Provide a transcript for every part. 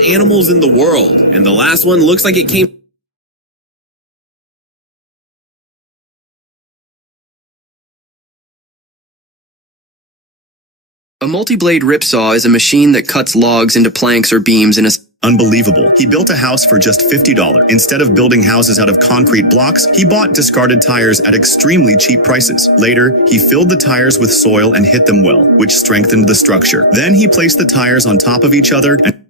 animals in the world, and the last one looks like it came. A multi-blade ripsaw is a machine that cuts logs into planks or beams in a... Unbelievable. He built a house for just $50. Instead of building houses out of concrete blocks, he bought discarded tires at extremely cheap prices. Later, he filled the tires with soil and hit them well, which strengthened the structure. Then he placed the tires on top of each other and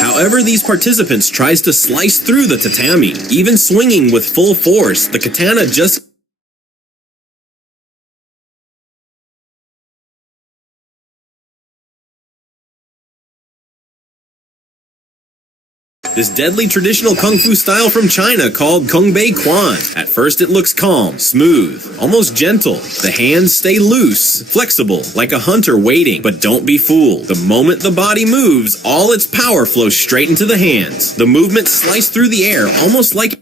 However, these participants tries to slice through the tatami, even swinging with full force. The katana just... This deadly traditional kung fu style from China called Kung Bei Quan. At first it looks calm, smooth, almost gentle. The hands stay loose, flexible, like a hunter waiting. But don't be fooled. The moment the body moves, all its power flows straight into the hands. The movements slice through the air, almost like...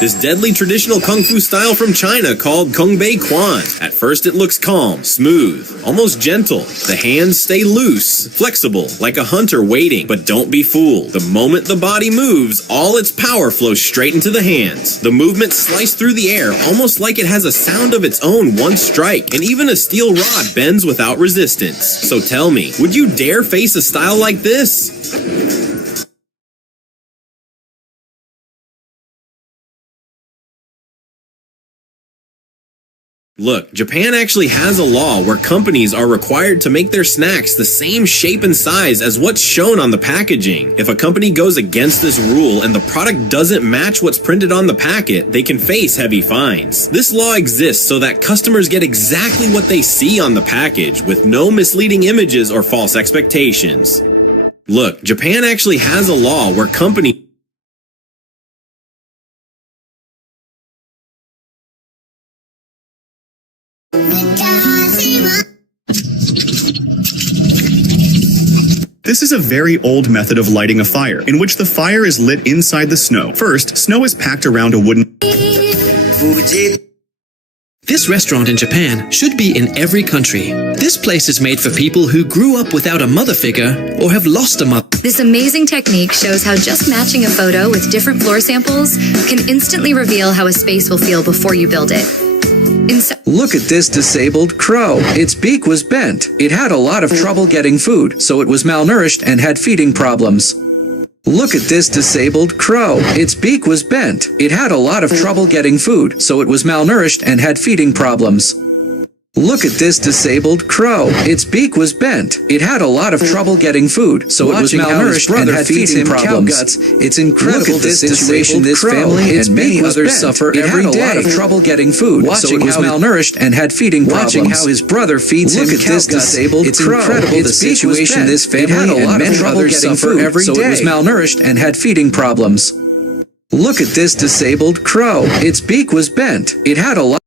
This deadly traditional kung fu style from China called Kung Bei Quan. At first it looks calm, smooth, almost gentle. The hands stay loose, flexible, like a hunter waiting. But don't be fooled. The moment the body moves, all its power flows straight into the hands. The movements slice through the air, almost like it has a sound of its own one strike. And even a steel rod bends without resistance. So tell me, would you dare face a style like this? Look, Japan actually has a law where companies are required to make their snacks the same shape and size as what's shown on the packaging. If a company goes against this rule and the product doesn't match what's printed on the packet, they can face heavy fines. This law exists so that customers get exactly what they see on the package, with no misleading images or false expectations. Look, Japan actually has a law where companies... This is a very old method of lighting a fire, in which the fire is lit inside the snow. First, snow is packed around a wooden... This restaurant in Japan should be in every country. This place is made for people who grew up without a mother figure or have lost a mother. This amazing technique shows how just matching a photo with different floor samples can instantly reveal how a space will feel before you build it. Look at this disabled crow. Its beak was bent. It had a lot of trouble getting food, so it was malnourished and had feeding problems. Look at this disabled crow. Its beak was bent. It had a lot of trouble getting food, so it was malnourished and had feeding problems. Look at this disabled crow. Its beak was bent. It had a lot of trouble getting food, so it was malnourished and had feeding problems. It's incredible the situation this family and many others suffer every day. It had a lot of trouble getting food, so it was malnourished and had feeding problems. Watching how his brother feeds him cow guts. It's incredible the situation this family and many others suffer every day. So it was malnourished and had feeding problems. Look at this disabled crow. Its beak was bent. It had a lot.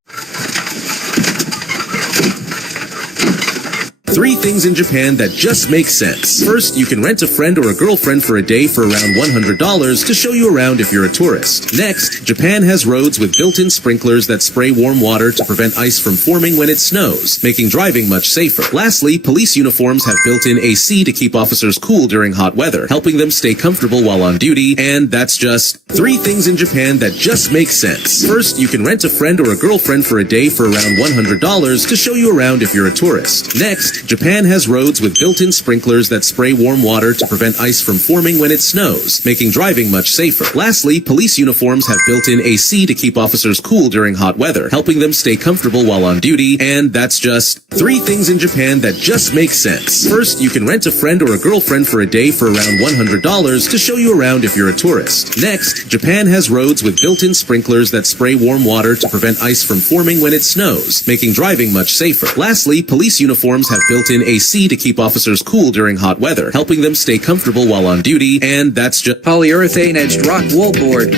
3 things in Japan that just make sense. First, you can rent a friend or a girlfriend for a day for around $100 to show you around if you're a tourist. Next, Japan has roads with built-in sprinklers that spray warm water to prevent ice from forming when it snows, making driving much safer. Lastly, police uniforms have built-in AC to keep officers cool during hot weather, helping them stay comfortable while on duty, and that's just 3 things in Japan that just make sense. First, you can rent a friend or a girlfriend for a day for around $100 to show you around if you're a tourist. Next, Japan has roads with built-in sprinklers that spray warm water to prevent ice from forming when it snows, making driving much safer. Lastly, police uniforms have built-in AC to keep officers cool during hot weather, helping them stay comfortable while on duty, and that's just 3 things in Japan that just make sense. First, you can rent a friend or a girlfriend for a day for around $100 to show you around if you're a tourist. Next, Japan has roads with built-in sprinklers that spray warm water to prevent ice from forming when it snows, making driving much safer. Lastly, police uniforms have built-in built-in AC to keep officers cool during hot weather, helping them stay comfortable while on duty, and that's just Polyurethane edged rock wool board.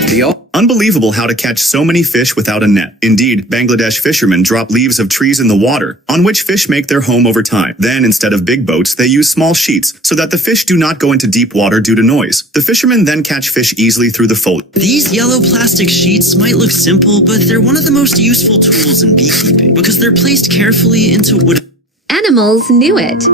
Unbelievable how to catch so many fish without a net. Indeed, Bangladesh fishermen drop leaves of trees in the water, on which fish make their home over time. Then, instead of big boats, they use small sheets, so that the fish do not go into deep water due to noise. The fishermen then catch fish easily through the foliage. These yellow plastic sheets might look simple, but they're one of the most useful tools in beekeeping, because they're placed carefully into wood. Animals knew it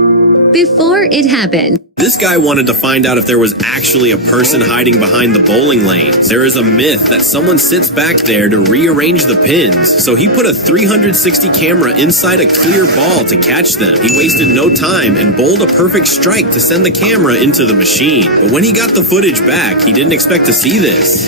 before it happened. This guy wanted to find out if there was actually a person hiding behind the bowling lanes. There is a myth that someone sits back there to rearrange the pins, so he put a 360 camera inside a clear ball to catch them. He wasted no time and bowled a perfect strike to send the camera into the machine. But when he got the footage back, he didn't expect to see this.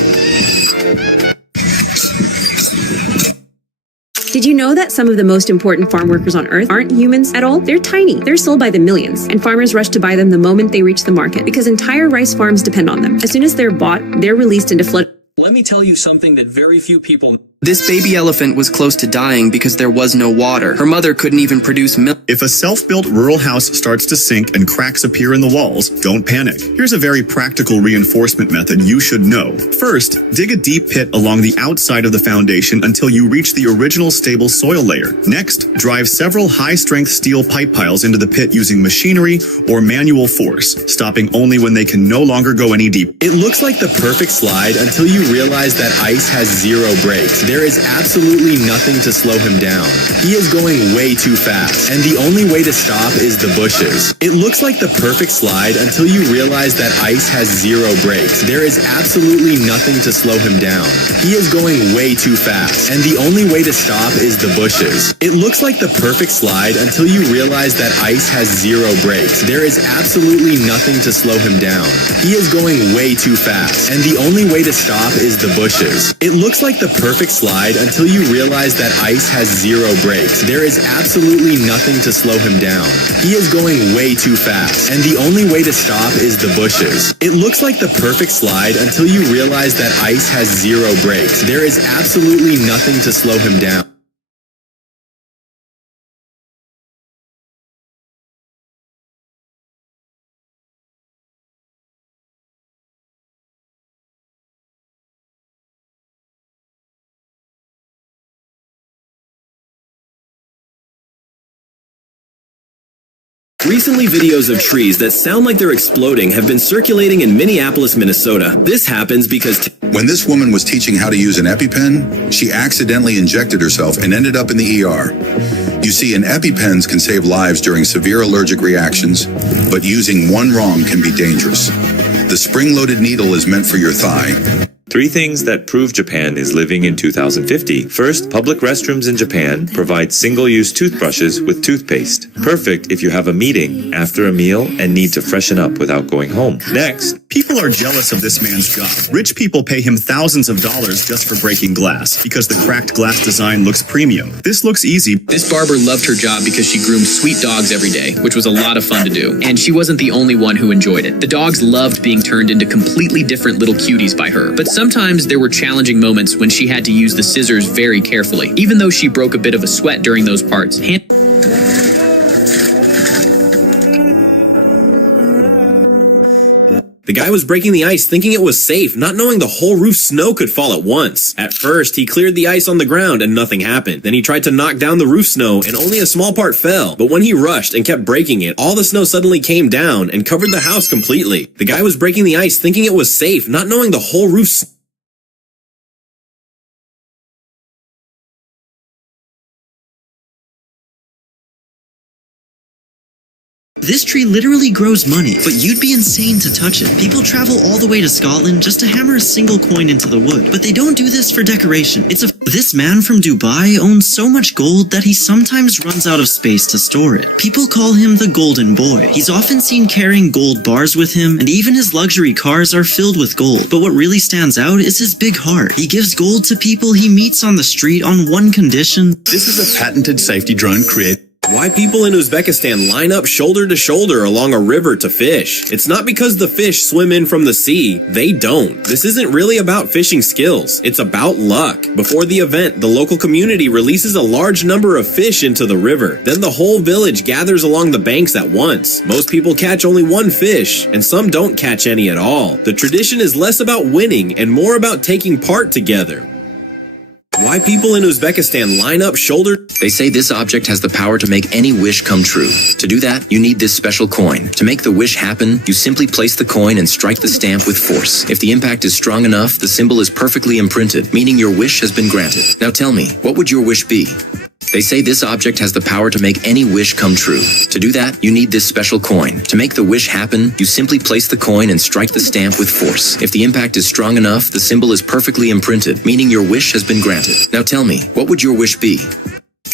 Did you know that some of the most important farm workers on Earth aren't humans at all? They're tiny. They're sold by the millions, and farmers rush to buy them the moment they reach the market because entire rice farms depend on them. As soon as they're bought, they're released into flood. Let me tell you something that very few people know. This baby elephant was close to dying because there was no water. Her mother couldn't even produce milk. If a self-built rural house starts to sink and cracks appear in the walls, don't panic. Here's a very practical reinforcement method you should know. First, dig a deep pit along the outside of the foundation until you reach the original stable soil layer. Next, drive several high-strength steel pipe piles into the pit using machinery or manual force, stopping only when they can no longer go any deeper. It looks like the perfect slide until you realize that ice has 0 brakes. There is absolutely nothing to slow him down. He is going way too fast, and the only way to stop is the bushes. It looks like the perfect slide until you realize that ice has 0 brakes. There is absolutely nothing to slow him down. He is going way too fast, and the only way to stop is the bushes. It looks like the perfect slide until you realize that ice has 0 brakes. There is absolutely nothing to slow him down. He is going way too fast, and the only way to stop is the bushes. It looks like the perfect slide until you realize that ice has 0 brakes. There is absolutely nothing to slow him down. He is going way too fast, and the only way to stop is the bushes. It looks like the perfect slide until you realize that ice has 0 brakes. There is absolutely nothing to slow him down. Recently, videos of trees that sound like they're exploding have been circulating in Minneapolis, Minnesota. This happens because when this woman was teaching how to use an EpiPen, she accidentally injected herself and ended up in the ER. You see, an EpiPens can save lives during severe allergic reactions, but using one wrong can be dangerous. The spring-loaded needle is meant for your thigh. 3 things that prove Japan is living in 2050. First, public restrooms in Japan provide single-use toothbrushes with toothpaste. Perfect if you have a meeting after a meal and need to freshen up without going home. Next, people are jealous of this man's job. Rich people pay him thousands of dollars just for breaking glass because the cracked glass design looks premium. This looks easy. This barber loved her job because she groomed sweet dogs every day, which was a lot of fun to do. And she wasn't the only one who enjoyed it. The dogs loved being turned into completely different little cuties by her. But sometimes there were challenging moments when she had to use the scissors very carefully, even though she broke a bit of a sweat during those parts. the guy was breaking the ice thinking it was safe, not knowing the whole roof's snow could fall at once. At first, he cleared the ice on the ground and nothing happened. Then he tried to knock down the roof snow and only a small part fell. But when he rushed and kept breaking it, all the snow suddenly came down and covered the house completely. The guy was breaking the ice thinking it was safe, not knowing the whole roof's This tree literally grows money, but you'd be insane to touch it. People travel all the way to Scotland just to hammer a single coin into the wood, but they don't do this for decoration. This man from Dubai owns so much gold that he sometimes runs out of space to store it. People call him the Golden Boy. He's often seen carrying gold bars with him, and even his luxury cars are filled with gold. But what really stands out is his big heart. He gives gold to people he meets on the street on one condition. This is a patented safety drone created. Why people in Uzbekistan line up shoulder to shoulder along a river to fish. It's not because the fish swim in from the sea. They don't. This isn't really about fishing skills. It's about luck. Before the event, the local community releases a large number of fish into the river. Then the whole village gathers along the banks at once. Most people catch only one fish, and some don't catch any at all. The tradition is less about winning and more about taking part together. Why people in Uzbekistan line up shoulder... They say this object has the power to make any wish come true. To do that, you need this special coin. To make the wish happen, you simply place the coin and strike the stamp with force. If the impact is strong enough, the symbol is perfectly imprinted, meaning your wish has been granted. Now tell me, what would your wish be? They say this object has the power to make any wish come true. To do that, you need this special coin. To make the wish happen, you simply place the coin and strike the stamp with force. If the impact is strong enough, the symbol is perfectly imprinted, meaning your wish has been granted. Now tell me, what would your wish be?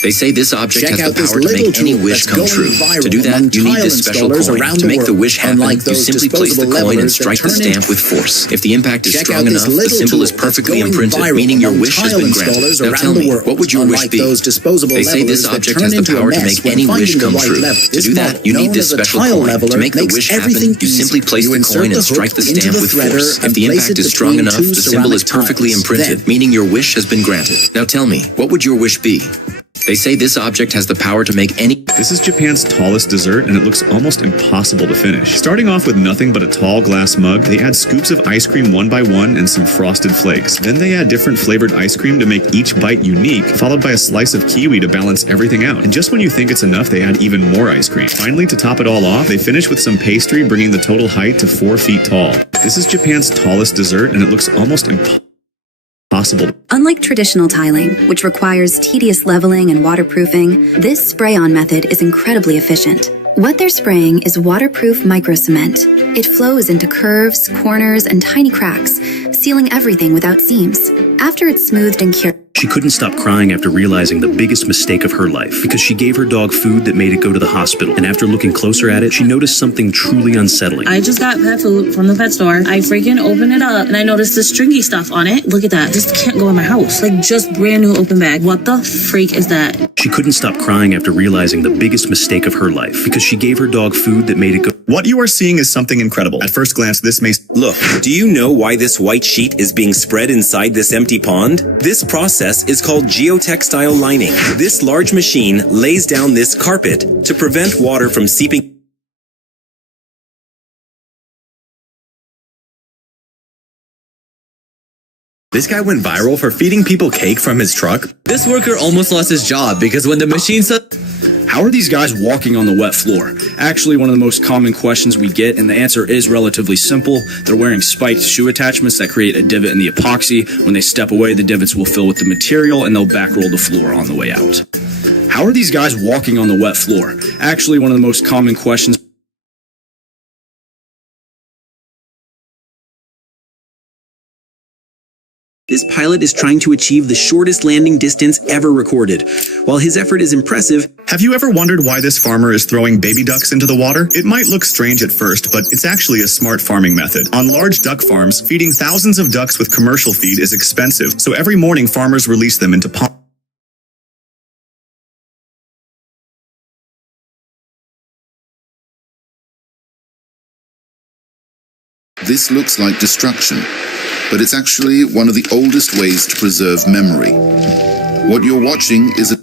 They say this object has the power to make any wish come true. To do that, you need this special coin. To make the wish happen, you simply place the coin and strike the stamp with force. If the impact is strong enough, the symbol is perfectly imprinted, meaning your wish has been granted. Now tell me, what would your wish be? They say this object has the power to make any wish come true. To do that, you need this special coin. To make the wish happen, you simply place the coin and strike the stamp with force. If the impact is strong enough, the symbol is perfectly imprinted, meaning your wish has been granted. Now tell me, what would your wish be? They say this object has the power to make any... This is Japan's tallest dessert, and it looks almost impossible to finish. Starting off with nothing but a tall glass mug, they add scoops of ice cream one by one and some frosted flakes. Then they add different flavored ice cream to make each bite unique, followed by a slice of kiwi to balance everything out. And just when you think it's enough, they add even more ice cream. Finally, to top it all off, they finish with some pastry, bringing the total height to 4 feet tall. This is Japan's tallest dessert, and it looks almost impossible. Unlike traditional tiling, which requires tedious leveling and waterproofing, this spray-on method is incredibly efficient. What they're spraying is waterproof micro-cement. It flows into curves, corners, and tiny cracks, sealing everything without seams. After it's smoothed and cured, she couldn't stop crying after realizing the biggest mistake of her life because she gave her dog food that made it go to the hospital. And after looking closer at it, she noticed something truly unsettling. I just got pet food from the pet store. I freaking opened it up and I noticed this stringy stuff on it. Look at that. This can't go in my house. Like just brand new open bag. What the freak is that? She couldn't stop crying after realizing the biggest mistake of her life because she gave her dog food that made it go. What you are seeing is something incredible. At first glance, this may... Look, do you know why this white sheet is being spread inside this empty pond? This process is called geotextile lining. This large machine lays down this carpet to prevent water from seeping. This guy went viral for feeding people cake from his truck. This worker almost lost his job because when the machine said... How are these guys walking on the wet floor? Actually, one of the most common questions we get, and the answer is relatively simple. They're wearing spiked shoe attachments that create a divot in the epoxy. When they step away, the divots will fill with the material, and they'll backroll the floor on the way out. How are these guys walking on the wet floor? Actually, one of the most common questions... This pilot is trying to achieve the shortest landing distance ever recorded. While his effort is impressive... Have you ever wondered why this farmer is throwing baby ducks into the water? It might look strange at first, but it's actually a smart farming method. On large duck farms, feeding thousands of ducks with commercial feed is expensive, so every morning farmers release them into ponds. This looks like destruction, but it's actually one of the oldest ways to preserve memory. What you're watching is a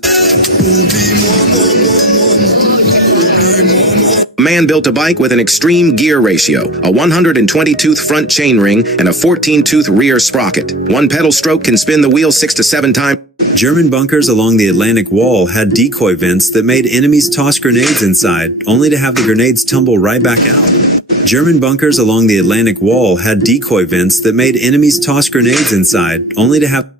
man built a bike with an extreme gear ratio, a 120-tooth front chainring, and a 14-tooth rear sprocket. One pedal stroke can spin the wheel 6 to 7 times. German bunkers along the Atlantic Wall had decoy vents that made enemies toss grenades inside, only to have the grenades tumble right back out. German bunkers along the Atlantic Wall had decoy vents that made enemies toss grenades inside, only to have...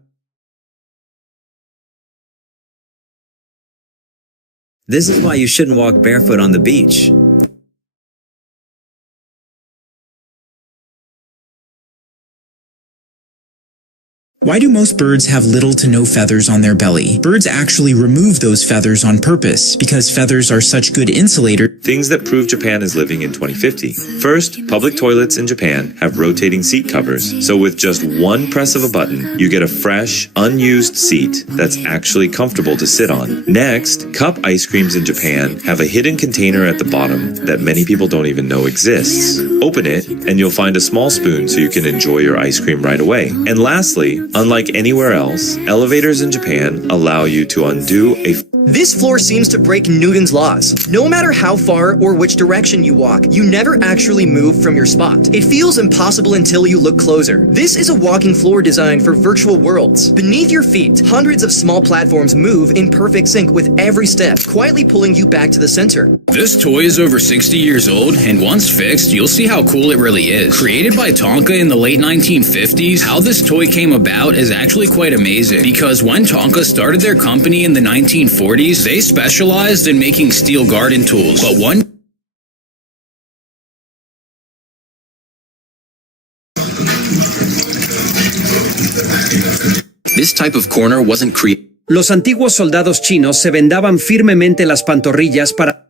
This is why you shouldn't walk barefoot on the beach. Why do most birds have little to no feathers on their belly? Birds actually remove those feathers on purpose because feathers are such good insulators. Things that prove Japan is living in 2050. First, public toilets in Japan have rotating seat covers, so with just one press of a button, you get a fresh, unused seat that's actually comfortable to sit on. Next, cup ice creams in Japan have a hidden container at the bottom that many people don't even know exists. Open it, and you'll find a small spoon so you can enjoy your ice cream right away. And lastly, unlike anywhere else, elevators in Japan allow you to undo a This floor seems to break Newton's laws. No matter how far or which direction you walk, you never actually move from your spot. It feels impossible until you look closer. This is a walking floor designed for virtual worlds. Beneath your feet, hundreds of small platforms move in perfect sync with every step, quietly pulling you back to the center. This toy is over 60 years old, and once fixed, you'll see how cool it really is. Created by Tonka in the late 1950s, how this toy came about is actually quite amazing, because when Tonka started their company in the 1940s, they specialized in making steel garden tools. But one This type of corner wasn't created. Los antiguos soldados chinos se vendaban firmemente las pantorrillas para...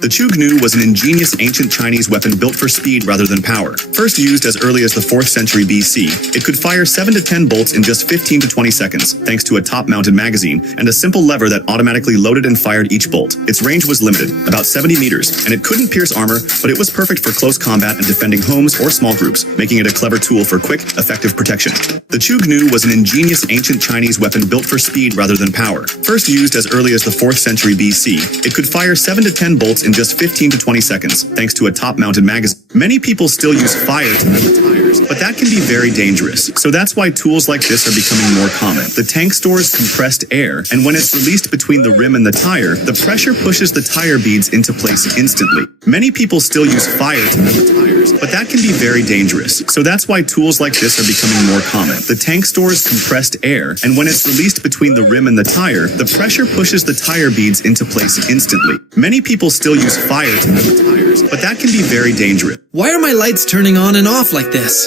The Chugnu was an ingenious ancient Chinese weapon built for speed rather than power. First used as early as the 4th century BC, it could fire 7 to 10 bolts in just 15 to 20 seconds, thanks to a top-mounted magazine and a simple lever that automatically loaded and fired each bolt. Its range was limited, about 70 meters, and it couldn't pierce armor, but it was perfect for close combat and defending homes or small groups, making it a clever tool for quick, effective protection. The Chugnu was an ingenious ancient Chinese weapon built for speed rather than power. First used as early as the 4th century BC, it could fire 7 to 10 bolts in just 15 to 20 seconds, thanks to a top-mounted magazine. Many people still use fire to melt tires, but that can be very dangerous. So that's why tools like this are becoming more common. The tank stores compressed air, and when it's released between the rim and the tire, the pressure pushes the tire beads into place instantly. Many people still use fire to melt tires, but that can be very dangerous. So that's why tools like this are becoming more common. The tank stores compressed air, and when it's released between the rim and the tire, the pressure pushes the tire beads into place instantly. Many people still use fire to melt tires, but that can be very dangerous. Why are my lights turning on and off like this?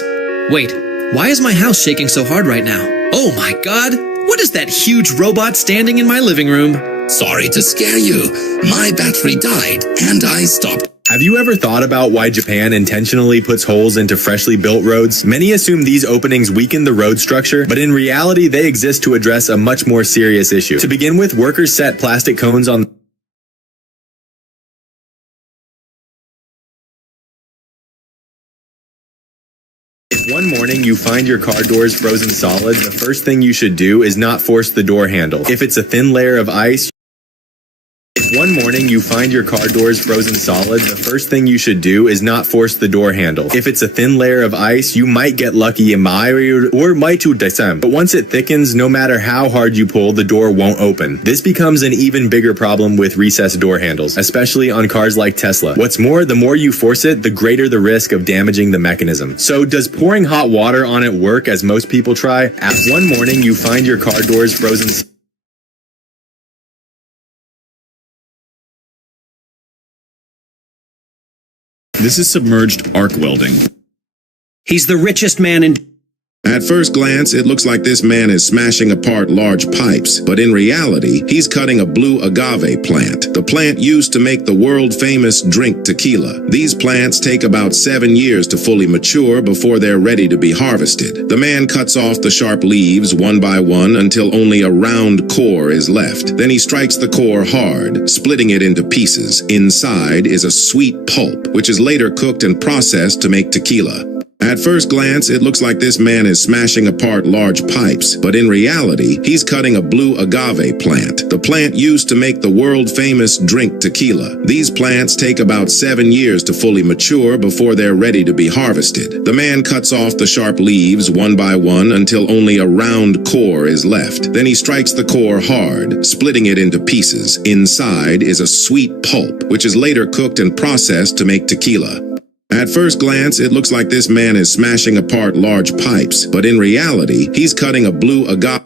Wait, why is my house shaking so hard right now? Oh my god, what is that huge robot standing in my living room? Sorry to scare you. My battery died, and I stopped. Have you ever thought about why Japan intentionally puts holes into freshly built roads? Many assume these openings weaken the road structure, but in reality, they exist to address a much more serious issue. To begin with, workers set plastic cones on If one morning you find your car doors frozen solid, the first thing you should do is not force the door handle. If it's a thin layer of ice, If one morning you find your car doors frozen solid, the first thing you should do is not force the door handle. If it's a thin layer of ice, you might get lucky or might descend. But once it thickens, no matter how hard you pull, the door won't open. This becomes an even bigger problem with recessed door handles, especially on cars like Tesla. What's more, the more you force it, the greater the risk of damaging the mechanism. So does pouring hot water on it work as most people try? If one morning you find your car doors frozen This is submerged arc welding. He's the richest man in... At first glance, it looks like this man is smashing apart large pipes, but in reality, he's cutting a blue agave plant, the plant used to make the world-famous drink tequila. These plants take about 7 years to fully mature before they're ready to be harvested. The man cuts off the sharp leaves one by one until only a round core is left. Then he strikes the core hard, splitting it into pieces. Inside is a sweet pulp, which is later cooked and processed to make tequila. At first glance, it looks like this man is smashing apart large pipes, but in reality, he's cutting a blue agave plant, the plant used to make the world-famous drink tequila. These plants take about 7 years to fully mature before they're ready to be harvested. The man cuts off the sharp leaves one by one until only a round core is left. Then he strikes the core hard, splitting it into pieces. Inside is a sweet pulp, which is later cooked and processed to make tequila. At first glance, it looks like this man is smashing apart large pipes, but in reality, he's cutting a blue agave.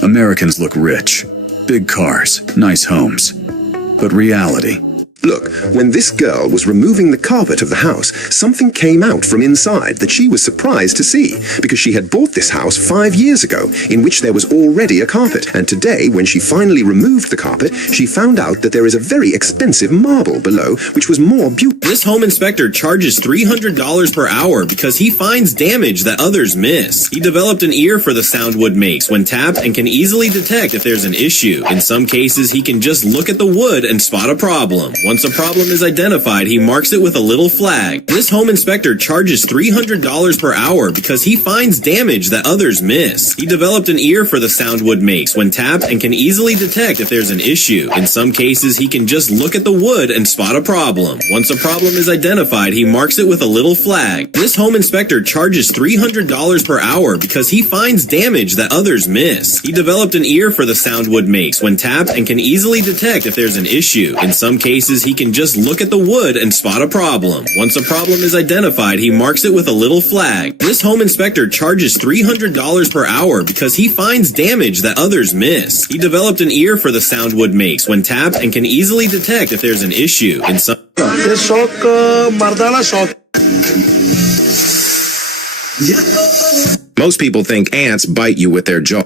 Americans look rich. Big cars, nice homes. But reality, Look, when this girl was removing the carpet of the house, something came out from inside that she was surprised to see, because she had bought this house 5 years ago, in which there was already a carpet, and today, when she finally removed the carpet, she found out that there is a very expensive marble below, which was more beautiful. This home inspector charges $300 per hour because he finds damage that others miss. He developed an ear for the sound wood makes when tapped and can easily detect if there's an issue. In some cases, he can just look at the wood and spot a problem. Once a problem is identified, he marks it with a little flag. This home inspector charges $300 per hour because he finds damage that others miss. He developed an ear for the sound wood makes when tapped and can easily detect if there's an issue. In some cases, he can just look at the wood and spot a problem. Once a problem is identified, he marks it with a little flag. This home inspector charges $300 per hour because he finds damage that others miss. He developed an ear for the sound wood makes when tapped and can easily detect if there's an issue. In some cases, he can just look at the wood and spot a problem. Once a problem is identified, he marks it with a little flag. This home inspector charges $300 per hour because he finds damage that others miss. He developed an ear for the sound wood makes when tapped and can easily detect if there's an issue. In some Most people think ants bite you with their jaw.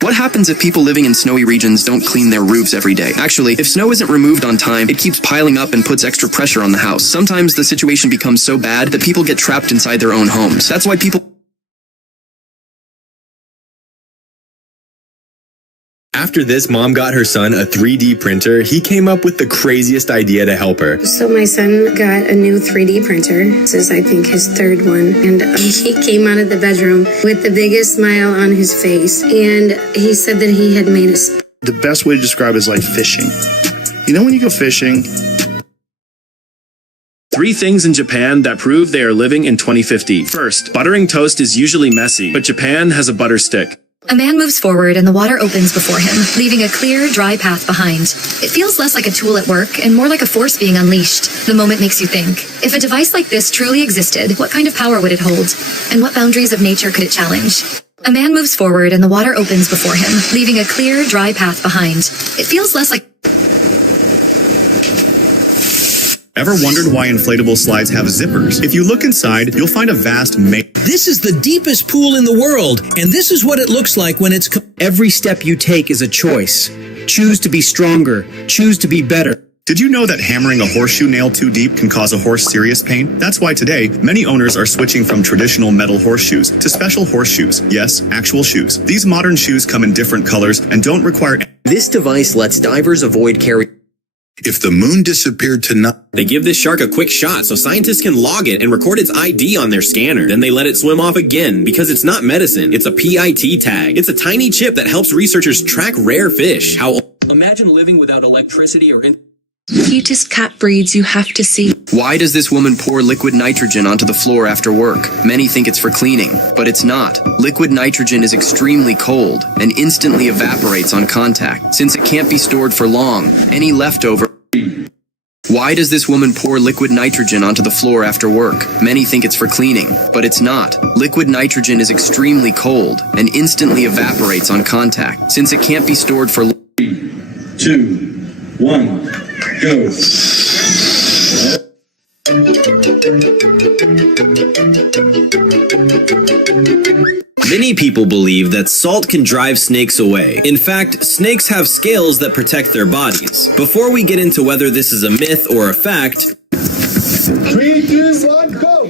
What happens if people living in snowy regions don't clean their roofs every day? Actually, if snow isn't removed on time, it keeps piling up and puts extra pressure on the house. Sometimes the situation becomes so bad that people get trapped inside their own homes. That's why people... After this mom got her son a 3D printer, he came up with the craziest idea to help her. So my son got a new 3D printer. This is, I think, his third one. And he came out of the bedroom with the biggest smile on his face. And he said that he had made a... The best way to describe it is like fishing. You know when you go fishing? 3 things in Japan that prove they are living in 2050. First, buttering toast is usually messy, but Japan has a butter stick. A man moves forward and the water opens before him, leaving a clear, dry path behind. It feels less like a tool at work and more like a force being unleashed. The moment makes you think, if a device like this truly existed, what kind of power would it hold? And what boundaries of nature could it challenge? A man moves forward and the water opens before him, leaving a clear, dry path behind. It feels less like... Ever wondered why inflatable slides have zippers? If you look inside, you'll find a vast This is the deepest pool in the world, and this is what it looks like when it's... Every step you take is a choice. Choose to be stronger. Choose to be better. Did you know that hammering a horseshoe nail too deep can cause a horse serious pain? That's why today, many owners are switching from traditional metal horseshoes to special horseshoes. Yes, actual shoes. These modern shoes come in different colors and don't require... This device lets divers avoid carrying... If the moon disappeared tonight... They give this shark a quick shot so scientists can log it and record its ID on their scanner. Then they let it swim off again because it's not medicine. It's a PIT tag. It's a tiny chip that helps researchers track rare fish. Imagine living without electricity or... Cutest cat breeds you have to see. Why does this woman pour liquid nitrogen onto the floor after work? Many think it's for cleaning, but it's not. Liquid nitrogen is extremely cold and instantly evaporates on contact. Since it can't be stored for long, any leftover... Why does this woman pour liquid nitrogen onto the floor after work? Many think it's for cleaning, but it's not. Liquid nitrogen is extremely cold and instantly evaporates on contact. Since it can't be stored for... 3, 2, 1, go. Many people believe that salt can drive snakes away. In fact, snakes have scales that protect their bodies. Before we get into whether this is a myth or a fact, 3, 2, 1, go!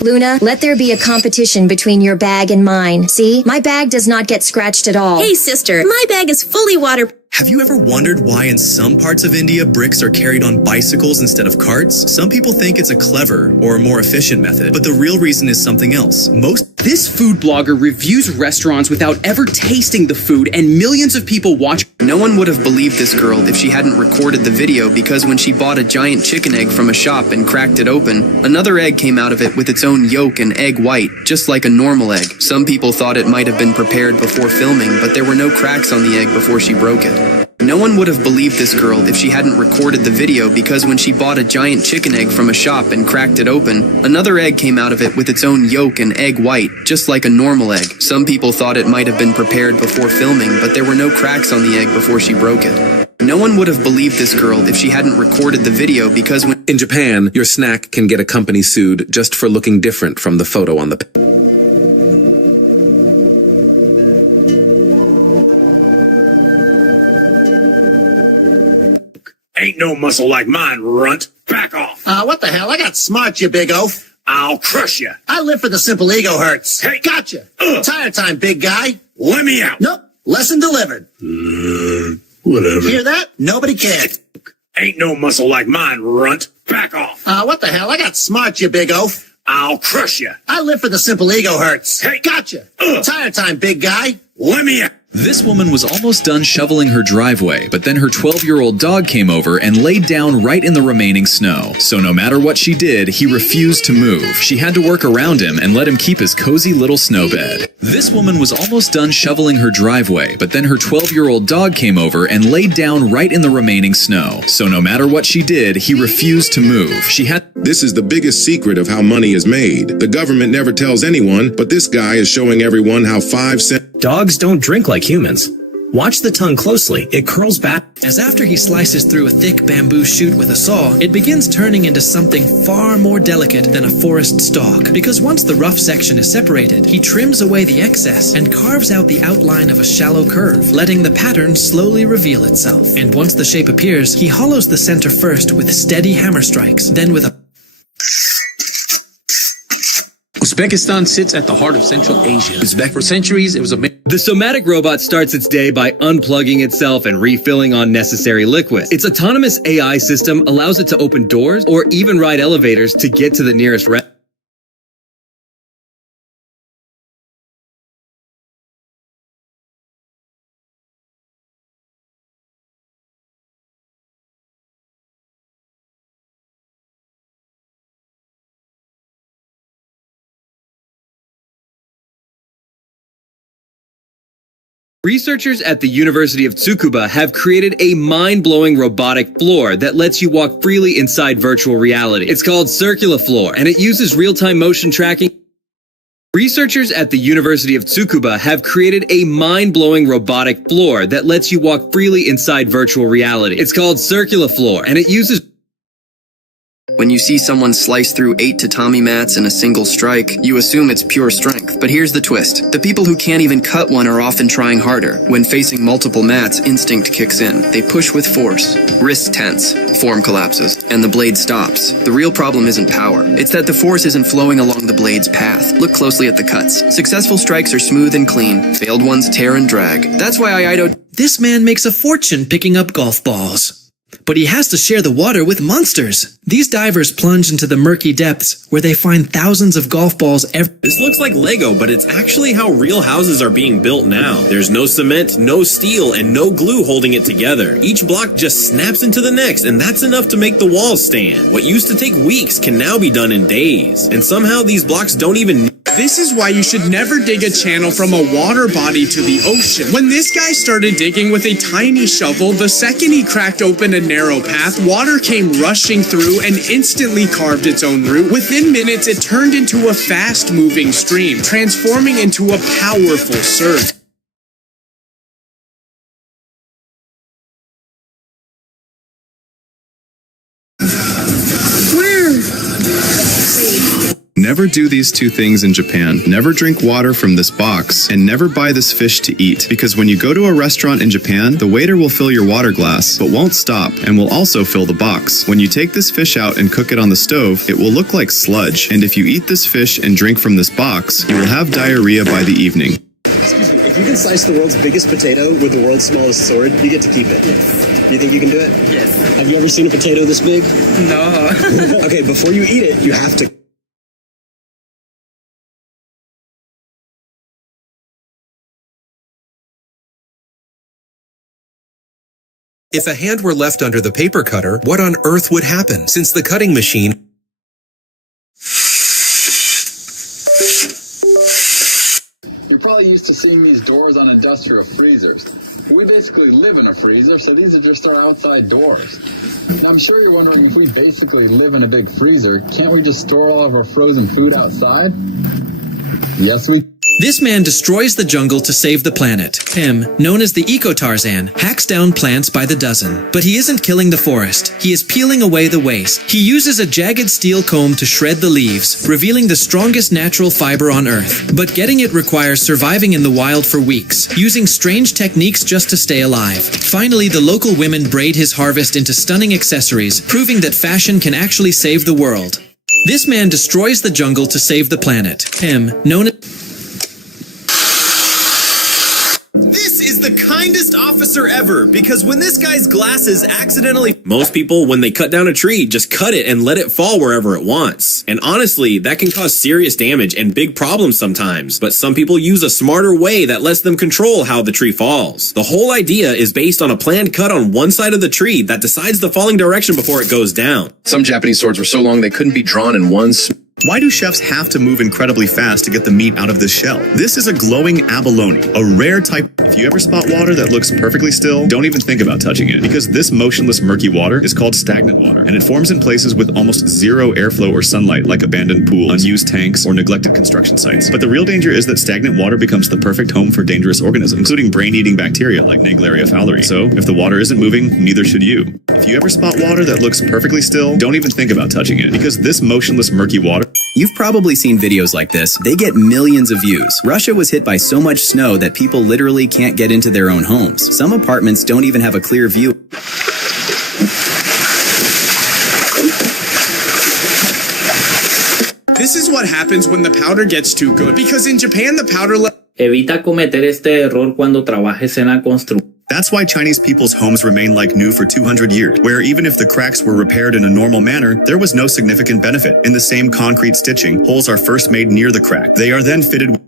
Luna, let there be a competition between your bag and mine. See, my bag does not get scratched at all. Hey sister, my bag is fully waterproof. Have you ever wondered why in some parts of India bricks are carried on bicycles instead of carts? Some people think it's a clever or a more efficient method, but the real reason is something else. This food blogger reviews restaurants without ever tasting the food, and millions of people watch. No one would have believed this girl if she hadn't recorded the video, because when she bought a giant chicken egg from a shop and cracked it open, another egg came out of it with its own yolk and egg white, just like a normal egg. Some people thought it might have been prepared before filming, but there were no cracks on the egg before she broke it. No one would have believed this girl if she hadn't recorded the video, because when she bought a giant chicken egg from a shop and cracked it open, another egg came out of it with its own yolk and egg white, just like a normal egg. Some people thought it might have been prepared before filming, but there were no cracks on the egg before she broke it. No one would have believed this girl if she hadn't recorded the video, because when in Japan, your snack can get a company sued just for looking different from the photo on the Ain't no muscle like mine, runt. Back off. What the hell? I got smart, you big oaf. I'll crush you. I live for the simple ego hurts. Hey. Gotcha. Tire time, big guy. Let me out. Nope. Lesson delivered. Whatever. Hear that? Nobody cared. Ain't no muscle like mine, runt. Back off. What the hell? I got smart, you big oaf. I'll crush you. I live for the simple ego hurts. Hey. Gotcha. Tire time, big guy. Let me out. This woman was almost done shoveling her driveway, but then her 12-year-old dog came over and laid down right in the remaining snow. So no matter what she did, he refused to move. She had to work around him and let him keep his cozy little snow bed. This woman was almost done shoveling her driveway, but then her 12-year-old dog came over and laid down right in the remaining snow. So no matter what she did, he refused to move. She had... This is the biggest secret of how money is made. The government never tells anyone, but this guy is showing everyone how 5 cents... Dogs don't drink like humans. Watch the tongue closely. It curls back. As after he slices through a thick bamboo shoot with a saw, it begins turning into something far more delicate than a forest stalk. Because once the rough section is separated, he trims away the excess and carves out the outline of a shallow curve, letting the pattern slowly reveal itself. And once the shape appears, he hollows the center first with steady hammer strikes, then with a... Uzbekistan sits at the heart of Central Asia. For centuries, it was a... The somatic robot starts its day by unplugging itself and refilling on necessary liquid. Its autonomous AI system allows it to open doors or even ride elevators to get to the nearest restaurant. Researchers at the University of Tsukuba have created a mind-blowing robotic floor that lets you walk freely inside virtual reality. It's called Circular Floor, and it uses real-time motion tracking. Researchers at the University of Tsukuba have created a mind-blowing robotic floor that lets you walk freely inside virtual reality. It's called Circular Floor, and it uses... When you see someone slice through 8 tatami mats in a single strike, you assume it's pure strength. But here's the twist. The people who can't even cut one are often trying harder. When facing multiple mats, instinct kicks in. They push with force. Wrists tense. Form collapses. And the blade stops. The real problem isn't power. It's that the force isn't flowing along the blade's path. Look closely at the cuts. Successful strikes are smooth and clean. Failed ones tear and drag. That's why Aido... This man makes a fortune picking up golf balls. But he has to share the water with monsters. These divers plunge into the murky depths where they find thousands of golf balls every... This looks like Lego, but it's actually how real houses are being built now. There's no cement, no steel, and no glue holding it together. Each block just snaps into the next, and that's enough to make the walls stand. What used to take weeks can now be done in days. And somehow these blocks don't even... This is why you should never dig a channel from a water body to the ocean. When this guy started digging with a tiny shovel, the second he cracked open a narrow path, water came rushing through and instantly carved its own route. Within minutes, it turned into a fast-moving stream, transforming into a powerful surge. Never do these two things in Japan. Never drink water from this box, and never buy this fish to eat. Because when you go to a restaurant in Japan, the waiter will fill your water glass, but won't stop, and will also fill the box. When you take this fish out and cook it on the stove, it will look like sludge. And if you eat this fish and drink from this box, you will have diarrhea by the evening. Excuse me, if you can slice the world's biggest potato with the world's smallest sword, you get to keep it. Yes. Do you think you can do it? Yes. Have you ever seen a potato this big? No. Okay, before you eat it, you have to... If a hand were left under the paper cutter, what on earth would happen? Since the cutting machine... You're probably used to seeing these doors on industrial freezers. We basically live in a freezer, so these are just our outside doors. And I'm sure you're wondering, if we basically live in a big freezer, can't we just store all of our frozen food outside? Yes, we. This man destroys the jungle to save the planet. Him, known as the Eco-Tarzan, hacks down plants by the dozen. But he isn't killing the forest. He is peeling away the waste. He uses a jagged steel comb to shred the leaves, revealing the strongest natural fiber on Earth. But getting it requires surviving in the wild for weeks, using strange techniques just to stay alive. Finally, the local women braid his harvest into stunning accessories, proving that fashion can actually save the world. This man destroys the jungle to save the planet. Him, known as... This is the kindest officer ever, because when this guy's glasses accidentally... Most people, when they cut down a tree, just cut it and let it fall wherever it wants. And honestly, that can cause serious damage and big problems sometimes. But some people use a smarter way that lets them control how the tree falls. The whole idea is based on a planned cut on one side of the tree that decides the falling direction before it goes down. Some Japanese swords were so long they couldn't be drawn in one Why do chefs have to move incredibly fast to get the meat out of this shell? This is a glowing abalone, a rare type. If you ever spot water that looks perfectly still, don't even think about touching it, because this motionless murky water is called stagnant water, and it forms in places with almost zero airflow or sunlight, like abandoned pools, unused tanks, or neglected construction sites. But the real danger is that stagnant water becomes the perfect home for dangerous organisms, including brain-eating bacteria like Naegleria fowleri. So, if the water isn't moving, neither should you. If you ever spot water that looks perfectly still, don't even think about touching it, because this motionless murky water... You've probably seen videos like this. They get millions of views. Russia was hit by so much snow that people literally can't get into their own homes. Some apartments don't even have a clear view. This is what happens when the powder gets too good, because in Japan the powder Evita cometer este error cuando trabajes en la construcción. That's why Chinese people's homes remain like new for 200 years, where even if the cracks were repaired in a normal manner, there was no significant benefit. In the same concrete stitching, holes are first made near the crack. They are then fitted with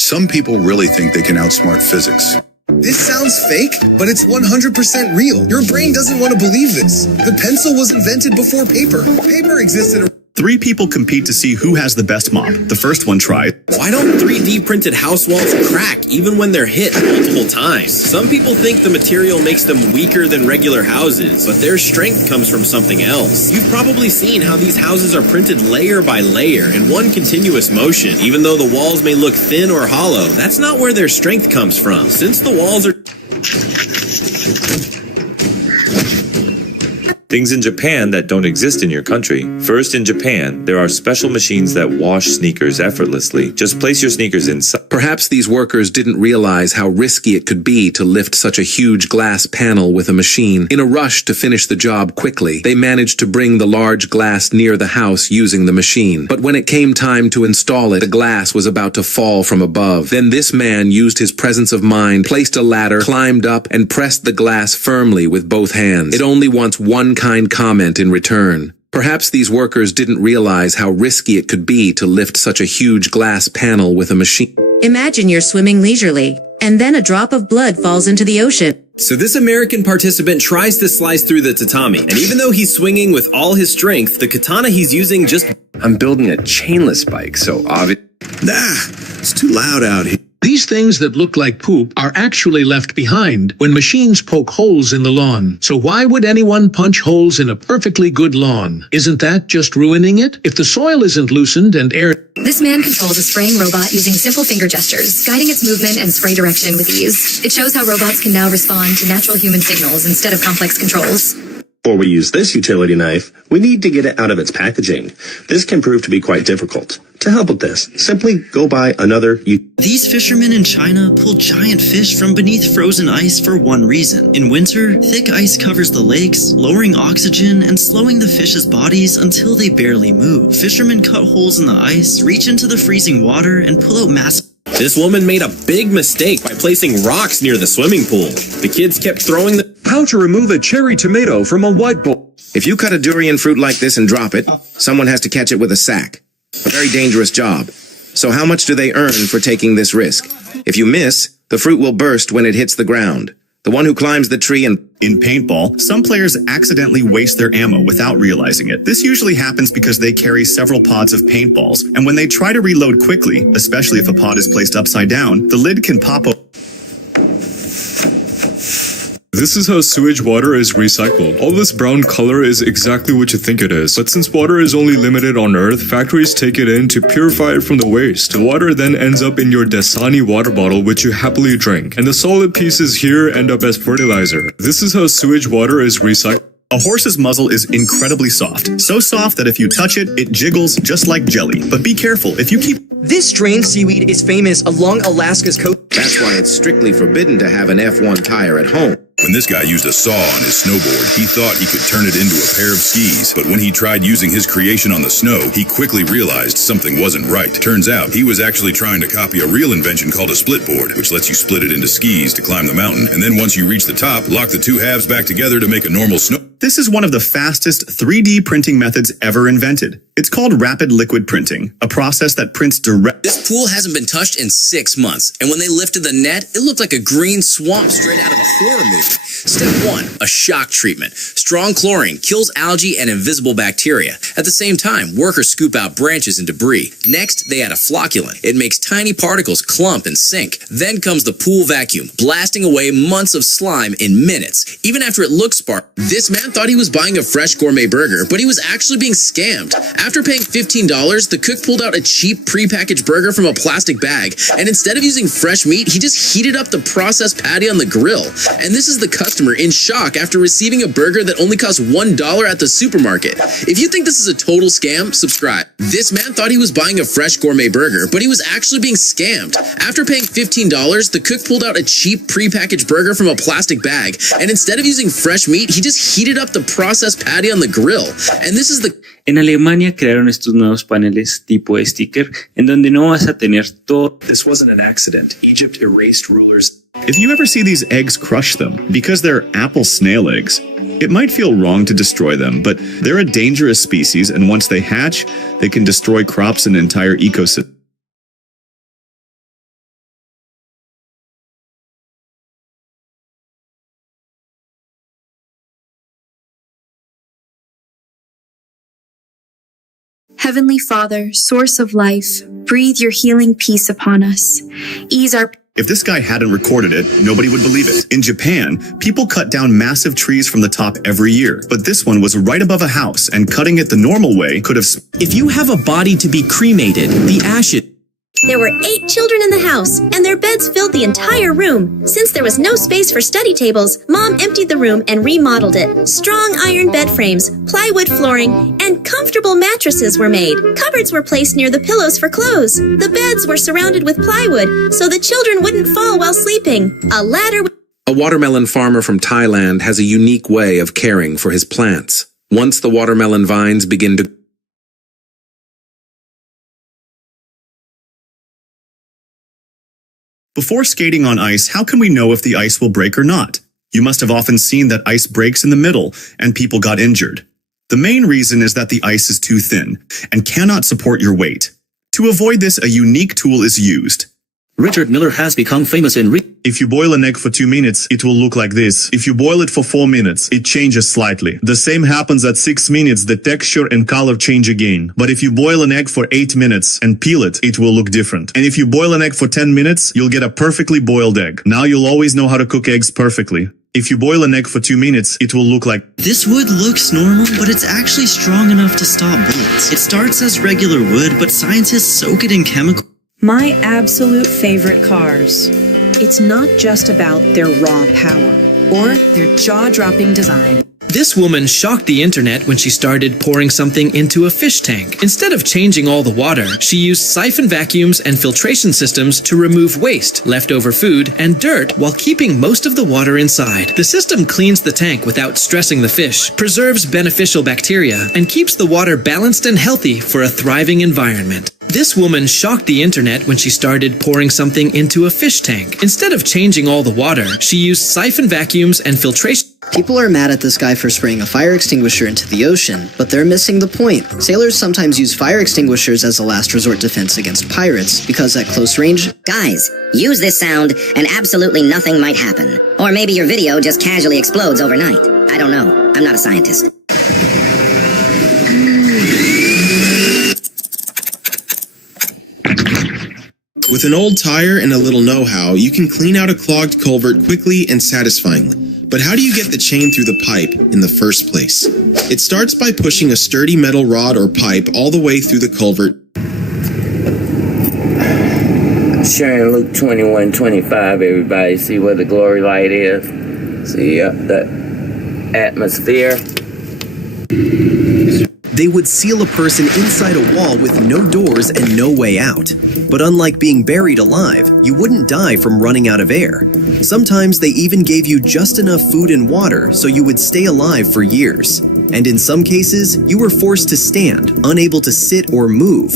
Some people really think they can outsmart physics. This sounds fake, but it's 100% real. Your brain doesn't want to believe this. The pencil was invented before paper. Paper existed... 3 people compete to see who has the best mop. The first one tries. Why don't 3D printed house walls crack even when they're hit multiple times? Some people think the material makes them weaker than regular houses, but their strength comes from something else. You've probably seen how these houses are printed layer by layer in one continuous motion. Even though the walls may look thin or hollow, that's not where their strength comes from. Since the walls are... Things in Japan that don't exist in your country. First, in Japan, there are special machines that wash sneakers effortlessly. Just place your sneakers inside. Perhaps these workers didn't realize how risky it could be to lift such a huge glass panel with a machine. In a rush to finish the job quickly, they managed to bring the large glass near the house using the machine. But when it came time to install it, the glass was about to fall from above. Then this man used his presence of mind, placed a ladder, climbed up, and pressed the glass firmly with both hands. It only wants one kind comment in return. Perhaps these workers didn't realize how risky it could be to lift such a huge glass panel with a machine. Imagine you're swimming leisurely, and then a drop of blood falls into the ocean. So this American participant tries to slice through the tatami, and even though he's swinging with all his strength, the katana he's using just... I'm building a chainless bike, so obvious... Nah, it's too loud out here. These things that look like poop are actually left behind when machines poke holes in the lawn. So why would anyone punch holes in a perfectly good lawn? Isn't that just ruining it? If the soil isn't loosened and air... This man controls a spraying robot using simple finger gestures, guiding its movement and spray direction with ease. It shows how robots can now respond to natural human signals instead of complex controls. Before we use this utility knife, we need to get it out of its packaging. This can prove to be quite difficult. To help with this, simply go buy another... These fishermen in China pull giant fish from beneath frozen ice for one reason. In winter, thick ice covers the lakes, lowering oxygen and slowing the fish's bodies until they barely move. Fishermen cut holes in the ice, reach into the freezing water, and pull out massive... This woman made a big mistake by placing rocks near the swimming pool. The kids kept throwing the... How to remove a cherry tomato from a white bowl. If you cut a durian fruit like this and drop it, someone has to catch it with a sack. A very dangerous job. So how much do they earn for taking this risk? If you miss, the fruit will burst when it hits the ground. The one who climbs the tree and... In paintball, some players accidentally waste their ammo without realizing it. This usually happens because they carry several pods of paintballs, and when they try to reload quickly, especially if a pod is placed upside down, the lid can pop open. This is how sewage water is recycled. All this brown color is exactly what you think it is. But since water is only limited on Earth, factories take it in to purify it from the waste. The water then ends up in your Dasani water bottle, which you happily drink. And the solid pieces here end up as fertilizer. This is how sewage water is recycled. A horse's muzzle is incredibly soft. So soft that if you touch it, it jiggles just like jelly. But be careful, if you keep... This strange seaweed is famous along Alaska's coast. That's why it's strictly forbidden to have an F1 tire at home. When this guy used a saw on his snowboard, he thought he could turn it into a pair of skis. But when he tried using his creation on the snow, he quickly realized something wasn't right. Turns out, he was actually trying to copy a real invention called a split board, which lets you split it into skis to climb the mountain. And then once you reach the top, lock the two halves back together to make a normal snow. This is one of the fastest 3D printing methods ever invented. It's called rapid liquid printing, a process that prints direct... This pool hasn't been touched in 6 months, and when they lifted the net, it looked like a green swamp straight out of a horror movie. Step 1, a shock treatment. Strong chlorine kills algae and invisible bacteria. At the same time, workers scoop out branches and debris. Next, they add a flocculant. It makes tiny particles clump and sink. Then comes the pool vacuum, blasting away months of slime in minutes. Even after it looks sparse, this man thought he was buying a fresh gourmet burger, but he was actually being scammed. After paying $15, the cook pulled out a cheap prepackaged burger from a plastic bag, and instead of using fresh meat, he just heated up the processed patty on the grill. And this is the customer in shock after receiving a burger that only cost $1 at the supermarket. If you think this is a total scam, subscribe. This man thought he was buying a fresh gourmet burger, but he was actually being scammed. After paying $15, the cook pulled out a cheap prepackaged burger from a plastic bag, and instead of using fresh meat, he just heated up the processed patty on the grill. And this is the... En Alemania crearon estos nuevos paneles tipo sticker en donde no vas a tener todo. This wasn't an accident. Egypt erased rulers. If you ever see these eggs, crush them. Because they're apple snail eggs. It might feel wrong to destroy them, but they're a dangerous species, and once they hatch, they can destroy crops and entire ecosystems. Heavenly Father, source of life, breathe your healing peace upon us. Ease our... If this guy hadn't recorded it, nobody would believe it. In Japan, people cut down massive trees from the top every year, but this one was right above a house, and cutting it the normal way could have... If you have a body to be cremated, the ashes... There were 8 children in the house, and their beds filled the entire room. Since there was no space for study tables, Mom emptied the room and remodeled it. Strong iron bed frames, plywood flooring, and comfortable mattresses were made. Cupboards were placed near the pillows for clothes. The beds were surrounded with plywood, so the children wouldn't fall while sleeping. A ladder... A watermelon farmer from Thailand has a unique way of caring for his plants. Once the watermelon vines begin to... Before skating on ice, how can we know if the ice will break or not? You must have often seen that ice breaks in the middle and people got injured. The main reason is that the ice is too thin and cannot support your weight. To avoid this, a unique tool is used. Richard Miller has become famous in If you boil an egg for 2 minutes, it will look like this. If you boil it for 4 minutes, it changes slightly. The same happens at 6 minutes, the texture and color change again. But if you boil an egg for 8 minutes and peel it, it will look different. And if you boil an egg for 10 minutes, you'll get a perfectly boiled egg. Now you'll always know how to cook eggs perfectly. If you boil an egg for 2 minutes, it will look like... This wood looks normal, but it's actually strong enough to stop bullets. It starts as regular wood, but scientists soak it in chemical... My absolute favorite cars. It's not just about their raw power or their jaw-dropping design. This woman shocked the internet when she started pouring something into a fish tank. Instead of changing all the water, she used siphon vacuums and filtration systems to remove waste, leftover food, and dirt while keeping most of the water inside. The system cleans the tank without stressing the fish, preserves beneficial bacteria, and keeps the water balanced and healthy for a thriving environment. This woman shocked the internet when she started pouring something into a fish tank. Instead of changing all the water, she used siphon vacuums and filtration. People are mad at this guy for spraying a fire extinguisher into the ocean, but they're missing the point. Sailors sometimes use fire extinguishers as a last resort defense against pirates, because at close range... Guys, use this sound and absolutely nothing might happen. Or maybe your video just casually explodes overnight. I don't know. I'm not a scientist. With an old tire and a little know-how, you can clean out a clogged culvert quickly and satisfyingly. But how do you get the chain through the pipe in the first place? It starts by pushing a sturdy metal rod or pipe all the way through the culvert. Sharing Luke 21:25, everybody. See where the glory light is? See the atmosphere? They would seal a person inside a wall with no doors and no way out. But unlike being buried alive, you wouldn't die from running out of air. Sometimes they even gave you just enough food and water so you would stay alive for years. And in some cases, you were forced to stand, unable to sit or move,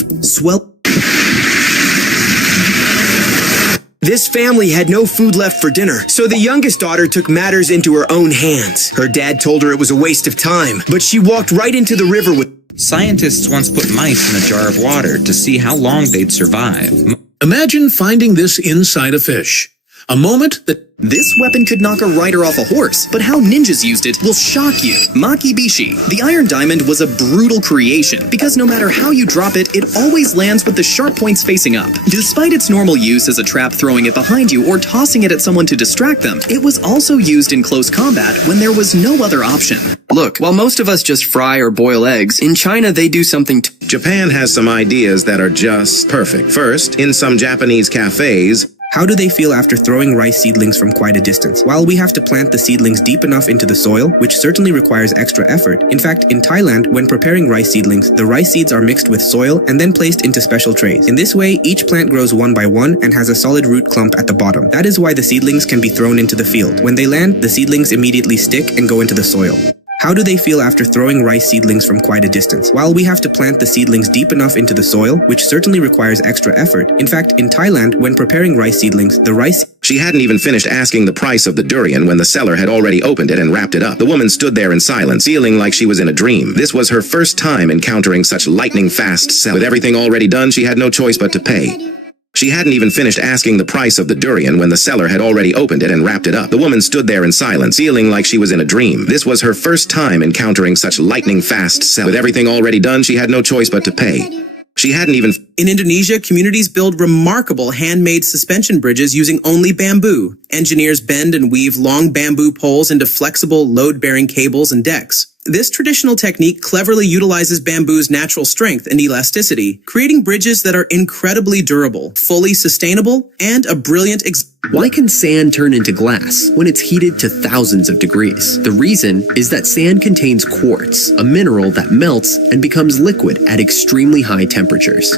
This family had no food left for dinner, so the youngest daughter took matters into her own hands. Her dad told her it was a waste of time, but she walked right into the river with... Scientists once put mice in a jar of water to see how long they'd survive. Imagine finding this inside a fish. A moment that... This weapon could knock a rider off a horse, but how ninjas used it will shock you. Makibishi, the iron diamond, was a brutal creation, because no matter how you drop it, it always lands with the sharp points facing up. Despite its normal use as a trap throwing it behind you or tossing it at someone to distract them, it was also used in close combat when there was no other option. Look, while most of us just fry or boil eggs, in China they do something Japan has some ideas that are just perfect. First, in some Japanese cafes, how do they feel after throwing rice seedlings from quite a distance? While we have to plant the seedlings deep enough into the soil, which certainly requires extra effort. In fact, in Thailand, when preparing rice seedlings, the rice seeds are mixed with soil and then placed into special trays. In this way, each plant grows one by one and has a solid root clump at the bottom. That is why the seedlings can be thrown into the field. When they land, the seedlings immediately stick and go into the soil. How do they feel after throwing rice seedlings from quite a distance? While we have to plant the seedlings deep enough into the soil, which certainly requires extra effort. In fact, in Thailand, when preparing rice seedlings, the rice... She hadn't even finished asking the price of the durian when the seller had already opened it and wrapped it up. The woman stood there in silence, feeling like she was in a dream. This was her first time encountering such lightning-fast sell. With everything already done, she had no choice but to pay. She hadn't even finished asking the price of the durian when the seller had already opened it and wrapped it up. The woman stood there in silence, feeling like she was in a dream. This was her first time encountering such lightning-fast sell. With everything already done, she had no choice but to pay. She hadn't even... In Indonesia, communities build remarkable handmade suspension bridges using only bamboo. Engineers bend and weave long bamboo poles into flexible, load-bearing cables and decks. This traditional technique cleverly utilizes bamboo's natural strength and elasticity, creating bridges that are incredibly durable, fully sustainable, and a brilliant Why can sand turn into glass when it's heated to thousands of degrees? The reason is that sand contains quartz, a mineral that melts and becomes liquid at extremely high temperatures.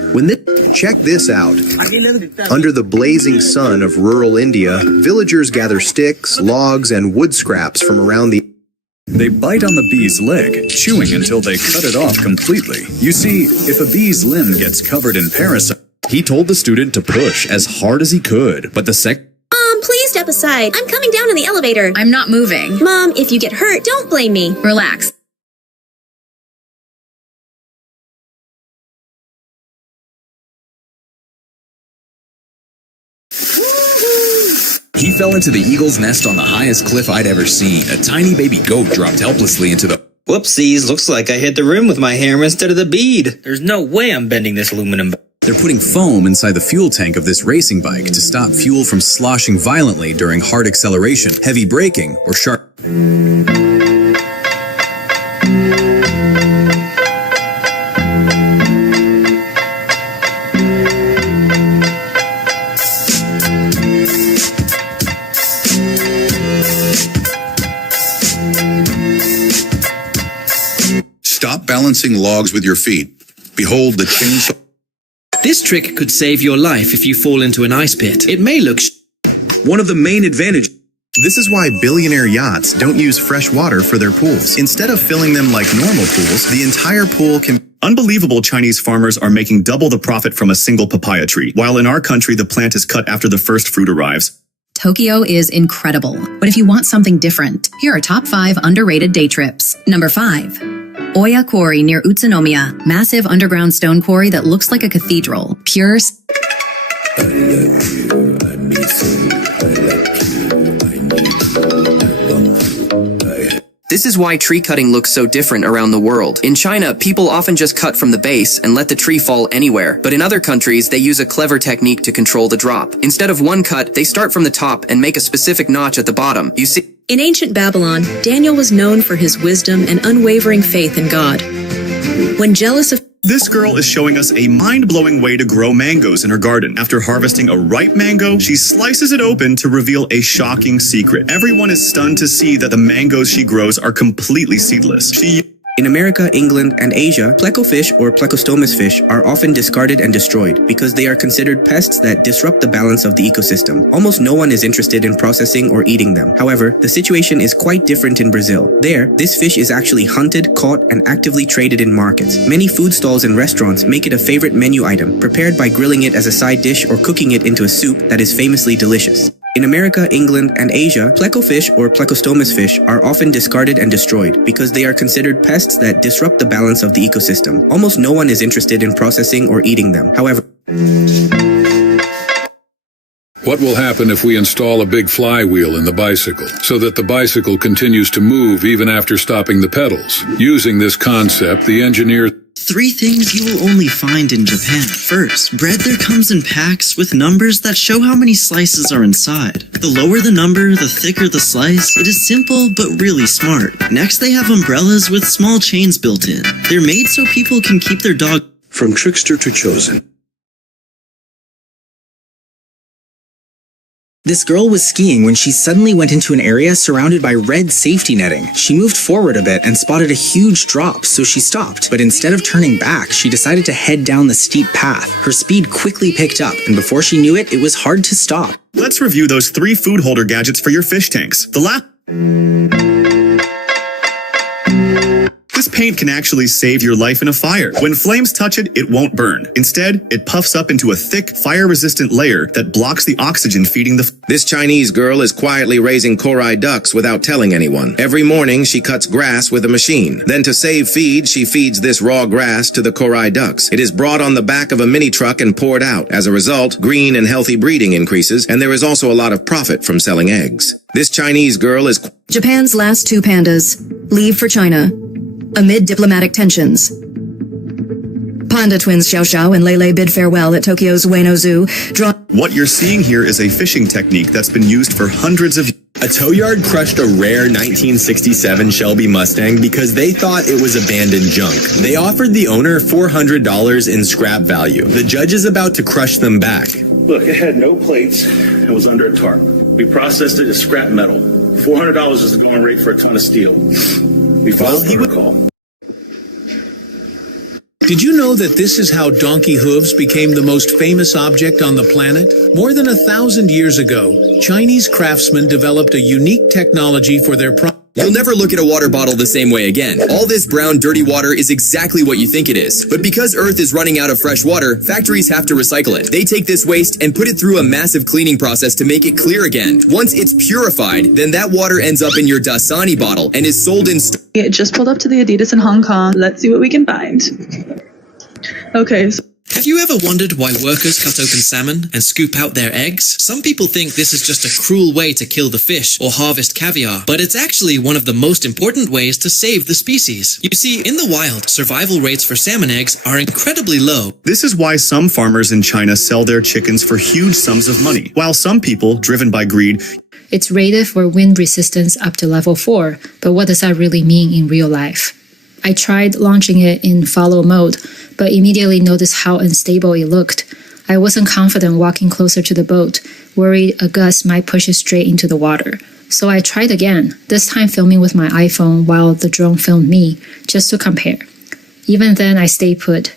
Check this out. Under the blazing sun of rural India, villagers gather sticks, logs, and wood scraps from around the... They bite on the bee's leg, chewing until they cut it off completely. You see, if a bee's limb gets covered in parasites... He told the student to push as hard as he could, but the Please step aside. I'm coming down in the elevator. I'm not moving. Mom, if you get hurt, don't blame me. Relax. He fell into the eagle's nest on the highest cliff I'd ever seen. A tiny baby goat dropped helplessly into the... Whoopsies, looks like I hit the rim with my hammer instead of the bead. There's no way I'm bending this aluminum. They're putting foam inside the fuel tank of this racing bike to stop fuel from sloshing violently during hard acceleration, heavy braking, or sharp... balancing logs with your feet. Behold the chainsaw. This trick could save your life if you fall into an ice pit. It may look One of the main advantages. This is why billionaire yachts don't use fresh water for their pools. Instead of filling them like normal pools, the entire pool can... Unbelievable Chinese farmers are making double the profit from a single papaya tree, while in our country the plant is cut after the first fruit arrives. Tokyo is incredible, but if you want something different, here are top 5 underrated day trips. Number 5. Oya Quarry near Utsunomiya, massive underground stone quarry that looks like a cathedral. Pure... This is why tree cutting looks so different around the world. In China, people often just cut from the base and let the tree fall anywhere. But in other countries, they use a clever technique to control the drop. Instead of one cut, they start from the top and make a specific notch at the bottom. You see... In ancient Babylon, Daniel was known for his wisdom and unwavering faith in God. When jealous of... This girl is showing us a mind-blowing way to grow mangoes in her garden. After harvesting a ripe mango, she slices it open to reveal a shocking secret. Everyone is stunned to see that the mangoes she grows are completely seedless. In America, England, and Asia, plecofish or plecostomus fish are often discarded and destroyed because they are considered pests that disrupt the balance of the ecosystem. Almost no one is interested in processing or eating them. However, the situation is quite different in Brazil. There, this fish is actually hunted, caught, and actively traded in markets. Many food stalls and restaurants make it a favorite menu item, prepared by grilling it as a side dish or cooking it into a soup that is famously delicious. In America, England, and Asia, plecofish or plecostomus fish are often discarded and destroyed because they are considered pests that disrupt the balance of the ecosystem. Almost no one is interested in processing or eating them. However, what will happen if we install a big flywheel in the bicycle so that the bicycle continues to move even after stopping the pedals? Using this concept, the engineers... 3 things you will only find in Japan. First, bread there comes in packs with numbers that show how many slices are inside. The lower the number, the thicker the slice. It is simple, but really smart. Next, they have umbrellas with small chains built in. They're made so people can keep their dog... From trickster to chosen. This girl was skiing when she suddenly went into an area surrounded by red safety netting. She moved forward a bit and spotted a huge drop, so she stopped. But instead of turning back, she decided to head down the steep path. Her speed quickly picked up, and before she knew it, it was hard to stop. Let's review those 3 food holder gadgets for your fish tanks. This paint can actually save your life in a fire. When flames touch it, it won't burn. Instead, it puffs up into a thick, fire-resistant layer that blocks the oxygen feeding the... This Chinese girl is quietly raising Korai ducks without telling anyone. Every morning, she cuts grass with a machine. Then to save feed, she feeds this raw grass to the Korai ducks. It is brought on the back of a mini truck and poured out. As a result, green and healthy breeding increases, and there is also a lot of profit from selling eggs. This Chinese girl is... Japan's last 2 pandas leave for China amid diplomatic tensions. Panda twins Xiao Xiao and Lele bid farewell at Tokyo's Ueno Zoo. What you're seeing here is a fishing technique that's been used for hundreds of years. A tow yard crushed a rare 1967 Shelby Mustang because they thought it was abandoned junk. They offered the owner $400 in scrap value. The judge is about to crush them back. Look, it had no plates and was under a tarp. We processed it as scrap metal. $400 is the going rate for a ton of steel. We followed protocol. Did you know that this is how donkey hooves became the most famous object on the planet? More than 1,000 years ago, Chinese craftsmen developed a unique technology for their You'll never look at a water bottle the same way again. All this brown, dirty water is exactly what you think it is. But because Earth is running out of fresh water, factories have to recycle it. They take this waste and put it through a massive cleaning process to make it clear again. Once it's purified, then that water ends up in your Dasani bottle and is sold in... It just pulled up to the Adidas in Hong Kong. Let's see what we can find. Okay, so... Have you ever wondered why workers cut open salmon and scoop out their eggs? Some people think this is just a cruel way to kill the fish or harvest caviar, but it's actually one of the most important ways to save the species. You see, in the wild, survival rates for salmon eggs are incredibly low. This is why some farmers in China sell their chickens for huge sums of money, while some people, driven by greed... It's rated for wind resistance up to level 4, but what does that really mean in real life? I tried launching it in follow mode, but immediately noticed how unstable it looked. I wasn't confident walking closer to the boat, worried a gust might push it straight into the water. So I tried again, this time filming with my iPhone while the drone filmed me, just to compare. Even then, I stay put.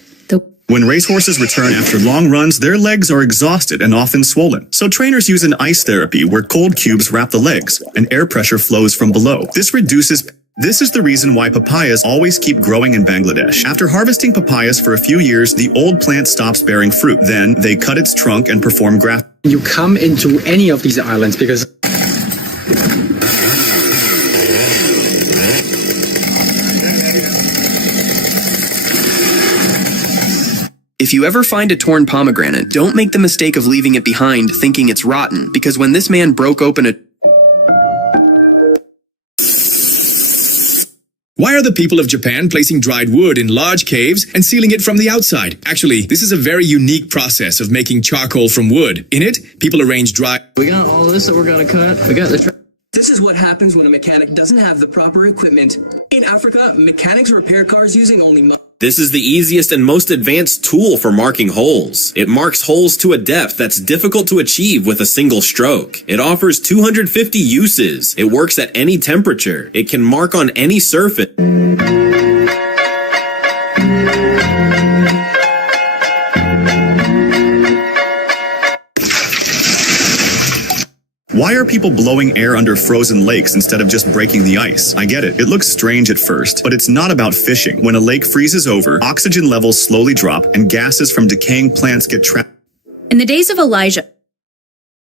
When racehorses return after long runs, their legs are exhausted and often swollen. So trainers use an ice therapy where cold cubes wrap the legs and air pressure flows from below. This is the reason why papayas always keep growing in Bangladesh. After harvesting papayas for a few years, the old plant stops bearing fruit. Then they cut its trunk and perform graft. You come into any of these islands because If you ever find a torn pomegranate, don't make the mistake of leaving it behind thinking it's rotten, because when this man broke open a... Why are the people of Japan placing dried wood in large caves and sealing it from the outside? Actually, this is a very unique process of making charcoal from wood. In it, people arrange dry... We got all this that we're gonna cut. We got the... This is what happens when a mechanic doesn't have the proper equipment. In Africa, mechanics repair cars using only... This is the easiest and most advanced tool for marking holes. It marks holes to a depth that's difficult to achieve with a single stroke. It offers 250 uses. It works at any temperature. It can mark on any surface. Why are people blowing air under frozen lakes instead of just breaking the ice? I get it. It looks strange at first, but it's not about fishing. When a lake freezes over, oxygen levels slowly drop and gases from decaying plants get trapped. In the days of Elijah,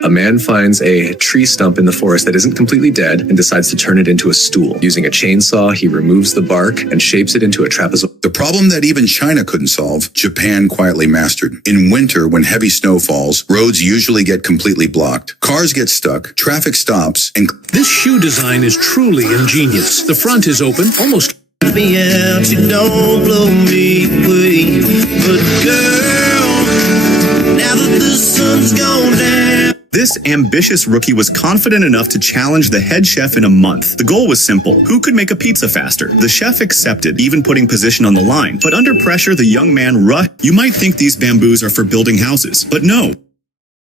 A man finds a tree stump in the forest that isn't completely dead and decides to turn it into a stool. Using a chainsaw, he removes the bark and shapes it into a trapezoid. The problem that even China couldn't solve, Japan quietly mastered. In winter, when heavy snow falls, roads usually get completely blocked. Cars get stuck, traffic stops, and... This shoe design is truly ingenious. The front is open, almost... Me out, you don't blow me away. But girl, now that the sun's gone down. This ambitious rookie was confident enough to challenge the head chef in a month. The goal was simple. Who could make a pizza faster? The chef accepted, even putting position on the line. But under pressure, the young man rushed. You might think these bamboos are for building houses, but no.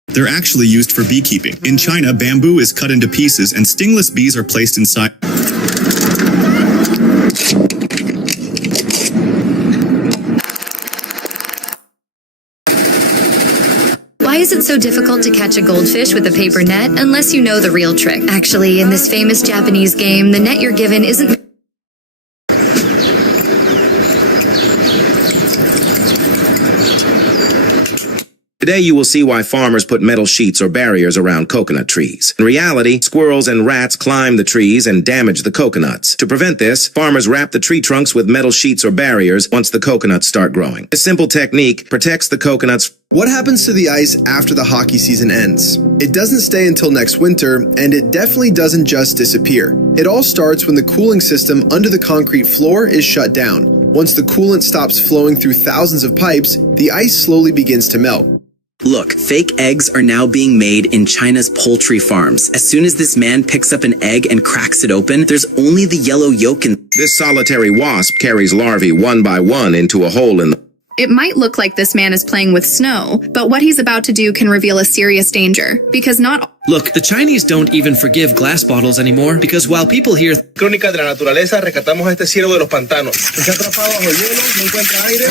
They're actually used for beekeeping. In China, bamboo is cut into pieces and stingless bees are placed inside. Why is it so difficult to catch a goldfish with a paper net unless you know the real trick? Actually, in this famous Japanese game, the net you're given isn't... Today you will see why farmers put metal sheets or barriers around coconut trees. In reality, squirrels and rats climb the trees and damage the coconuts. To prevent this, farmers wrap the tree trunks with metal sheets or barriers once the coconuts start growing. This simple technique protects the coconuts. What happens to the ice after the hockey season ends? It doesn't stay until next winter, and it definitely doesn't just disappear. It all starts when the cooling system under the concrete floor is shut down. Once the coolant stops flowing through thousands of pipes, the ice slowly begins to melt. Look, fake eggs are now being made in China's poultry farms. As soon as this man picks up an egg and cracks it open, there's only the yellow yolk in... This solitary wasp carries larvae one by one into a hole in the... It might look like this man is playing with snow, but what he's about to do can reveal a serious danger, because not... Look, the Chinese don't even forgive glass bottles anymore, because while people hear... Crónica de la naturaleza, rescatamos a este ciervo de los pantanos. Está atrapado bajo el hielo, no encuentra aire.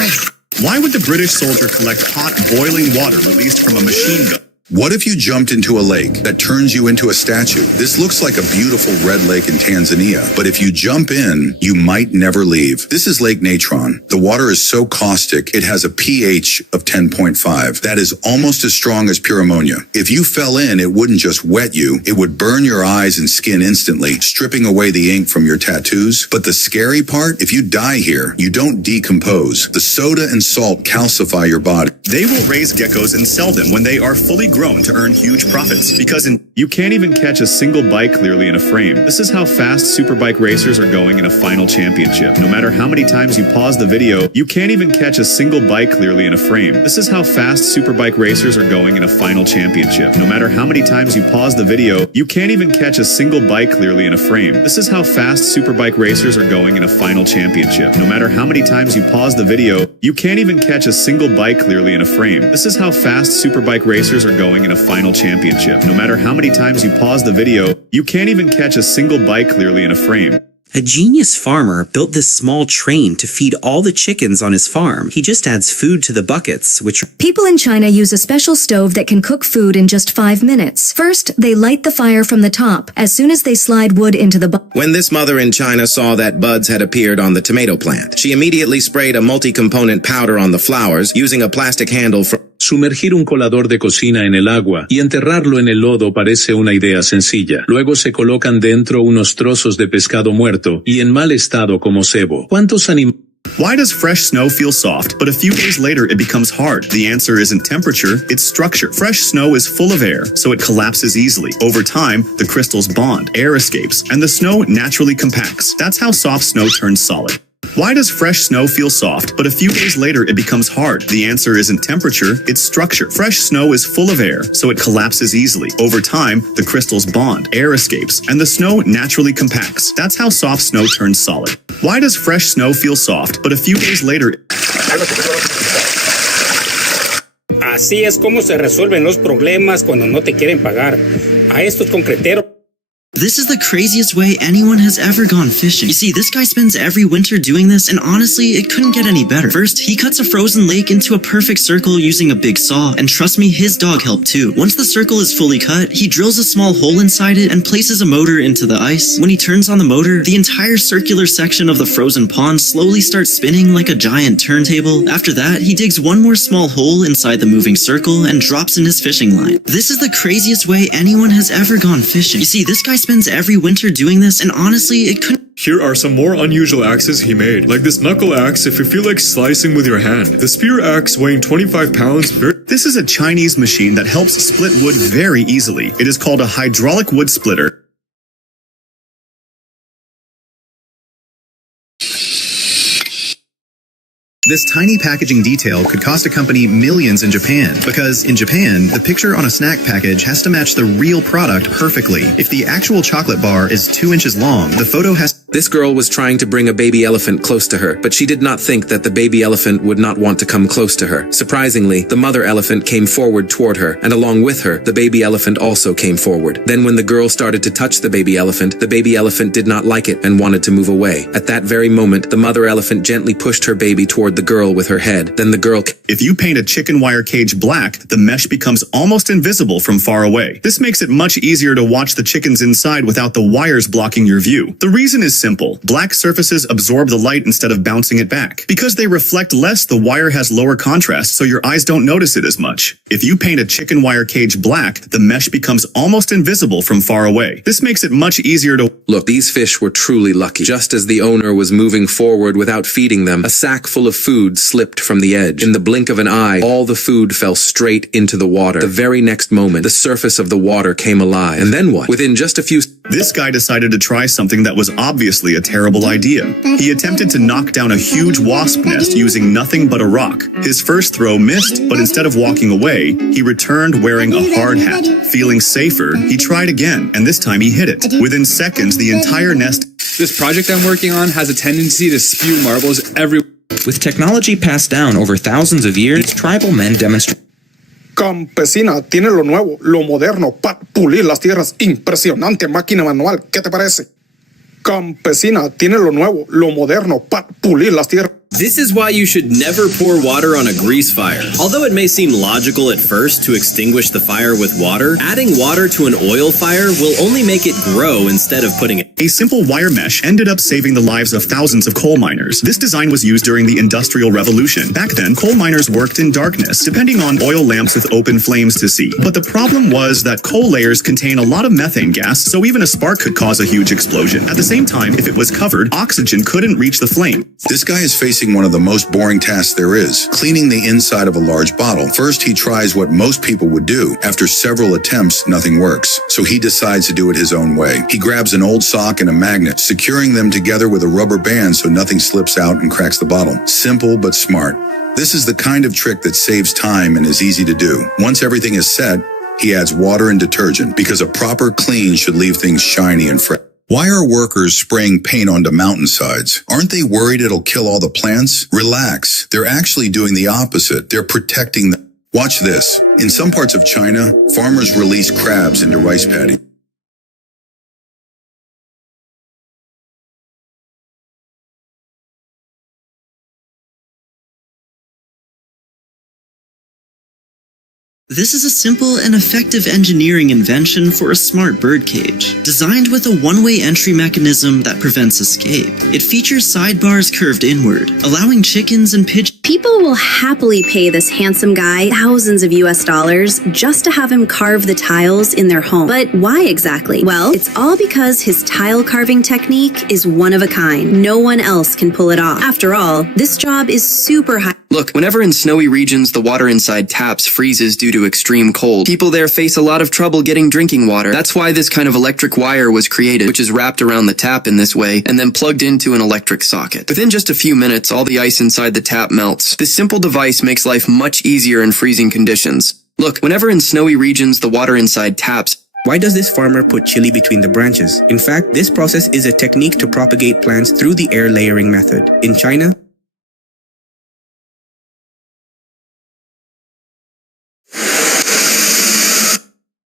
Why would the British soldier collect hot, boiling water released from a machine gun? What if you jumped into a lake that turns you into a statue? This looks like a beautiful red lake in Tanzania, but if you jump in, you might never leave. This is Lake Natron. The water is so caustic, it has a pH of 10.5. That is almost as strong as pure ammonia. If you fell in, it wouldn't just wet you, it would burn your eyes and skin instantly, stripping away the ink from your tattoos. But the scary part, if you die here, you don't decompose. The soda and salt calcify your body. They will raise geckos and sell them when they are fully grown to earn huge profits, because you can't even catch a single bike clearly in a frame. This is how fast superbike racers are going in a final championship. No matter how many times you pause the video, you can't even catch a single bike clearly in a frame. This is how fast superbike racers are going in a final championship. No matter how many times you pause the video, you can't even catch a single bike clearly in a frame. This is how fast superbike racers are going in a final championship. No matter how many times you pause the video, you can't even catch a single bike clearly in a frame. This is how fast superbike racers are going in a final championship. No matter how many times you pause the video, you can't even catch a single bike clearly in a frame. A genius farmer built this small train to feed all the chickens on his farm. He just adds food to the buckets, which... People in China use a special stove that can cook food in just 5 minutes. First, they light the fire from the top. As soon as they slide wood into the When this mother in China saw that buds had appeared on the tomato plant, she immediately sprayed a multi-component powder on the flowers using a plastic handle from... Sumergir un colador de cocina en el agua y enterrarlo en el lodo parece una idea sencilla. Luego se colocan dentro unos trozos de pescado muerto y en mal estado como cebo. ¿Cuántos animales? Why does fresh snow feel soft, but a few days later it becomes hard? The answer isn't temperature, it's structure. Fresh snow is full of air, so it collapses easily. Over time, the crystals bond, air escapes, and the snow naturally compacts. That's how soft snow turns solid. Why does fresh snow feel soft, but a few days later it becomes hard? The answer isn't temperature, it's structure. Fresh snow is full of air, so it collapses easily. Over time, the crystals bond, air escapes, and the snow naturally compacts. That's how soft snow turns solid. Why does fresh snow feel soft, but a few days later... Así es como se resuelven los problemas cuando no te quieren pagar. A estos concreteros... This is the craziest way anyone has ever gone fishing. You see, this guy spends every winter doing this, and honestly, it couldn't get any better. First, he cuts a frozen lake into a perfect circle using a big saw, and trust me, his dog helped too. Once the circle is fully cut, he drills a small hole inside it and places a motor into the ice. When he turns on the motor, the entire circular section of the frozen pond slowly starts spinning like a giant turntable. After that, he digs one more small hole inside the moving circle and drops in his fishing line. This is the craziest way anyone has ever gone fishing. You see, this guy spends every winter doing this, and honestly, it couldn't... Here are some more unusual axes he made, like this knuckle axe if you feel like slicing with your hand. The spear axe weighing 25 pounds. This is a Chinese machine that helps split wood very easily. It is called a hydraulic wood splitter. This tiny packaging detail could cost a company millions in Japan, because in Japan, the picture on a snack package has to match the real product perfectly. If the actual chocolate bar is 2 inches long, the photo has... This girl was trying to bring a baby elephant close to her, but she did not think that the baby elephant would not want to come close to her. Surprisingly, the mother elephant came forward toward her, and along with her, the baby elephant also came forward. Then when the girl started to touch the baby elephant did not like it and wanted to move away. At that very moment, the mother elephant gently pushed her baby toward the girl with her head. Then the girl... If you paint a chicken wire cage black, the mesh becomes almost invisible from far away. This makes it much easier to watch the chickens inside without the wires blocking your view. The reason is simple. Black surfaces absorb the light instead of bouncing it back. Because they reflect less, the wire has lower contrast, so your eyes don't notice it as much. If you paint a chicken wire cage black, the mesh becomes almost invisible from far away. This makes it much easier to... Look, these fish were truly lucky. Just as the owner was moving forward without feeding them, a sack full of food slipped from the edge. In the blink of an eye, all the food fell straight into the water. The very next moment, the surface of the water came alive. And then what? Within just a few... This guy decided to try something that was obviously a terrible idea. He attempted to knock down a huge wasp nest using nothing but a rock. His first throw missed, but instead of walking away, he returned wearing a hard hat. Feeling safer, he tried again, and this time he hit it. Within seconds, the entire nest... This project I'm working on has a tendency to spew marbles everywhere. With technology passed down over thousands of years, tribal men demonstrate... Campesina tiene lo nuevo, lo moderno, para pulir las tierras. Impresionante máquina manual. ¿Qué te parece? Campesina tiene lo nuevo, lo moderno, para pulir las tierras. This is why you should never pour water on a grease fire. Although it may seem logical at first to extinguish the fire with water, adding water to an oil fire will only make it grow instead of putting it. A simple wire mesh ended up saving the lives of thousands of coal miners. This design was used during the Industrial Revolution. Back then, coal miners worked in darkness, depending on oil lamps with open flames to see. But the problem was that coal layers contain a lot of methane gas, so even a spark could cause a huge explosion. At the same time, if it was covered, oxygen couldn't reach the flame. This guy is facing one of the most boring tasks there is, cleaning the inside of a large bottle. First, he tries what most people would do. After several attempts, nothing works. So he decides to do it his own way. He grabs an old sock and a magnet, securing them together with a rubber band so nothing slips out and cracks the bottle. Simple but smart. This is the kind of trick that saves time and is easy to do. Once everything is set, he adds water and detergent, because a proper clean should leave things shiny and fresh. Why are workers spraying paint onto mountainsides? Aren't they worried it'll kill all the plants? Relax. They're actually doing the opposite. They're protecting them. Watch this. In some parts of China, farmers release crabs into rice paddies. This is a simple and effective engineering invention for a smart birdcage, designed with a one-way entry mechanism that prevents escape. It features sidebars curved inward, allowing chickens and pigeons. People will happily pay this handsome guy thousands of US dollars just to have him carve the tiles in their home. But why exactly? Well, it's all because his tile carving technique is one of a kind. No one else can pull it off. After all, this job is super high. Look, whenever in snowy regions the water inside taps freezes due to extreme cold, people there face a lot of trouble getting drinking water. That's why this kind of electric wire was created, which is wrapped around the tap in this way and then plugged into an electric socket. Within just a few minutes, all the ice inside the tap melts. This simple device makes life much easier in freezing conditions. Look, whenever in snowy regions the water inside taps. Why does this farmer put chili between the branches? In fact, this process is a technique to propagate plants through the air layering method. In China,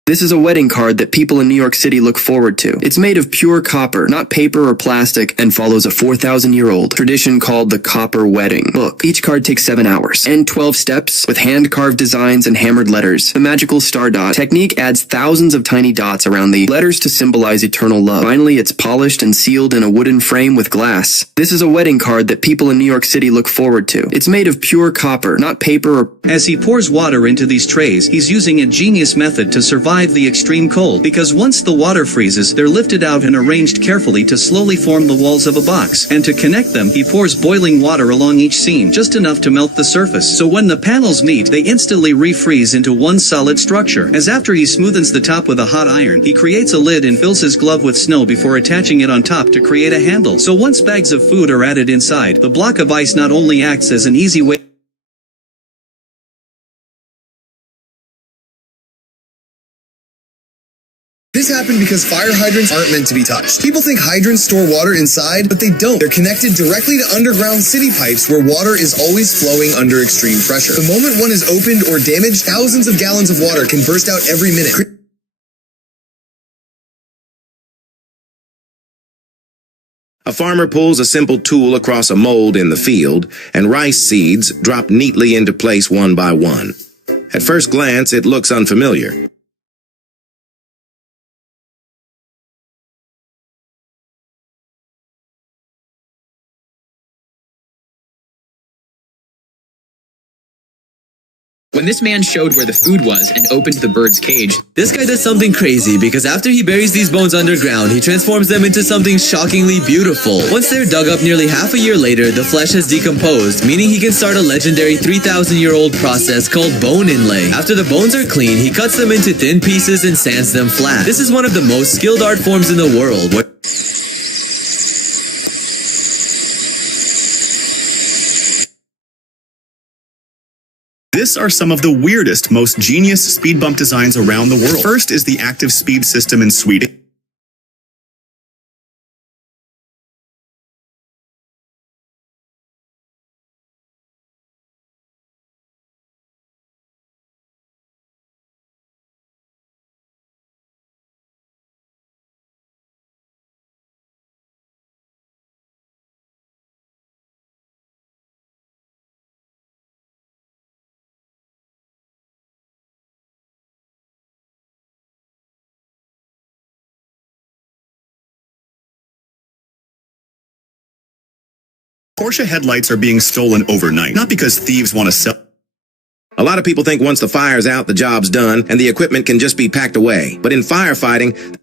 This is a wedding card that people in New York City look forward to. It's made of pure copper, not paper or plastic, and follows a 4,000-year-old tradition called the copper wedding. Look, each card takes 7 hours and 12 steps with hand-carved designs and hammered letters. The magical star dot technique adds thousands of tiny dots around the letters to symbolize eternal love. Finally, it's polished and sealed in a wooden frame with glass. This is a wedding card that people in New York City look forward to. It's made of pure copper, not paper or... As he pours water into these trays, he's using a genius method to survive the extreme cold, because once the water freezes, they're lifted out and arranged carefully to slowly form the walls of a box. And to connect them, he pours boiling water along each seam, just enough to melt the surface. So when the panels meet, they instantly refreeze into one solid structure. As after he smoothens the top with a hot iron, he creates a lid and fills his glove with snow before attaching it on top to create a handle. So once bags of food are added inside, the block of ice not only acts as an easy way. This happened because fire hydrants aren't meant to be touched. People think hydrants store water inside, but they don't. They're connected directly to underground city pipes where water is always flowing under extreme pressure. The moment one is opened or damaged, thousands of gallons of water can burst out every minute. A farmer pulls a simple tool across a mold in the field, and rice seeds drop neatly into place one by one. At first glance, it looks unfamiliar. When this man showed where the food was and opened the bird's cage, this guy does something crazy because after he buries these bones underground, he transforms them into something shockingly beautiful. Once they're dug up nearly half a year later, the flesh has decomposed, meaning he can start a legendary 3,000-year-old process called bone inlay. After the bones are clean, he cuts them into thin pieces and sands them flat. This is one of the most skilled art forms in the world. This are some of the weirdest, most genius speed bump designs around the world. First is the active speed system in Sweden. Porsche headlights are being stolen overnight, not because thieves want to sell. A lot of people think once the fire's out, the job's done, and the equipment can just be packed away. But in firefighting,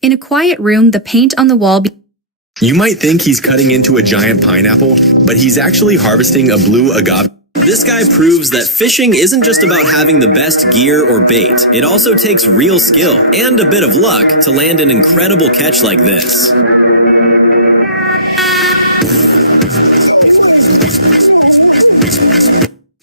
In a quiet room, the paint on the wall. You might think he's cutting into a giant pineapple, but he's actually harvesting a blue agave. This guy proves that fishing isn't just about having the best gear or bait. It also takes real skill and a bit of luck to land an incredible catch like this.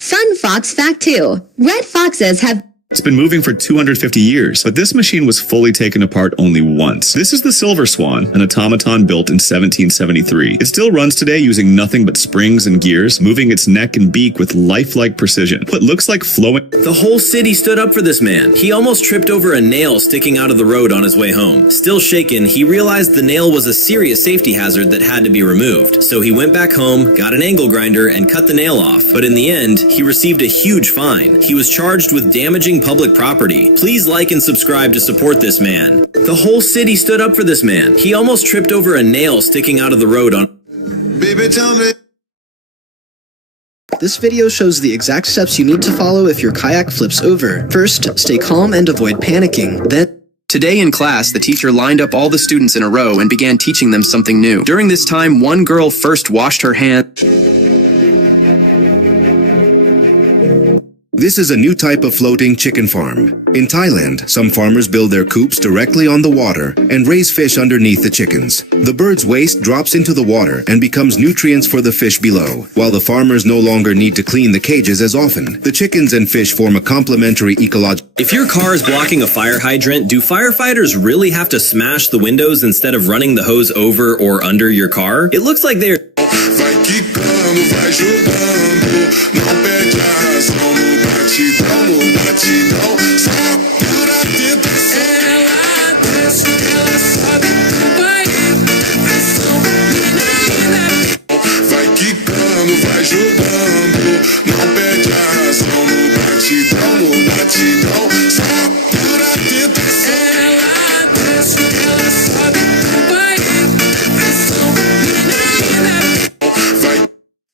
Fun Fox Fact 2. Red foxes have It's been moving for 250 years, but this machine was fully taken apart only once. This is the Silver Swan, an automaton built in 1773. It still runs today using nothing but springs and gears, moving its neck and beak with lifelike precision. What looks like flowing... The whole city stood up for this man. He almost tripped over a nail sticking out of the road on his way home. Still shaken, he realized the nail was a serious safety hazard that had to be removed. So he went back home, got an angle grinder, and cut the nail off. But in the end, he received a huge fine. He was charged with damaging public property. Please like and subscribe to support this man. The whole city stood up for this man. He almost tripped over a nail sticking out of the road on... Baby, tell me. This video shows the exact steps you need to follow if your kayak flips over. First, stay calm and avoid panicking. Then... Today in class, the teacher lined up all the students in a row and began teaching them something new. During this time, one girl first washed her hands. This is a new type of floating chicken farm. In Thailand, some farmers build their coops directly on the water and raise fish underneath the chickens. The bird's waste drops into the water and becomes nutrients for the fish below, while the farmers no longer need to clean the cages as often. The chickens and fish form a complementary ecological... If your car is blocking a fire hydrant, do firefighters really have to smash the windows instead of running the hose over or under your car? It looks like they're...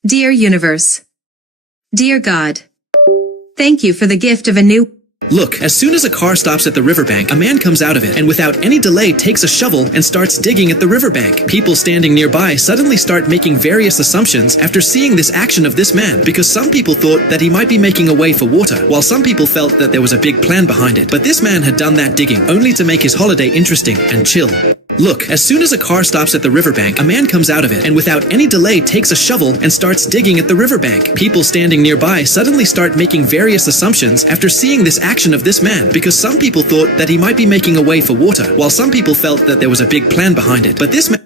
Dear Universe, Dear God, thank you for the gift of a new... Look, as soon as a car stops at the riverbank, a man comes out of it and without any delay takes a shovel and starts digging at the riverbank. People standing nearby suddenly start making various assumptions after seeing this action of this man, because some people thought that he might be making a way for water, while some people felt that there was a big plan behind it. But this man had done that digging only to make his holiday interesting and chill. Look, as soon as a car stops at the riverbank, a man comes out of it and without any delay takes a shovel and starts digging at the riverbank. People standing nearby suddenly start making various assumptions after seeing this action of this man, because some people thought that he might be making a way for water, while some people felt that there was a big plan behind it. But this man...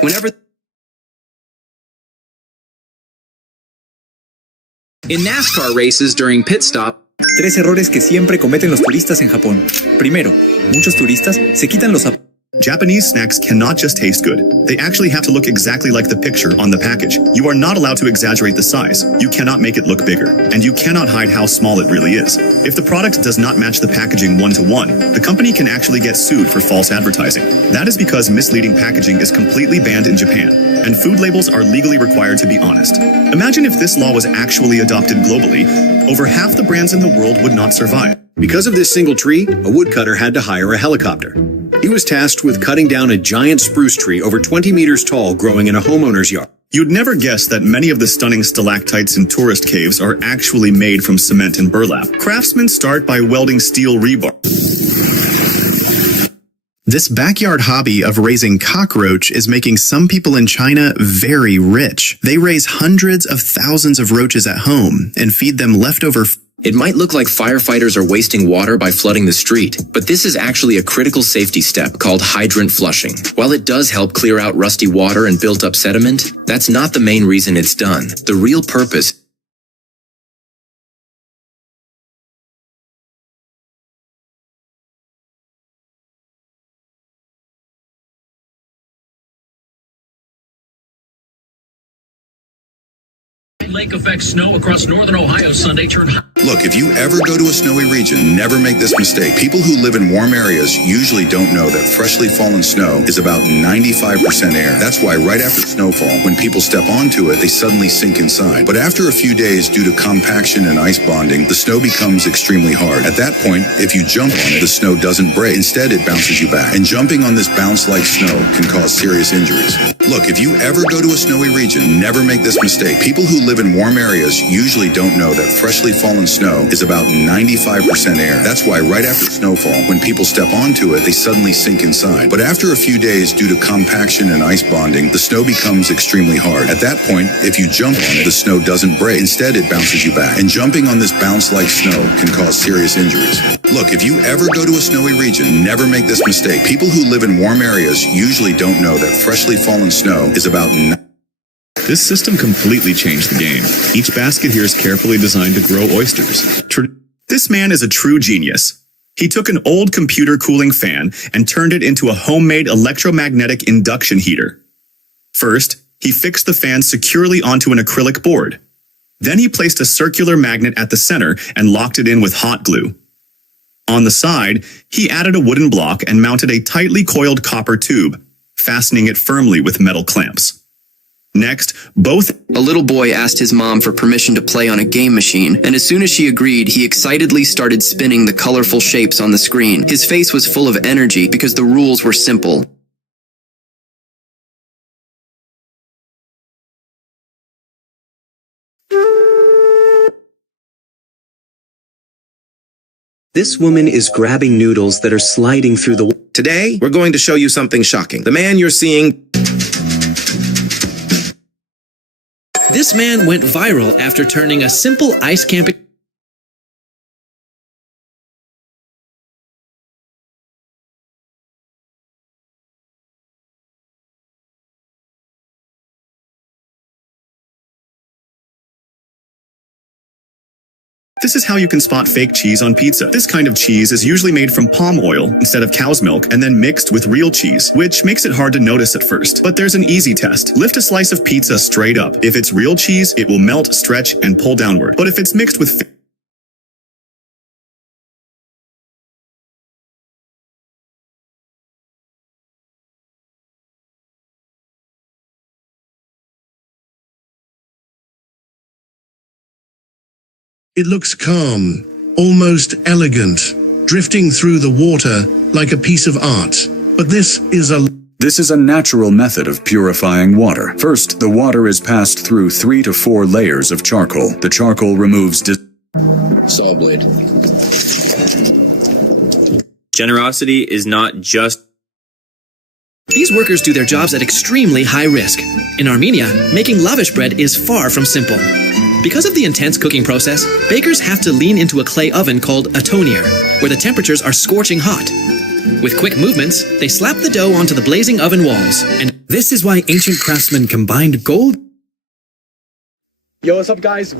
Whenever... In NASCAR races during pit stop, 3 errores que siempre cometen los turistas en Japón. Primero, muchos turistas se quitan los zapatos. Japanese snacks cannot just taste good. They actually have to look exactly like the picture on the package. You are not allowed to exaggerate the size. You cannot make it look bigger. And you cannot hide how small it really is. If the product does not match the packaging one-to-one, the company can actually get sued for false advertising. That is because misleading packaging is completely banned in Japan, and food labels are legally required to be honest. Imagine if this law was actually adopted globally, over half the brands in the world would not survive. Because of this single tree, a woodcutter had to hire a helicopter. He was tasked with cutting down a giant spruce tree over 20 meters tall growing in a homeowner's yard. You'd never guess that many of the stunning stalactites in tourist caves are actually made from cement and burlap. Craftsmen start by welding steel rebar. This backyard hobby of raising cockroach is making some people in China very rich. They raise hundreds of thousands of roaches at home and feed them leftover. It might look like firefighters are wasting water by flooding the street, but this is actually a critical safety step called hydrant flushing. While it does help clear out rusty water and built-up sediment, that's not the main reason it's done. The real purpose Lake effect snow across northern Ohio Sunday turned hot. Look, if you ever go to a snowy region, never make this mistake. People who live in warm areas usually don't know that freshly fallen snow is about 95% air. That's why right after snowfall, when people step onto it, they suddenly sink inside. But after a few days, due to compaction and ice bonding, the snow becomes extremely hard. At that point, if you jump on it, the snow doesn't break. Instead, it bounces you back. And jumping on this bounce-like snow can cause serious injuries. Look, if you ever go to a snowy region, never make this mistake. People who live in warm areas usually don't know that freshly fallen snow is about 95% air. That's why right after snowfall, when people step onto it, they suddenly sink inside. But after a few days, due to compaction and ice bonding, the snow becomes extremely hard. At that point, if you jump on it, the snow doesn't break. Instead, it bounces you back. And jumping on this bounce-like snow can cause serious injuries. Look, if you ever go to a snowy region, never make this mistake. People who live in warm areas usually don't know that freshly fallen snow is about This system completely changed the game. Each basket here is carefully designed to grow oysters. This man is a true genius. He took an old computer cooling fan and turned it into a homemade electromagnetic induction heater. First, he fixed the fan securely onto an acrylic board. Then he placed a circular magnet at the center and locked it in with hot glue. On the side, he added a wooden block and mounted a tightly coiled copper tube, fastening it firmly with metal clamps. Next, a little boy asked his mom for permission to play on a game machine, and as soon as she agreed, he excitedly started spinning the colorful shapes on the screen. His face was full of energy because the rules were simple. This woman is grabbing noodles that are sliding through the... Today, we're going to show you something shocking. The man you're seeing... This man went viral after turning a simple ice camping... This is how you can spot fake cheese on pizza. This kind of cheese is usually made from palm oil instead of cow's milk and then mixed with real cheese, which makes it hard to notice at first. But there's an easy test. Lift a slice of pizza straight up. If it's real cheese, it will melt, stretch, and pull downward. But if it's mixed with It looks calm, almost elegant, drifting through the water like a piece of art. But this is a natural method of purifying water. First, the water is passed through 3 to 4 layers of charcoal. The charcoal removes saw blade. Generosity is not just... These workers do their jobs at extremely high risk. In Armenia, making lavish bread is far from simple. Because of the intense cooking process, bakers have to lean into a clay oven called a tonier, where the temperatures are scorching hot. With quick movements, they slap the dough onto the blazing oven walls, and this is why ancient craftsmen combined gold... Yo, what's up guys?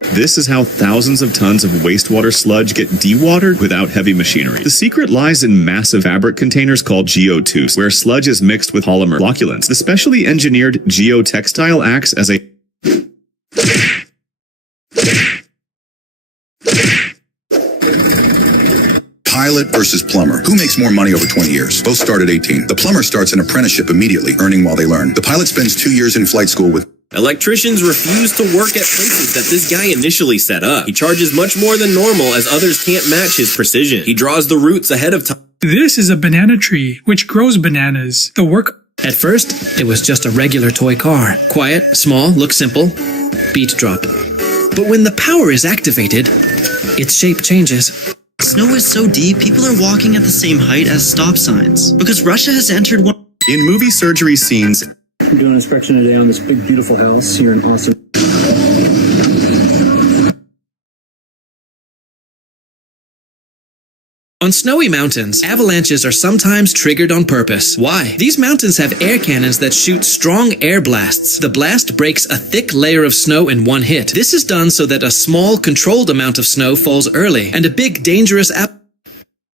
This is how thousands of tons of wastewater sludge get dewatered without heavy machinery. The secret lies in massive fabric containers called geotubes, where sludge is mixed with polymer flocculants. The specially engineered geotextile acts as a Pilot versus plumber. Who makes more money over 20 years? Both start at 18. The plumber starts an apprenticeship immediately, earning while they learn. The pilot spends 2 years in flight school with... Electricians refuse to work at places that this guy initially set up. He charges much more than normal as others can't match his precision. He draws the roots ahead of time. This is a banana tree, which grows bananas. At first, it was just a regular toy car. Quiet, small, looks simple. Beat drop. But when the power is activated, its shape changes. Snow is so deep, people are walking at the same height as stop signs. Because Russia has entered one... In movie surgery scenes... We're doing an inspection today on this big, beautiful house here in Austin. On snowy mountains, avalanches are sometimes triggered on purpose. Why? These mountains have air cannons that shoot strong air blasts. The blast breaks a thick layer of snow in one hit. This is done so that a small, controlled amount of snow falls early, and a big, dangerous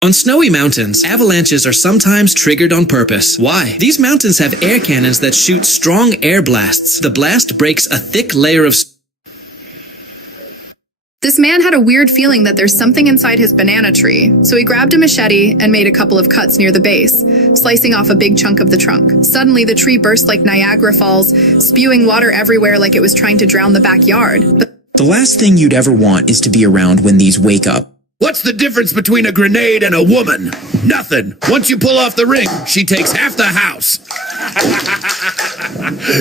On snowy mountains, avalanches are sometimes triggered on purpose. Why? These mountains have air cannons that shoot strong air blasts. The blast breaks a thick layer of This man had a weird feeling that there's something inside his banana tree, so he grabbed a machete and made a couple of cuts near the base, slicing off a big chunk of the trunk. Suddenly, the tree burst like Niagara Falls, spewing water everywhere like it was trying to drown the backyard. The last thing you'd ever want is to be around when these wake up. What's the difference between a grenade and a woman? Nothing. Once you pull off the ring, she takes half the house.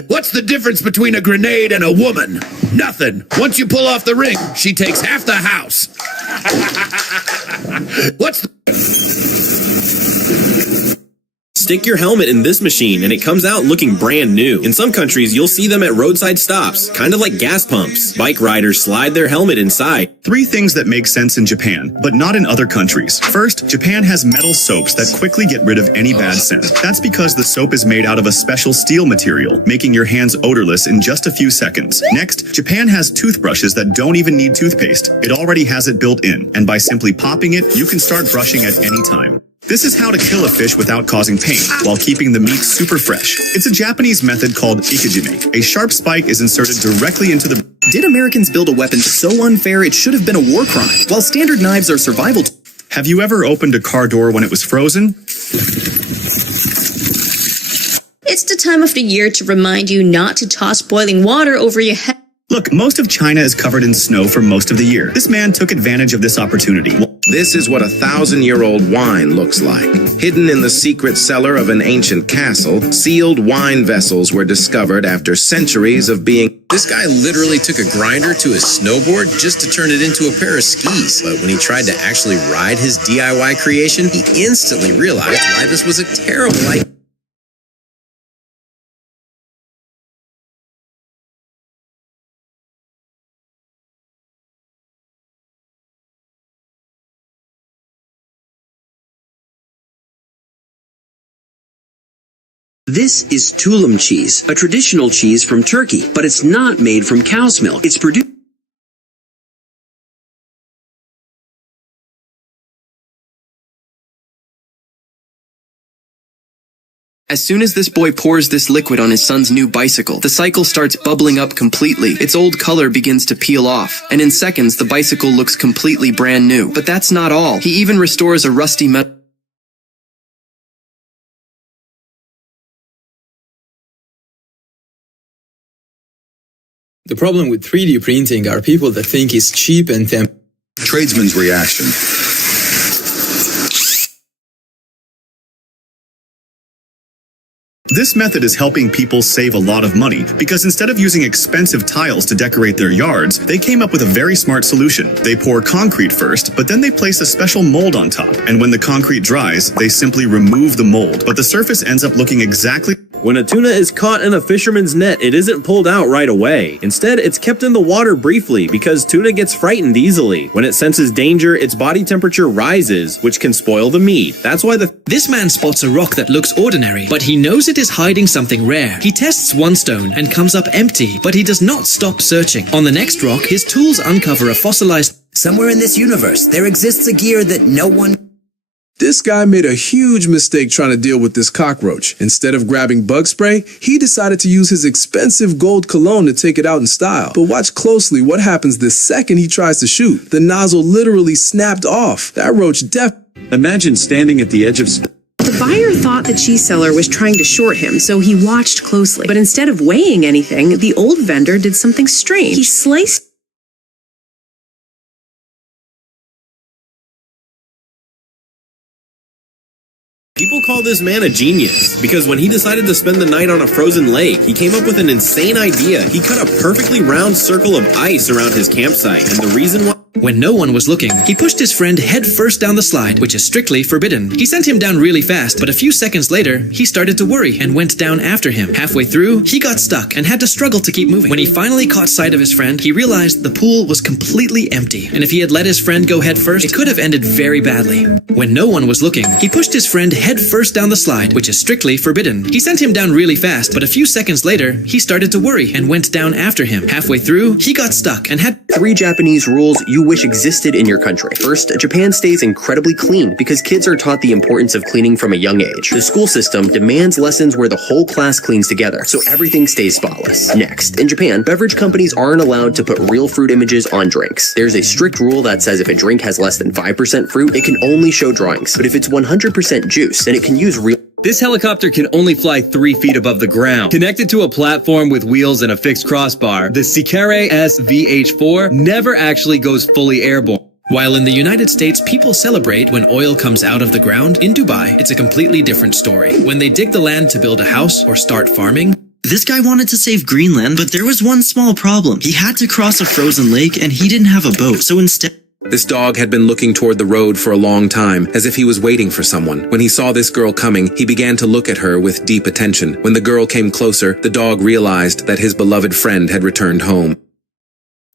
What's the difference between a grenade and a woman? Nothing. Once you pull off the ring, she takes half the house. Stick your helmet in this machine and it comes out looking brand new. In some countries, you'll see them at roadside stops, kind of like gas pumps. Bike riders slide their helmet inside. 3 things that make sense in Japan, but not in other countries. First, Japan has metal soaps that quickly get rid of any bad scent. That's because the soap is made out of a special steel material, making your hands odorless in just a few seconds. Next, Japan has toothbrushes that don't even need toothpaste. It already has it built in, and by simply popping it, you can start brushing at any time. This is how to kill a fish without causing pain, while keeping the meat super fresh. It's a Japanese method called ikejime. A sharp spike is inserted directly into the... Did Americans build a weapon so unfair it should have been a war crime? While standard knives are survival... Have you ever opened a car door when it was frozen? It's the time of the year to remind you not to toss boiling water over your head. Look, most of China is covered in snow for most of the year. This man took advantage of this opportunity. This is what 1,000-year-old wine looks like. Hidden in the secret cellar of an ancient castle, sealed wine vessels were discovered after centuries of being... This guy literally took a grinder to his snowboard just to turn it into a pair of skis. But when he tried to actually ride his DIY creation, he instantly realized why this was a terrible idea. This is tulum cheese, a traditional cheese from Turkey, but it's not made from cow's milk. It's produced... As soon as this boy pours this liquid on his son's new bicycle, the cycle starts bubbling up completely. Its old color begins to peel off, and in seconds the bicycle looks completely brand new. But that's not all. He even restores a rusty metal... The problem with 3D printing are people that think it's cheap and Tradesman's reaction. This method is helping people save a lot of money because instead of using expensive tiles to decorate their yards, they came up with a very smart solution. They pour concrete first, but then they place a special mold on top. And when the concrete dries, they simply remove the mold, but the surface ends up looking exactly... When a tuna is caught in a fisherman's net, it isn't pulled out right away. Instead, it's kept in the water briefly because tuna gets frightened easily. When it senses danger, its body temperature rises, which can spoil the meat. That's why This man spots a rock that looks ordinary, but he knows it is hiding something rare. He tests one stone and comes up empty, but he does not stop searching. On the next rock, his tools uncover a fossilized... Somewhere in this universe, there exists a gear that no one... This guy made a huge mistake trying to deal with this cockroach. Instead of grabbing bug spray, he decided to use his expensive gold cologne to take it out in style. But watch closely what happens the second he tries to shoot. The nozzle literally snapped off. That roach Imagine standing at the edge of... The buyer thought the cheese seller was trying to short him, so he watched closely. But instead of weighing anything, the old vendor did something strange. He sliced... People call this man a genius because when he decided to spend the night on a frozen lake, he came up with an insane idea. He cut a perfectly round circle of ice around his campsite, and the reason why... When no one was looking, he pushed his friend head first down the slide, which is strictly forbidden. He sent him down really fast, but a few seconds later, he started to worry and went down after him. Halfway through, he got stuck and had to struggle to keep moving. When he finally caught sight of his friend, he realized the pool was completely empty, and if he had let his friend go head first, it could have ended very badly. When no one was looking, he pushed his friend head first down the slide, which is strictly forbidden. He sent him down really fast, but a few seconds later, he started to worry and went down after him. Halfway through, he got stuck and had 3 Japanese rules you wish existed in your country. First, Japan stays incredibly clean because kids are taught the importance of cleaning from a young age. The school system demands lessons where the whole class cleans together, so everything stays spotless. Next, in Japan, beverage companies aren't allowed to put real fruit images on drinks. There's a strict rule that says if a drink has less than 5% fruit, it can only show drawings, but if it's 100% juice, then it can use real. This helicopter can only fly 3 feet above the ground. Connected to a platform with wheels and a fixed crossbar, the Sikare SVH-4 never actually goes fully airborne. While in the United States, people celebrate when oil comes out of the ground, in Dubai, it's a completely different story. When they dig the land to build a house or start farming, this guy wanted to save Greenland, but there was one small problem. He had to cross a frozen lake and he didn't have a boat, so instead... This dog had been looking toward the road for a long time, as if he was waiting for someone. When he saw this girl coming, he began to look at her with deep attention. When the girl came closer, the dog realized that his beloved friend had returned home.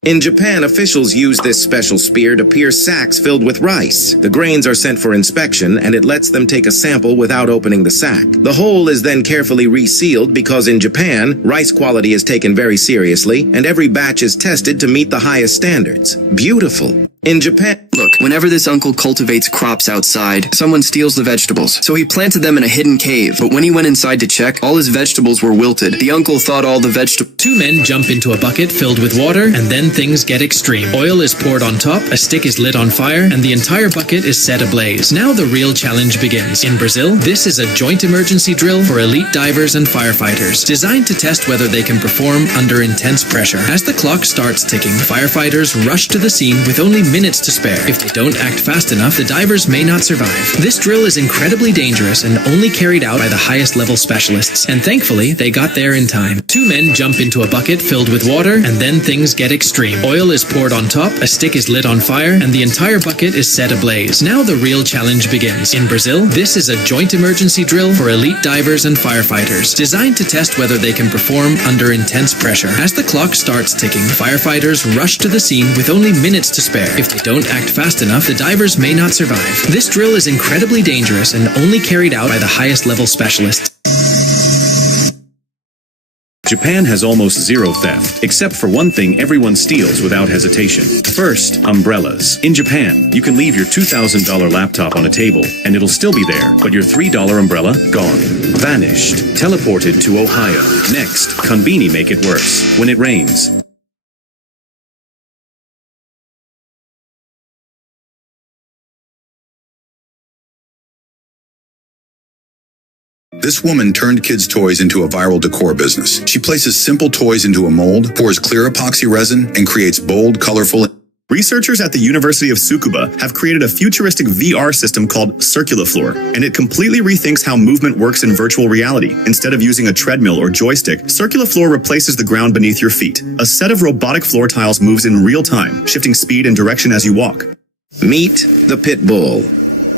In Japan, officials use this special spear to pierce sacks filled with rice. The grains are sent for inspection, and it lets them take a sample without opening the sack. The hole is then carefully resealed because in Japan, rice quality is taken very seriously, and every batch is tested to meet the highest standards. Beautiful. In Japan... Look, whenever this uncle cultivates crops outside, someone steals the vegetables. So he planted them in a hidden cave, but when he went inside to check, all his vegetables were wilted. The uncle thought all the vegetables... 2 men jump into a bucket filled with water, and then things get extreme. Oil is poured on top, a stick is lit on fire, and the entire bucket is set ablaze. Now the real challenge begins. In Brazil, this is a joint emergency drill for elite divers and firefighters, designed to test whether they can perform under intense pressure. As the clock starts ticking, firefighters rush to the scene with only minutes to spare. If they don't act fast enough, the divers may not survive. This drill is incredibly dangerous and only carried out by the highest level specialists, and thankfully, they got there in time. 2 men jump into a bucket filled with water, and then things get extreme. Oil is poured on top, a stick is lit on fire, and the entire bucket is set ablaze. Now the real challenge begins. In Brazil, this is a joint emergency drill for elite divers and firefighters, designed to test whether they can perform under intense pressure. As the clock starts ticking, firefighters rush to the scene with only minutes to spare. If they don't act fast enough, the divers may not survive. This drill is incredibly dangerous and only carried out by the highest level specialists. Japan has almost zero theft, except for one thing everyone steals without hesitation. First, umbrellas. In Japan, you can leave your $2,000 laptop on a table, and it'll still be there, but your $3 umbrella, gone. Vanished. Teleported to Ohio. Next, konbini make it worse. When it rains, This woman turned kids' toys into a viral decor business. She places simple toys into a mold, pours clear epoxy resin, and creates bold, colorful... Researchers at the University of Tsukuba have created a futuristic VR system called Circulafloor, and it completely rethinks how movement works in virtual reality. Instead of using a treadmill or joystick, Circulafloor replaces the ground beneath your feet. A set of robotic floor tiles moves in real time, shifting speed and direction as you walk. Meet the pit bull.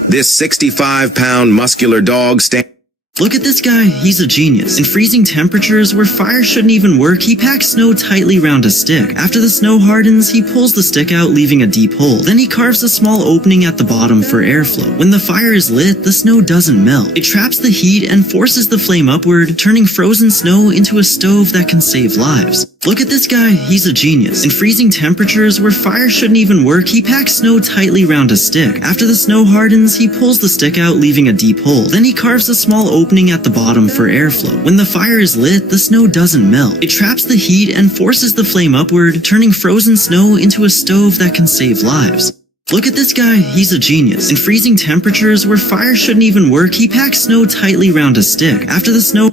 This 65-pound muscular dog stands... Look at this guy, he's a genius. In freezing temperatures where fire shouldn't even work, he packs snow tightly round a stick. After the snow hardens, he pulls the stick out, leaving a deep hole. Then he carves a small opening at the bottom for airflow. When the fire is lit, the snow doesn't melt. It traps the heat and forces the flame upward, turning frozen snow into a stove that can save lives. Look at this guy, he's a genius. In freezing temperatures where fire shouldn't even work, he packs snow tightly round a stick. After the snow hardens, he pulls the stick out, leaving a deep hole. Then he carves a small opening at the bottom for airflow. When the fire is lit, the snow doesn't melt. It traps the heat and forces the flame upward, turning frozen snow into a stove that can save lives. Look at this guy, he's a genius. In freezing temperatures where fire shouldn't even work, he packs snow tightly round a stick. After the snow...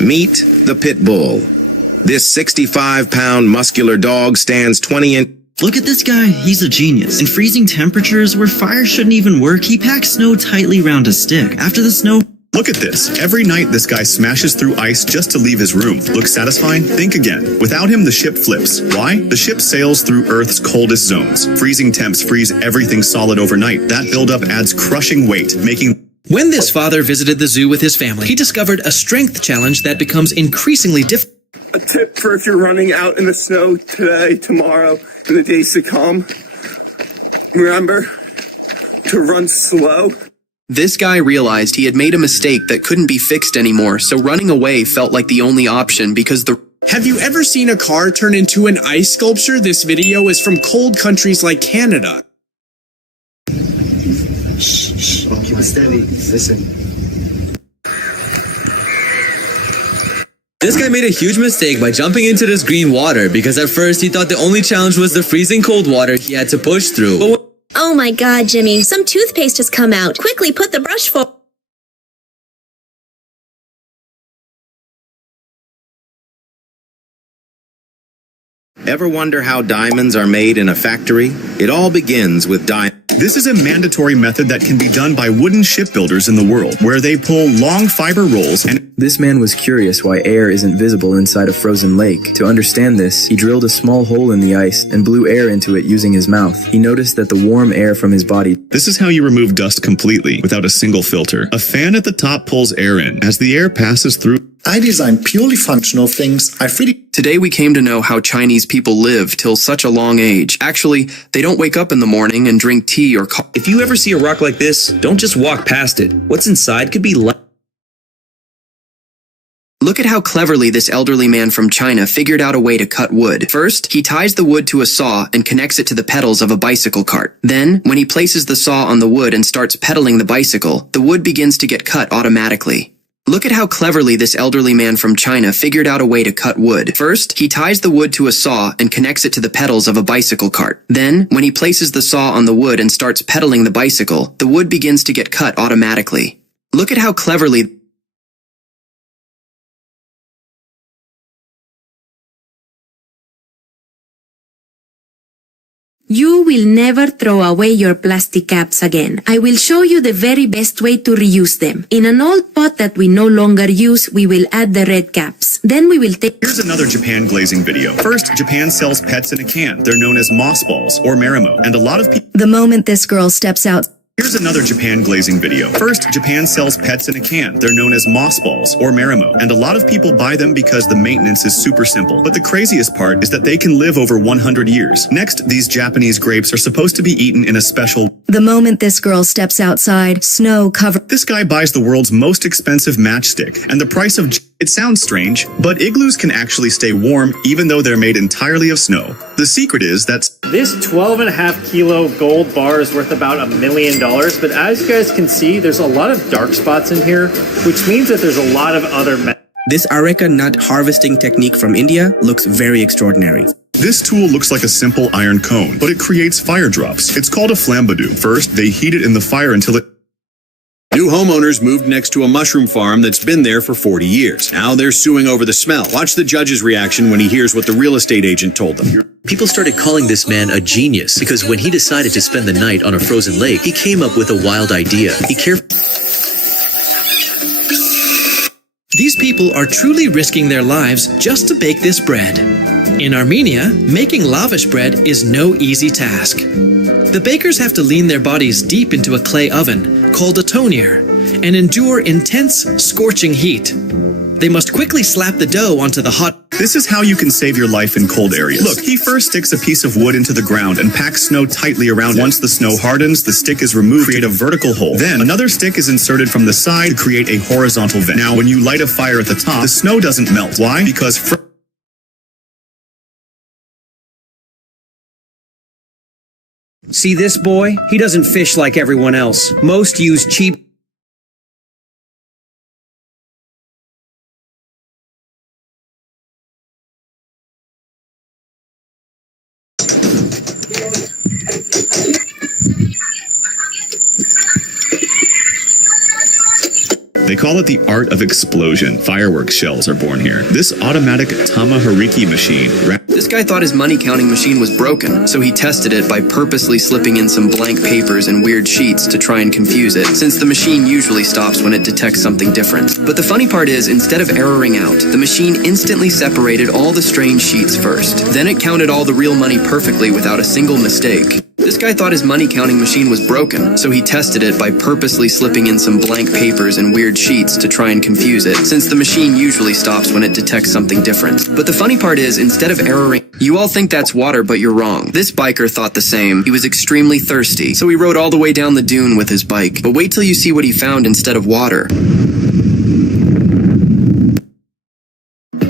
Meet the pit bull. This 65-pound muscular dog stands 20 inches... Look at this guy, he's a genius. In freezing temperatures where fire shouldn't even work, he packs snow tightly round a stick. After the snow... Look at this. Every night this guy smashes through ice just to leave his room. Look satisfying? Think again. Without him, the ship flips. Why? The ship sails through Earth's coldest zones. Freezing temps freeze everything solid overnight. That buildup adds crushing weight, making... When this father visited the zoo with his family, he discovered a strength challenge that becomes increasingly difficult. A tip for if you're running out in the snow today, tomorrow, in the days to come, remember to run slow. This guy realized he had made a mistake that couldn't be fixed anymore, so running away felt like the only option because the... Have you ever seen a car turn into an ice sculpture? This video is from cold countries like Canada. Shh. Okay, steady. Listen. This guy made a huge mistake by jumping into this green water because at first he thought the only challenge was the freezing cold water he had to push through. Oh my god, Jimmy, some toothpaste has come out. Quickly put the brush forward. Ever wonder how diamonds are made in a factory? It all begins with diamonds. This is a mandatory method that can be done by wooden shipbuilders in the world, where they pull long fiber rolls and... This man was curious why air isn't visible inside a frozen lake. To understand this, he drilled a small hole in the ice and blew air into it using his mouth. He noticed that the warm air from his body... This is how you remove dust completely, without a single filter. A fan at the top pulls air in. As the air passes through... I design purely functional things. Today we came to know how Chinese people live till such a long age. Actually, they don't wake up in the morning and drink tea or coffee. If you ever see a rock like this, don't just walk past it. What's inside could be Look at how cleverly this elderly man from China figured out a way to cut wood. First, he ties the wood to a saw and connects it to the pedals of a bicycle cart. Then, when he places the saw on the wood and starts pedaling the bicycle, the wood begins to get cut automatically. Look at how cleverly this elderly man from China figured out a way to cut wood. First, he ties the wood to a saw and connects it to the pedals of a bicycle cart. Then, when he places the saw on the wood and starts pedaling the bicycle, the wood begins to get cut automatically. Look at how cleverly... You will never throw away your plastic caps again. I will show you the very best way to reuse them. In an old pot that we no longer use, we will add the red caps. Then we will take... Here's another Japan glazing video. First, Japan sells pets in a can. They're known as moss balls or marimo, and a lot of people... The moment this girl steps out... Here's another Japan glazing video. First, Japan sells pets in a can. They're known as moss balls or marimo, and a lot of people buy them because the maintenance is super simple. But the craziest part is that they can live over 100 years. Next, these Japanese grapes are supposed to be eaten in a special... The moment this girl steps outside, snow covered... This guy buys the world's most expensive matchstick, and the price of... It sounds strange, but igloos can actually stay warm even though they're made entirely of snow. The secret is that... This 12.5 kilo gold bar is worth about $1 million, but as you guys can see, there's a lot of dark spots in here, which means that there's a lot of other... This areca nut harvesting technique from India looks very extraordinary. This tool looks like a simple iron cone, but it creates fire drops. It's called a flambadoo. First, they heat it in the fire until it... New homeowners moved next to a mushroom farm that's been there for 40 years. Now they're suing over the smell. Watch the judge's reaction when he hears what the real estate agent told them. People started calling this man a genius because when he decided to spend the night on a frozen lake, he came up with a wild idea. These people are truly risking their lives just to bake this bread. In Armenia, making lavish bread is no easy task. The bakers have to lean their bodies deep into a clay oven, called a tonir, and endure intense, scorching heat. They must quickly slap the dough onto the hot... This is how you can save your life in cold areas. Look, he first sticks a piece of wood into the ground and packs snow tightly around it. Once the snow hardens, the stick is removed to create a vertical hole. Then, another stick is inserted from the side to create a horizontal vent. Now, when you light a fire at the top, the snow doesn't melt. Why? Because... See this boy? He doesn't fish like everyone else. Most use cheap... They call it the art of explosion. Fireworks shells are born here. This automatic Tamahariki machine... This guy thought his money counting machine was broken, so he tested it by purposely slipping in some blank papers and weird sheets to try and confuse it, since the machine usually stops when it detects something different. But the funny part is, instead of erroring out, the machine instantly separated all the strange sheets first. Then it counted all the real money perfectly without a single mistake. This guy thought his money counting machine was broken, so he tested it by purposely slipping in some blank papers and weird sheets to try and confuse it, since the machine usually stops when it detects something different. But the funny part is, instead of erroring... You all think that's water, but you're wrong. This biker thought the same. He was extremely thirsty, so he rode all the way down the dune with his bike. But wait till you see what he found instead of water.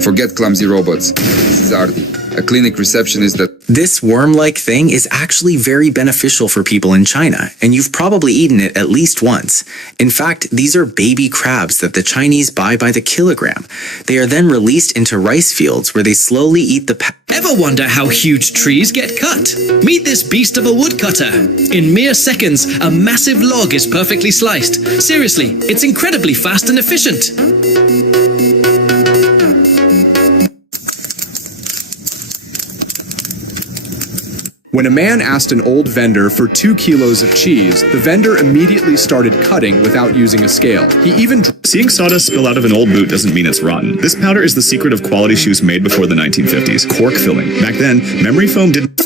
Forget clumsy robots. This is Ardi, a clinic receptionist that... This worm-like thing is actually very beneficial for people in China, and you've probably eaten it at least once. In fact, these are baby crabs that the Chinese buy by the kilogram. They are then released into rice fields where they slowly eat the... Ever wonder how huge trees get cut? Meet this beast of a woodcutter. In mere seconds, a massive log is perfectly sliced. Seriously, it's incredibly fast and efficient. When a man asked an old vendor for 2 kilos of cheese, the vendor immediately started cutting without using a scale. He even... Seeing sawdust spill out of an old boot doesn't mean it's rotten. This powder is the secret of quality shoes made before the 1950s. Cork filling. Back then, memory foam didn't...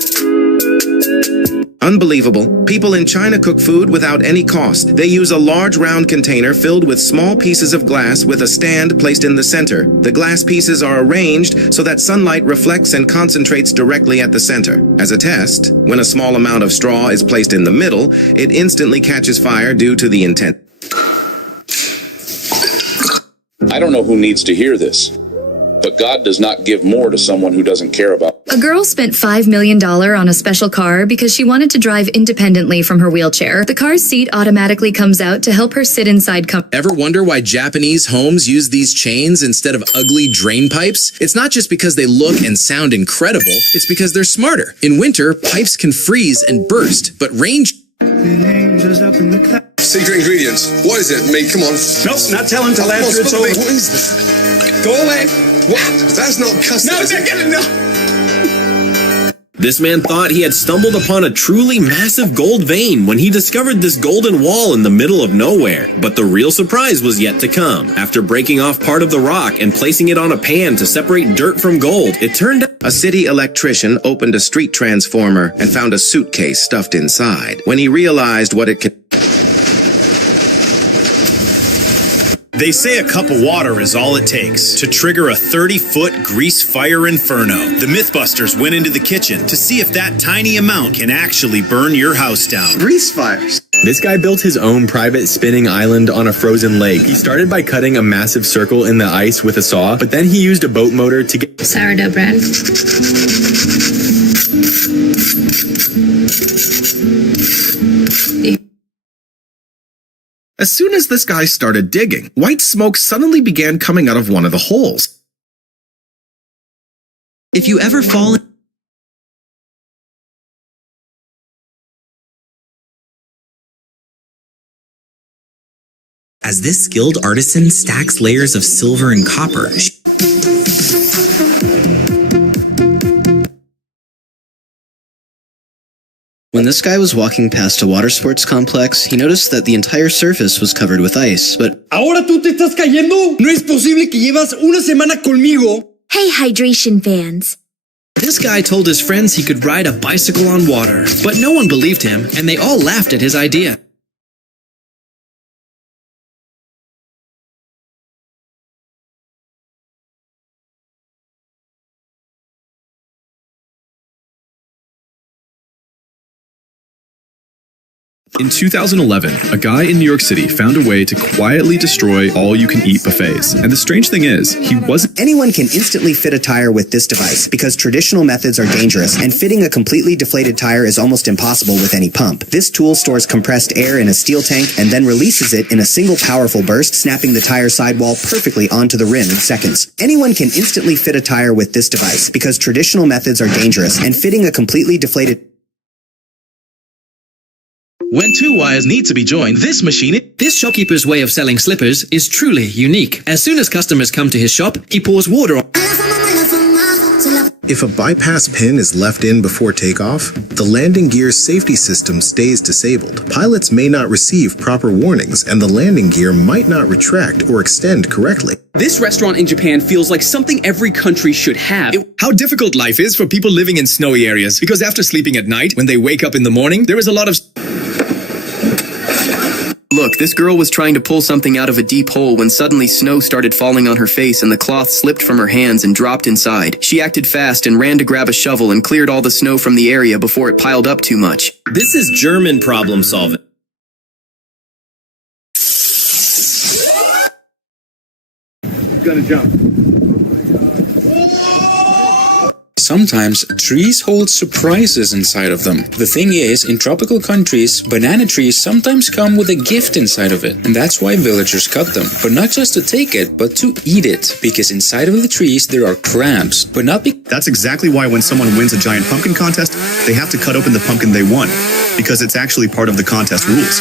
Unbelievable. People in China cook food without any cost. They use a large round container filled with small pieces of glass with a stand placed in the center. The glass pieces are arranged so that sunlight reflects and concentrates directly at the center. As a test, when a small amount of straw is placed in the middle, it instantly catches fire due to the intent. I don't know who needs to hear this, but God does not give more to someone who doesn't care about. A girl spent $5 million on a special car because she wanted to drive independently from her wheelchair. The car's seat automatically comes out to help her sit inside Ever wonder why Japanese homes use these chains instead of ugly drain pipes? It's not just because they look and sound incredible, it's because they're smarter. In winter, pipes can freeze and burst, but range... Secret ingredients. What is it, mate? Come on. Nope, not telling till after it's over. What is that? Go away. What? That's not custard. No, get it, no. This man thought he had stumbled upon a truly massive gold vein when he discovered this golden wall in the middle of nowhere. But the real surprise was yet to come. After breaking off part of the rock and placing it on a pan to separate dirt from gold, it turned out a city electrician opened a street transformer and found a suitcase stuffed inside. When he realized what it could... They say a cup of water is all it takes to trigger a 30-foot grease fire inferno. The Mythbusters went into the kitchen to see if that tiny amount can actually burn your house down. Grease fires. This guy built his own private spinning island on a frozen lake. He started by cutting a massive circle in the ice with a saw, but then he used a boat motor to get sourdough bread. As soon as this guy started digging, white smoke suddenly began coming out of one of the holes. If you ever fall... As this skilled artisan stacks layers of silver and copper, When this guy was walking past a water sports complex, he noticed that the entire surface was covered with ice, but... ¿Ahora tú te estás cayendo? No es posible que llevas una semana conmigo. Hey, hydration fans. This guy told his friends he could ride a bicycle on water, but no one believed him, and they all laughed at his idea. In 2011, a guy in New York City found a way to quietly destroy all-you-can-eat buffets. And the strange thing is, he wasn't... Anyone can instantly fit a tire with this device because traditional methods are dangerous, and fitting a completely deflated tire is almost impossible with any pump. This tool stores compressed air in a steel tank and then releases it in a single powerful burst, snapping the tire sidewall perfectly onto the rim in seconds. Anyone can instantly fit a tire with this device because traditional methods are dangerous, and fitting a completely deflated... When two wires need to be joined, this shopkeeper's way of selling slippers is truly unique. As soon as customers come to his shop, he pours water on. If a bypass pin is left in before takeoff, the landing gear's safety system stays disabled. Pilots may not receive proper warnings, and the landing gear might not retract or extend correctly. This restaurant in Japan feels like something every country should have. How difficult life is for people living in snowy areas, because after sleeping at night, when they wake up in the morning, there is a lot of... Look, this girl was trying to pull something out of a deep hole when suddenly snow started falling on her face and the cloth slipped from her hands and dropped inside. She acted fast and ran to grab a shovel and cleared all the snow from the area before it piled up too much. This is German problem solving. He's gonna jump. Sometimes trees hold surprises inside of them. The thing is, in tropical countries, banana trees sometimes come with a gift inside of it, and that's why villagers cut them. But not just to take it, but to eat it, because inside of the trees there are crabs, but not That's exactly why when someone wins a giant pumpkin contest, they have to cut open the pumpkin they won, because it's actually part of the contest rules.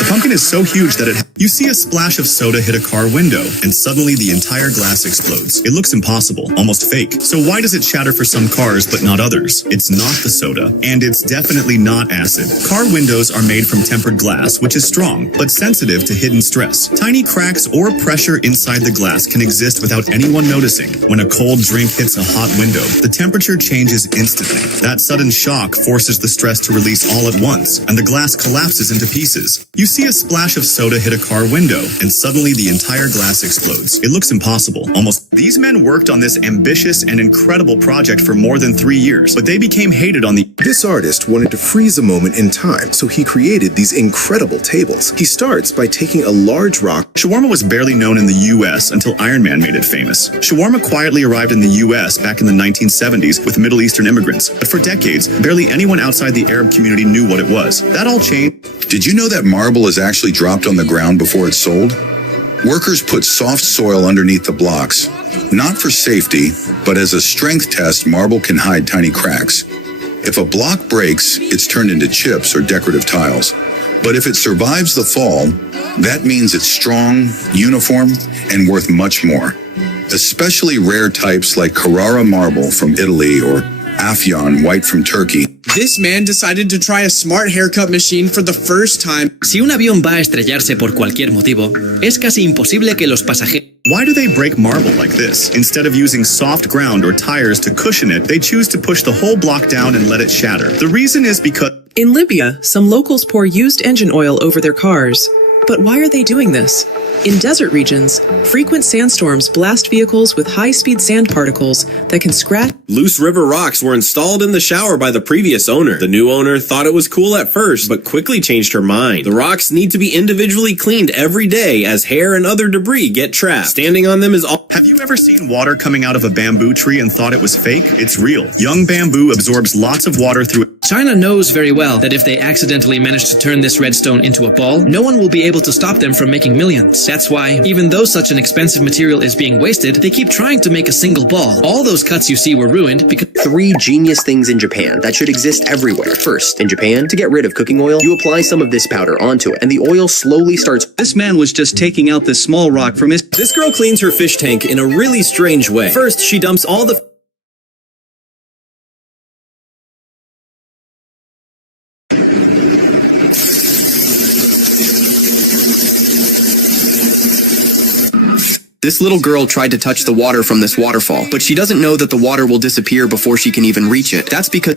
The pumpkin is so huge that you see a splash of soda hit a car window, and suddenly the entire glass explodes. It looks impossible, almost fake. So why does it shatter for some cars but not others? It's not the soda, and it's definitely not acid. Car windows are made from tempered glass, which is strong, but sensitive to hidden stress. Tiny cracks or pressure inside the glass can exist without anyone noticing. When a cold drink hits a hot window, the temperature changes instantly. That sudden shock forces the stress to release all at once, and the glass collapses into pieces. You see a splash of soda hit a car window, and suddenly the entire glass explodes. It looks impossible, almost. These men worked on this ambitious and incredible project for more than 3 years, but they became hated on the... This artist wanted to freeze a moment in time, so he created these incredible tables. He starts by taking a large rock. Shawarma was barely known in the US until Iron Man made it famous. Shawarma quietly arrived in the US back in the 1970s with Middle Eastern immigrants, but for decades, barely anyone outside the Arab community knew what it was. That all changed. Did you know that marble is actually dropped on the ground before it's sold? Workers put soft soil underneath the blocks, not for safety, but as a strength test. Marble can hide tiny cracks. If a block breaks, it's turned into chips or decorative tiles. But if it survives the fall, that means it's strong, uniform, and worth much more. Especially rare types like Carrara marble from Italy or Afyon white from Turkey. This man decided to try a smart haircut machine for the first time. Si un avión va a estrellarse por cualquier motivo, es casi imposible que los pasajeros... Why do they break marble like this? Instead of using soft ground or tires to cushion it, they choose to push the whole block down and let it shatter. The reason is because... In Libya, some locals pour used engine oil over their cars. But why are they doing this? In desert regions, frequent sandstorms blast vehicles with high-speed sand particles that can scratch. Loose river rocks were installed in the shower by the previous owner. The new owner thought it was cool at first, but quickly changed her mind. The rocks need to be individually cleaned every day as hair and other debris get trapped. Standing on them is all... Have you ever seen water coming out of a bamboo tree and thought it was fake? It's real. Young bamboo absorbs lots of water through it. China knows very well that if they accidentally manage to turn this redstone into a ball, no one will be able to stop them from making millions. That's why, even though such an expensive material is being wasted, they keep trying to make a single ball. All those cuts you see were ruined because... 3 genius things in Japan that should exist everywhere. First, in Japan, to get rid of cooking oil, you apply some of this powder onto it, and the oil slowly starts... This man was just taking out this small rock from his... This girl cleans her fish tank in a really strange way. First, she dumps all the... This little girl tried to touch the water from this waterfall, but she doesn't know that the water will disappear before she can even reach it. That's because...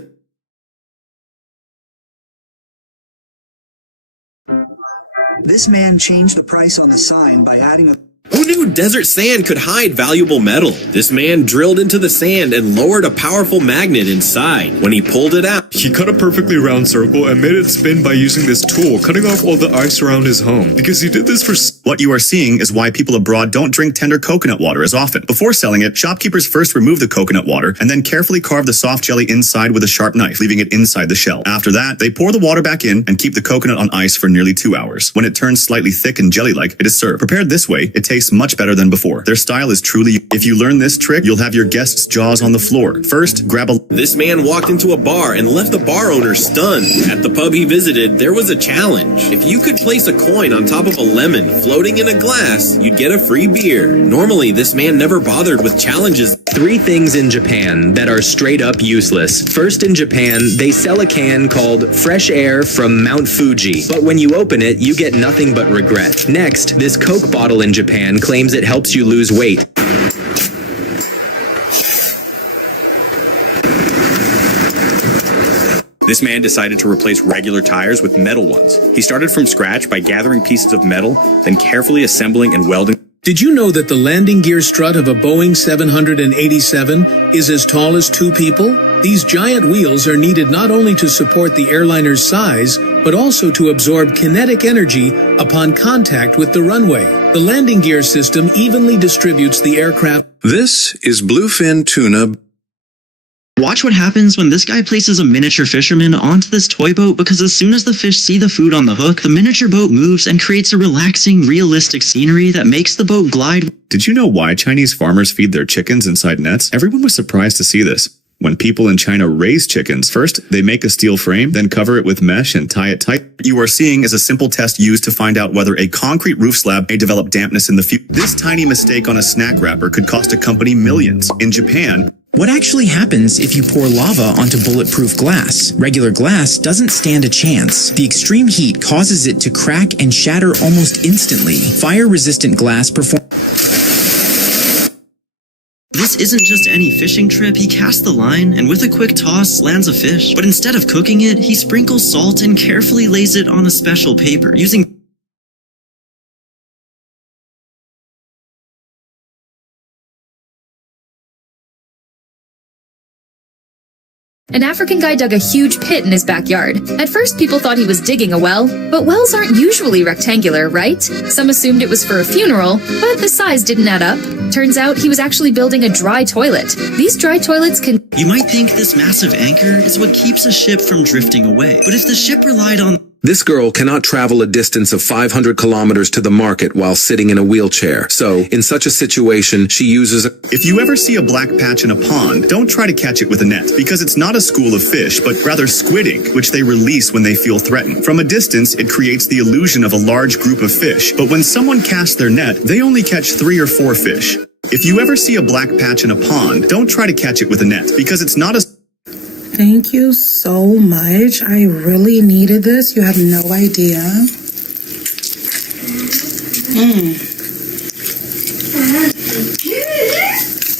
This man changed the price on the sign by adding a... Who knew desert sand could hide valuable metal? This man drilled into the sand and lowered a powerful magnet inside. When he pulled it out, he cut a perfectly round circle and made it spin by using this tool, cutting off all the ice around his home. Because he did this for... What you are seeing is why people abroad don't drink tender coconut water as often. Before selling it, shopkeepers first remove the coconut water and then carefully carve the soft jelly inside with a sharp knife, leaving it inside the shell. After that, they pour the water back in and keep the coconut on ice for nearly 2 hours. When it turns slightly thick and jelly-like, it is served. Prepared this way, it tastes much better than before. Their style is truly... If you learn this trick, you'll have your guests' jaws on the floor. First, grab a... This man walked into a bar and left the bar owner stunned. At the pub he visited, there was a challenge. If you could place a coin on top of a lemon floating in a glass, you'd get a free beer. Normally, this man never bothered with challenges. 3 things in Japan that are straight up useless. First, in Japan, they sell a can called Fresh Air from Mount Fuji. But when you open it, you get nothing but regret. Next, this Coke bottle in Japan claims it helps you lose weight. This man decided to replace regular tires with metal ones. He started from scratch by gathering pieces of metal, then carefully assembling and welding. Did you know that the landing gear strut of a Boeing 787 is as tall as 2 people? These giant wheels are needed not only to support the airliner's size, but also to absorb kinetic energy upon contact with the runway. The landing gear system evenly distributes the aircraft. This is bluefin tuna Watch what happens when this guy places a miniature fisherman onto this toy boat, because as soon as the fish see the food on the hook, the miniature boat moves and creates a relaxing, realistic scenery that makes the boat glide. Did you know why Chinese farmers feed their chickens inside nets? Everyone was surprised to see this. When people in China raise chickens, first they make a steel frame, then cover it with mesh and tie it tight. You are seeing is a simple test used to find out whether a concrete roof slab may develop dampness in the future. This tiny mistake on a snack wrapper could cost a company millions. In Japan, what actually happens if you pour lava onto bulletproof glass? Regular glass doesn't stand a chance. The extreme heat causes it to crack and shatter almost instantly. Fire-resistant glass This isn't just any fishing trip. He casts the line and with a quick toss lands a fish. But instead of cooking it, he sprinkles salt and carefully lays it on a special paper using An African guy dug a huge pit in his backyard. At first, people thought he was digging a well, but wells aren't usually rectangular, right? Some assumed it was for a funeral, but the size didn't add up. Turns out he was actually building a dry toilet. These dry toilets can... You might think this massive anchor is what keeps a ship from drifting away, but if the ship relied on... This girl cannot travel a distance of 500 kilometers to the market while sitting in a wheelchair. So, in such a situation, she uses a... If you ever see a black patch in a pond, don't try to catch it with a net, because it's not a school of fish, but rather squid ink, which they release when they feel threatened. From a distance, it creates the illusion of a large group of fish, but when someone casts their net, they only catch 3 or 4 fish. If you ever see a black patch in a pond, don't try to catch it with a net, because it's not a... Thank you so much. I really needed this. You have no idea.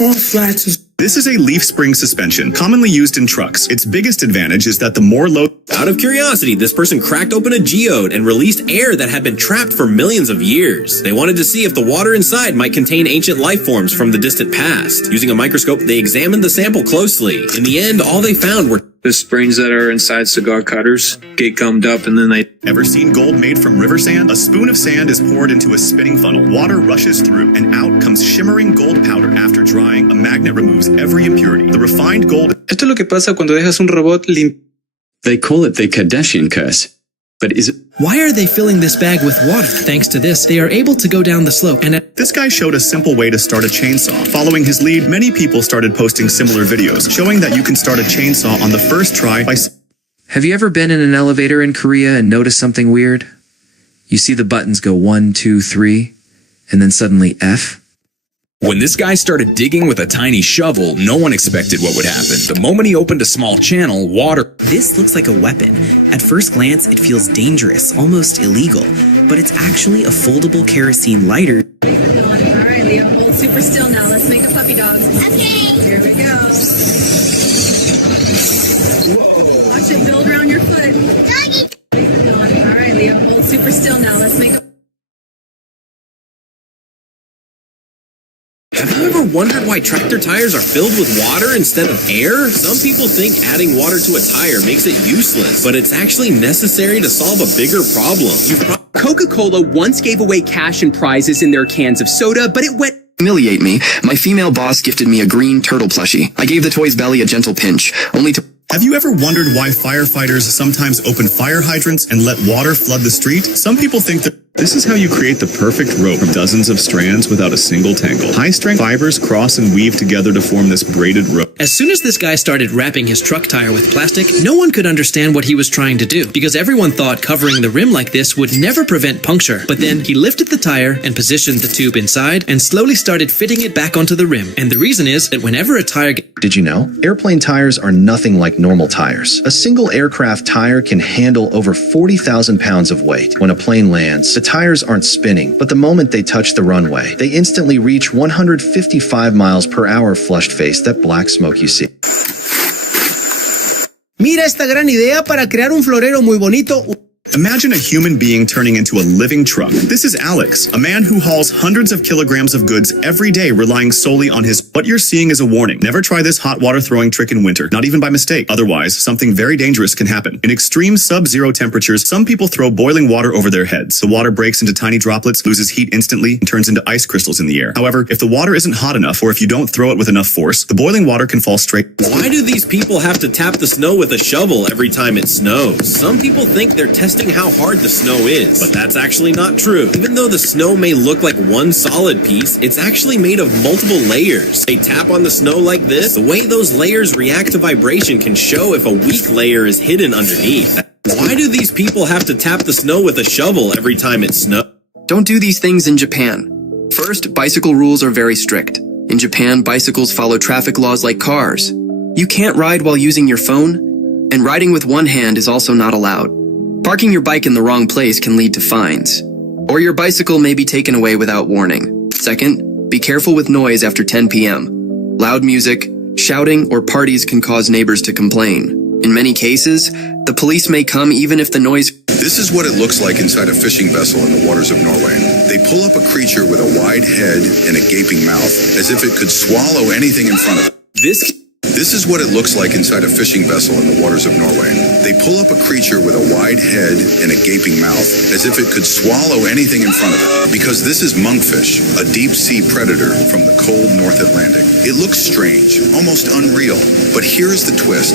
All flats is... This is a leaf spring suspension, commonly used in trucks. Its biggest advantage is that the more load... Out of curiosity, this person cracked open a geode and released air that had been trapped for millions of years. They wanted to see if the water inside might contain ancient life forms from the distant past. Using a microscope, they examined the sample closely. In the end, all they found were the springs that are inside cigar cutters get gummed up and then they... Ever seen gold made from river sand? A spoon of sand is poured into a spinning funnel. Water rushes through and out comes shimmering gold powder. After drying, a magnet removes every impurity. The refined gold... Esto es lo que pasa cuando dejas un robot limpiar. They call it the Kardashian curse. But is it... Why are they filling this bag with water? Thanks to this, they are able to go down the slope and... This guy showed a simple way to start a chainsaw. Following his lead, many people started posting similar videos, showing that you can start a chainsaw on the first try by... Have you ever been in an elevator in Korea and noticed something weird? You see the buttons go 1, 2, 3, and then suddenly F? When this guy started digging with a tiny shovel, no one expected what would happen. The moment he opened a small channel, water... This looks like a weapon. At first glance, it feels dangerous, almost illegal. But it's actually a foldable kerosene lighter. Alright, Leo, hold super still now. Let's make a puppy dog. Okay. Here we go. Whoa. Watch it build around your foot. Doggy. Alright, Leo, hold super still now. Let's make a... Have you ever wondered why tractor tires are filled with water instead of air? Some people think adding water to a tire makes it useless, but it's actually necessary to solve a bigger problem. Coca-Cola once gave away cash and prizes in their cans of soda, but it went... Humiliate me. My female boss gifted me a green turtle plushie. I gave the toy's belly a gentle pinch, only to... Have you ever wondered why firefighters sometimes open fire hydrants and let water flood the street? Some people think that this is how you create the perfect rope from dozens of strands without a single tangle. High-strength fibers cross and weave together to form this braided rope. As soon as this guy started wrapping his truck tire with plastic, no one could understand what he was trying to do, because everyone thought covering the rim like this would never prevent puncture. But then he lifted the tire and positioned the tube inside and slowly started fitting it back onto the rim. And the reason is that whenever a tire... Did you know? Airplane tires are nothing like normal tires. A single aircraft tire can handle over 40,000 pounds of weight. When a plane lands, the tires aren't spinning, but the moment they touch the runway, they instantly reach 155 miles per hour flushed face, that black smoke you see. Mira esta gran idea para crear un florero muy bonito. Imagine a human being turning into a living truck. This is Alex, a man who hauls hundreds of kilograms of goods every day relying solely on his... What you're seeing is a warning. Never try this hot water throwing trick in winter, not even by mistake. Otherwise, something very dangerous can happen. In extreme sub-zero temperatures, some people throw boiling water over their heads. The water breaks into tiny droplets, loses heat instantly, and turns into ice crystals in the air. However, if the water isn't hot enough, or if you don't throw it with enough force, the boiling water can fall straight... Why do these people have to tap the snow with a shovel every time it snows? Some people think they're testing how hard the snow is, but that's actually not true. Even though the snow may look like one solid piece, it's actually made of multiple layers. They tap on the snow like this, the way those layers react to vibration can show if a weak layer is hidden underneath. Why do these people have to tap the snow with a shovel every time it snows? Don't do these things in Japan. First, bicycle rules are very strict. In Japan, bicycles follow traffic laws like cars. You can't ride while using your phone, and riding with one hand is also not allowed. Parking your bike in the wrong place can lead to fines, or your bicycle may be taken away without warning. Second, be careful with noise after 10 p.m. Loud music, shouting, or parties can cause neighbors to complain. In many cases, the police may come even if the noise... This is what it looks like inside a fishing vessel in the waters of Norway. They pull up a creature with a wide head and a gaping mouth, as if it could swallow anything in front of it. This is what it looks like inside a fishing vessel in the waters of Norway. They pull up a creature with a wide head and a gaping mouth, as if it could swallow anything in front of it. Because this is monkfish, a deep-sea predator from the cold North Atlantic. It looks strange, almost unreal. But here's the twist.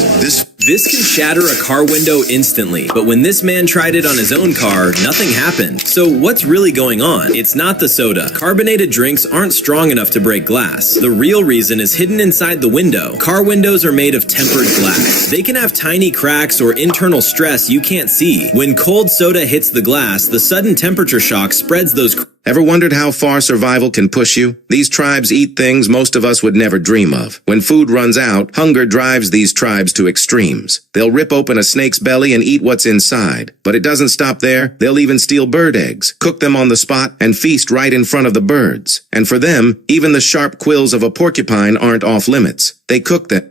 This can shatter a car window instantly, but when this man tried it on his own car, nothing happened. So what's really going on? It's not the soda. Carbonated drinks aren't strong enough to break glass. The real reason is hidden inside the window. Car windows are made of tempered glass. They can have tiny cracks or internal stress you can't see. When cold soda hits the glass, the sudden temperature shock spreads those... Ever wondered how far survival can push you? These tribes eat things most of us would never dream of. When food runs out, hunger drives these tribes to extremes. They'll rip open a snake's belly and eat what's inside. But it doesn't stop there. They'll even steal bird eggs, cook them on the spot, and feast right in front of the birds. And for them, even the sharp quills of a porcupine aren't off limits. They cook them.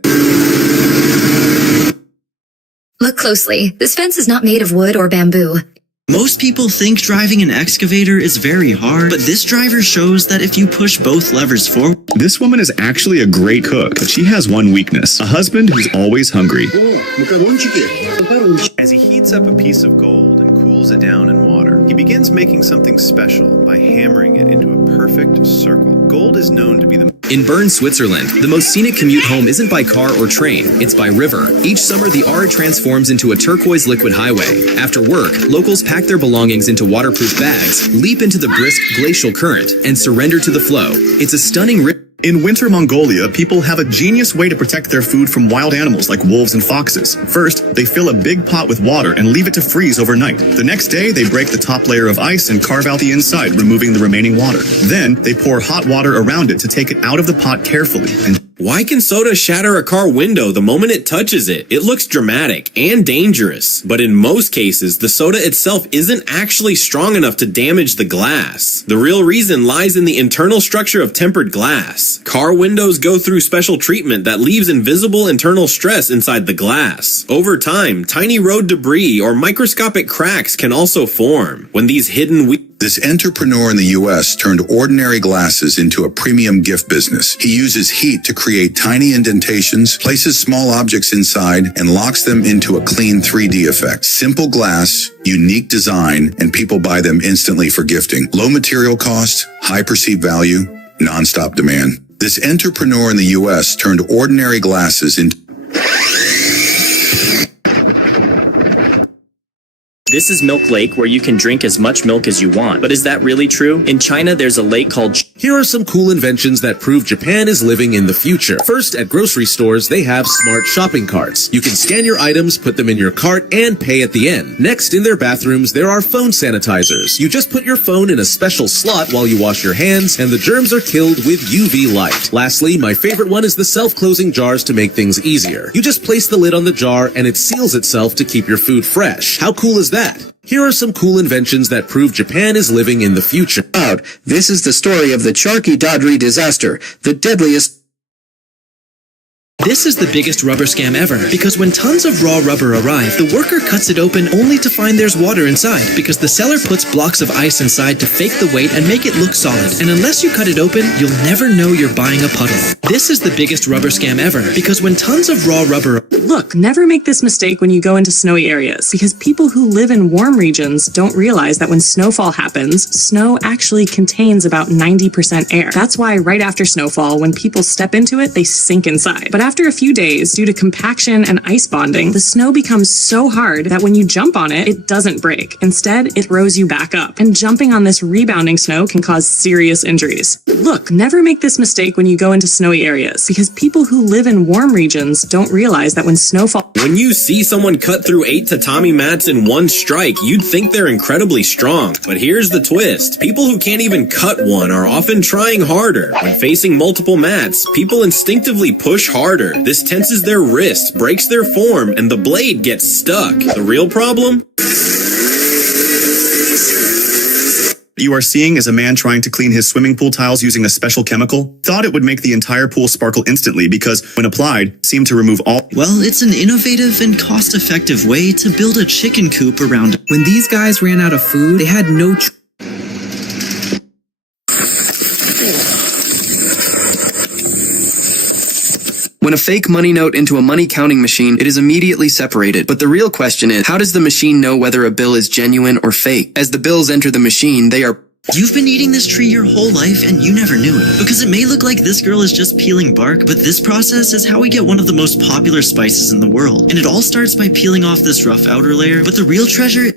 Look closely. This fence is not made of wood or bamboo. Most people think driving an excavator is very hard, but this driver shows that if you push both levers forward... This woman is actually a great cook, but she has one weakness. A husband who's always hungry. As he heats up a piece of gold and cools it down in water, he begins making something special by hammering it into a perfect circle. Gold is known to be the... In Bern, Switzerland, the most scenic commute home isn't by car or train, it's by river. Each summer, the Aare transforms into a turquoise liquid highway. After work, locals pack their belongings into waterproof bags, leap into the brisk glacial current, and surrender to the flow. It's a stunning In winter Mongolia, people have a genius way to protect their food from wild animals like wolves and foxes. First, they fill a big pot with water and leave it to freeze overnight. The next day, they break the top layer of ice and carve out the inside, removing the remaining water. Then, they pour hot water around it to take it out of the pot carefully. Why can soda shatter a car window the moment it touches it? It looks dramatic and dangerous. But in most cases, the soda itself isn't actually strong enough to damage the glass. The real reason lies in the internal structure of tempered glass. Car windows go through special treatment that leaves invisible internal stress inside the glass. Over time, tiny road debris or microscopic cracks can also form. When these hidden This entrepreneur in the U.S. turned ordinary glasses into a premium gift business. He uses heat to create tiny indentations, places small objects inside, and locks them into a clean 3D effect. Simple glass, unique design, and people buy them instantly for gifting. Low material cost, high perceived value, non-stop demand. This entrepreneur in the U.S. turned ordinary glasses into... This is Milk Lake, where you can drink as much milk as you want. But is that really true? In China, there's a lake called... Here are some cool inventions that prove Japan is living in the future. First, at grocery stores, they have smart shopping carts. You can scan your items, put them in your cart, and pay at the end. Next, in their bathrooms, there are phone sanitizers. You just put your phone in a special slot while you wash your hands, and the germs are killed with UV light. Lastly, my favorite one is the self-closing jars to make things easier. You just place the lid on the jar, and it seals itself to keep your food fresh. How cool is that? Here are some cool inventions that prove Japan is living in the future. This is the story of the Charkhi Dadri disaster, the deadliest This is the biggest rubber scam ever, because when tons of raw rubber arrive, the worker cuts it open only to find there's water inside, because the seller puts blocks of ice inside to fake the weight and make it look solid. And unless you cut it open, you'll never know you're buying a puddle. This is the biggest rubber scam ever, because when tons of raw rubber... Look, never make this mistake when you go into snowy areas, because people who live in warm regions don't realize that when snowfall happens, snow actually contains about 90% air. That's why right after snowfall, when people step into it, they sink inside. But after a few days, due to compaction and ice bonding, the snow becomes so hard that when you jump on it, it doesn't break. Instead, it throws you back up. And jumping on this rebounding snow can cause serious injuries. Look, never make this mistake when you go into snowy areas, because people who live in warm regions don't realize that when snowfall... When you see someone cut through 8 tatami mats in one strike, you'd think they're incredibly strong. But here's the twist. People who can't even cut one are often trying harder. When facing multiple mats, people instinctively push harder. This tenses their wrist, breaks their form, and the blade gets stuck. The real problem? You are seeing is a man trying to clean his swimming pool tiles using a special chemical. Thought it would make the entire pool sparkle instantly because, when applied, seemed to remove all... Well, it's an innovative and cost-effective way to build a chicken coop around it. When these guys ran out of food, they had no When a fake money note into a money counting machine, it is immediately separated. But the real question is, how does the machine know whether a bill is genuine or fake? As the bills enter the machine, they are... You've been eating this tree your whole life and you never knew it. Because it may look like this girl is just peeling bark, but this process is how we get one of the most popular spices in the world. And it all starts by peeling off this rough outer layer, but the real treasure...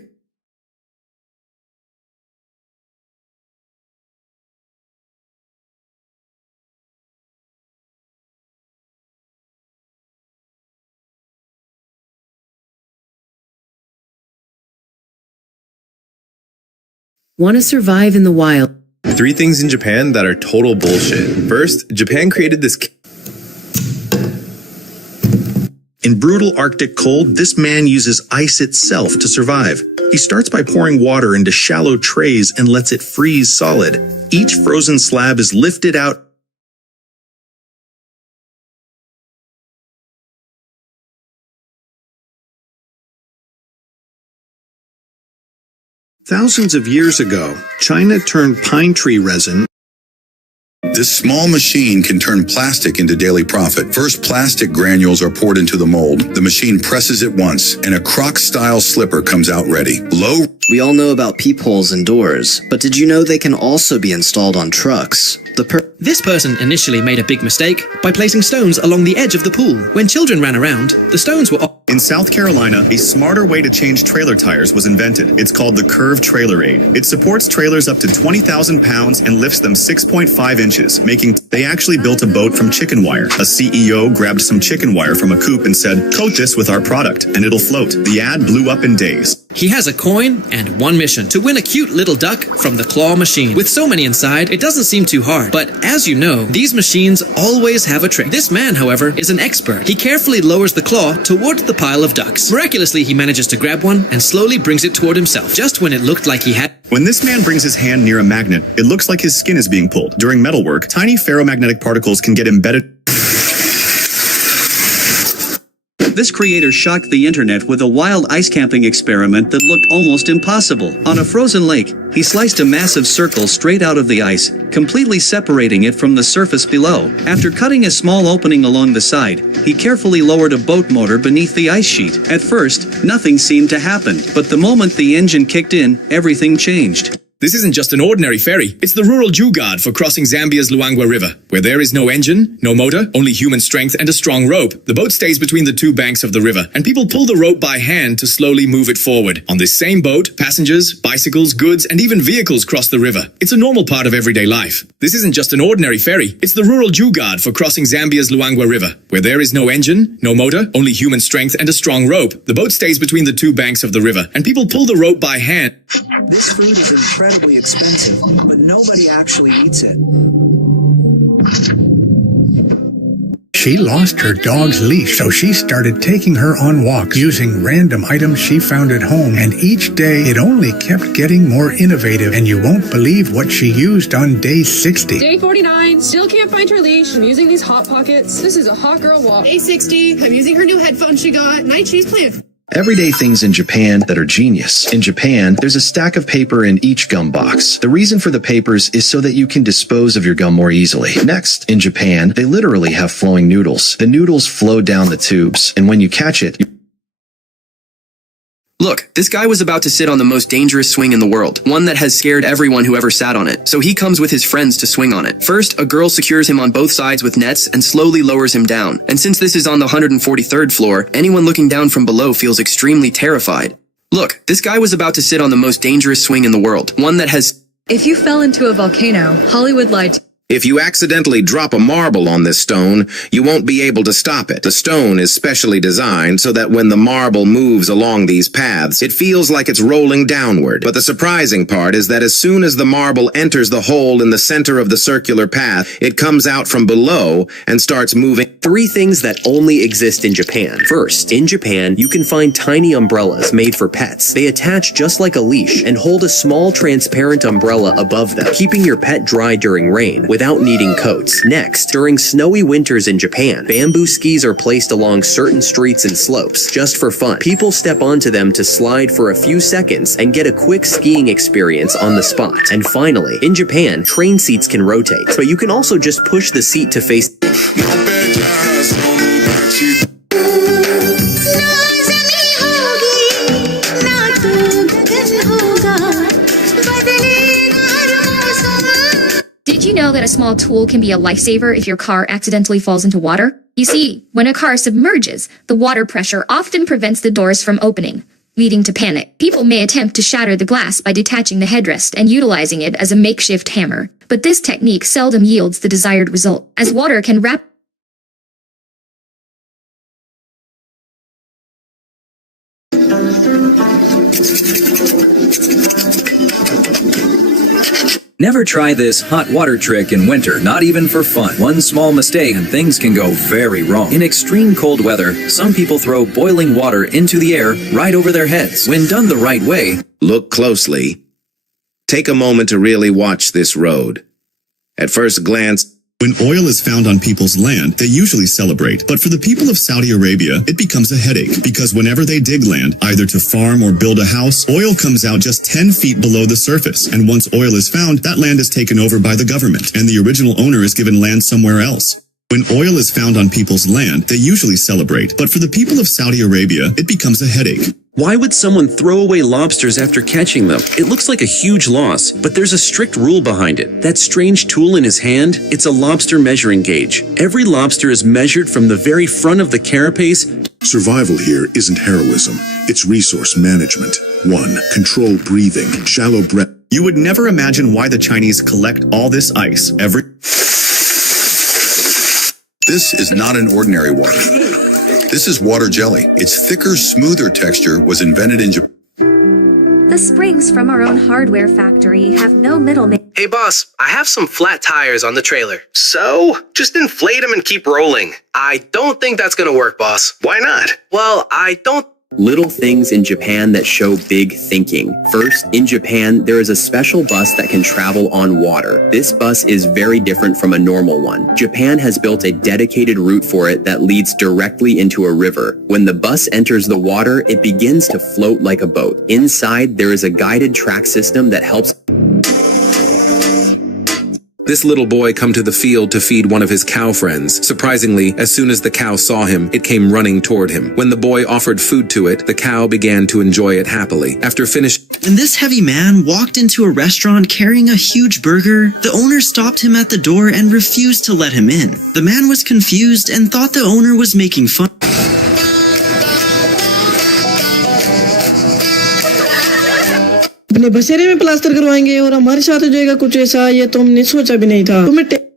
Want to survive in the wild. 3 things in Japan that are total bullshit. First, Japan created this... In brutal Arctic cold, this man uses ice itself to survive. He starts by pouring water into shallow trays and lets it freeze solid. Each frozen slab is lifted out Thousands of years ago, China turned pine tree resin. This small machine can turn plastic into daily profit. First, plastic granules are poured into the mold. The machine presses it once, and a Croc-style slipper comes out ready. We all know about peepholes in doors, but did you know they can also be installed on trucks? This person initially made a big mistake by placing stones along the edge of the pool. When children ran around, the stones were... In South Carolina, a smarter way to change trailer tires was invented. It's called the Curved Trailer Aid. It supports trailers up to 20,000 pounds and lifts them 6.5 inches, making... They actually built a boat from chicken wire. A CEO grabbed some chicken wire from a coop and said, "Coat this with our product, and it'll float." The ad blew up in days. He has a coin and one mission: to win a cute little duck from the claw machine. With so many inside, it doesn't seem too hard. But as you know, these machines always have a trick. This man, however, is an expert. He carefully lowers the claw toward the pile of ducks. Miraculously, he manages to grab one and slowly brings it toward himself, just when it looked like he had... When this man brings his hand near a magnet, it looks like his skin is being pulled. During metalwork, tiny ferromagnetic particles can get embedded... This creator shocked the internet with a wild ice camping experiment that looked almost impossible. On a frozen lake, he sliced a massive circle straight out of the ice, completely separating it from the surface below. After cutting a small opening along the side, he carefully lowered a boat motor beneath the ice sheet. At first, nothing seemed to happen, but the moment the engine kicked in, everything changed. This isn't just an ordinary ferry. It's the rural Jew guard for crossing Zambia's Luangwa River, where there is no engine, no motor, only human strength and a strong rope. The boat stays between the 2 banks of the river, and people pull the rope by hand to slowly move it forward. On this same boat, passengers, bicycles, goods, and even vehicles cross the river. It's a normal part of everyday life. This isn't just an ordinary ferry. It's the rural Jew guard for crossing Zambia's Luangwa River, where there is no engine, no motor, only human strength and a strong rope. The boat stays between the 2 banks of the river, and people pull the rope by hand. This food is incredibly expensive, but nobody actually eats it. She lost her dog's leash, so she started taking her on walks using random items she found at home, and each day it only kept getting more innovative, and you won't believe what she used on day 60. Day 49, still can't find her leash. I'm using these Hot Pockets. This is a hot girl walk. Day 60, I'm using her new headphones she got. Night she's playing. Everyday things in Japan that are genius. In Japan, there's a stack of paper in each gum box. The reason for the papers is so that you can dispose of your gum more easily. Next, in Japan, they literally have flowing noodles. The noodles flow down the tubes, and when you catch it, Look, this guy was about to sit on the most dangerous swing in the world, one that has scared everyone who ever sat on it. So he comes with his friends to swing on it. First, a girl secures him on both sides with nets and slowly lowers him down. And since this is on the 143rd floor, anyone looking down from below feels extremely terrified. Look, this guy was about to sit on the most dangerous swing in the world, one that has... If you fell into a volcano, Hollywood lied to If you accidentally drop a marble on this stone, you won't be able to stop it. The stone is specially designed so that when the marble moves along these paths, it feels like it's rolling downward. But the surprising part is that as soon as the marble enters the hole in the center of the circular path, it comes out from below and starts moving. 3 things that only exist in Japan. First, in Japan, you can find tiny umbrellas made for pets. They attach just like a leash and hold a small transparent umbrella above them, keeping your pet dry during rain without needing coats. Next, during snowy winters in Japan, bamboo skis are placed along certain streets and slopes just for fun. People step onto them to slide for a few seconds and get a quick skiing experience on the spot. And finally, in Japan, train seats can rotate, but you can also just push the seat to face... Did you know that a small tool can be a lifesaver if your car accidentally falls into water? You see, when a car submerges, the water pressure often prevents the doors from opening, leading to panic. People may attempt to shatter the glass by detaching the headrest and utilizing it as a makeshift hammer, but this technique seldom yields the desired result, as water can wrap Never try this hot water trick in winter, not even for fun. One small mistake and things can go very wrong. In extreme cold weather, some people throw boiling water into the air right over their heads. When done the right way, look closely. Take a moment to really watch this road. At first glance, when oil is found on people's land, they usually celebrate. But for the people of Saudi Arabia, it becomes a headache because whenever they dig land, either to farm or build a house, oil comes out just 10 feet below the surface. And once oil is found, that land is taken over by the government, and the original owner is given land somewhere else. When oil is found on people's land, they usually celebrate. But for the people of Saudi Arabia, it becomes a headache. Why would someone throw away lobsters after catching them? It looks like a huge loss, but there's a strict rule behind it. That strange tool in his hand, it's a lobster measuring gauge. Every lobster is measured from the very front of the carapace. Survival here isn't heroism, it's resource management. 1. Control breathing, shallow breath. You would never imagine why the Chinese collect all this ice every... This is not an ordinary water. This is water jelly. Its thicker, smoother texture was invented in Japan. The springs from our own hardware factory have no middleman. Hey boss, I have some flat tires on the trailer. So? Just inflate them and keep rolling. I don't think that's gonna work, boss. Why not? Well, I don't... Little things in Japan that show big thinking. First, in Japan, there is a special bus that can travel on water. This bus is very different from a normal one. Japan has built a dedicated route for it that leads directly into a river. When the bus enters the water, it begins to float like a boat. Inside, there is a guided track system that helps... This little boy come to the field to feed one of his cow friends. Surprisingly, as soon as the cow saw him, it came running toward him. When the boy offered food to it, the cow began to enjoy it happily. After finishing... When this heavy man walked into a restaurant carrying a huge burger, the owner stopped him at the door and refused to let him in. The man was confused and thought the owner was making fun. अपने बसेरे में plaster करवाएंगे और हमारे साथ हो जाएगा कुछ ऐसा, ये तो हमने सोचा भी नहीं था।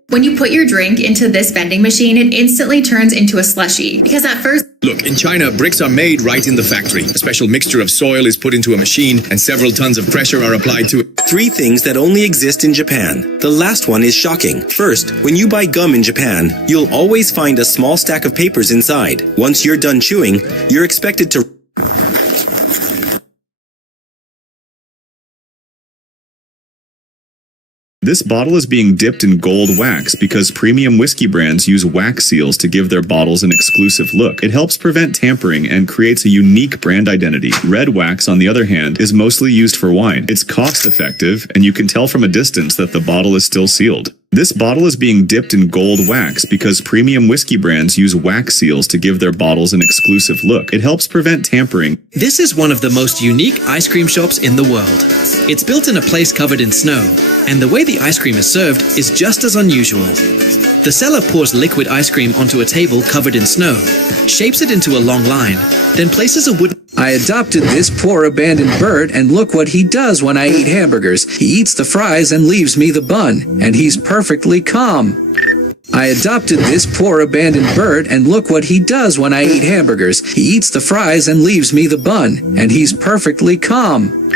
When you put your drink into this vending machine, it instantly turns into a slushie. Because at first... Look, in China, bricks are made right in the factory. A special mixture of soil is put into a machine, and several tons of pressure are applied to it. 3 things that only exist in Japan. The last one is shocking. First, when you buy gum in Japan, you'll always find a small stack of papers inside. Once you're done chewing, you're expected to... This bottle is being dipped in gold wax because premium whiskey brands use wax seals to give their bottles an exclusive look. It helps prevent tampering and creates a unique brand identity. Red wax, on the other hand, is mostly used for wine. It's cost-effective, and you can tell from a distance that the bottle is still sealed. This bottle is being dipped in gold wax because premium whiskey brands use wax seals to give their bottles an exclusive look. It helps prevent tampering. This is one of the most unique ice cream shops in the world. It's built in a place covered in snow, and the way the ice cream is served is just as unusual. The seller pours liquid ice cream onto a table covered in snow, shapes it into a long line, then places a wooden... I adopted this poor abandoned bird, and look what he does when I eat hamburgers. He eats the fries and leaves me the bun, and he's perfectly calm. I adopted this poor abandoned bird, and look what he does when I eat hamburgers. He eats the fries and leaves me the bun, and he's perfectly calm.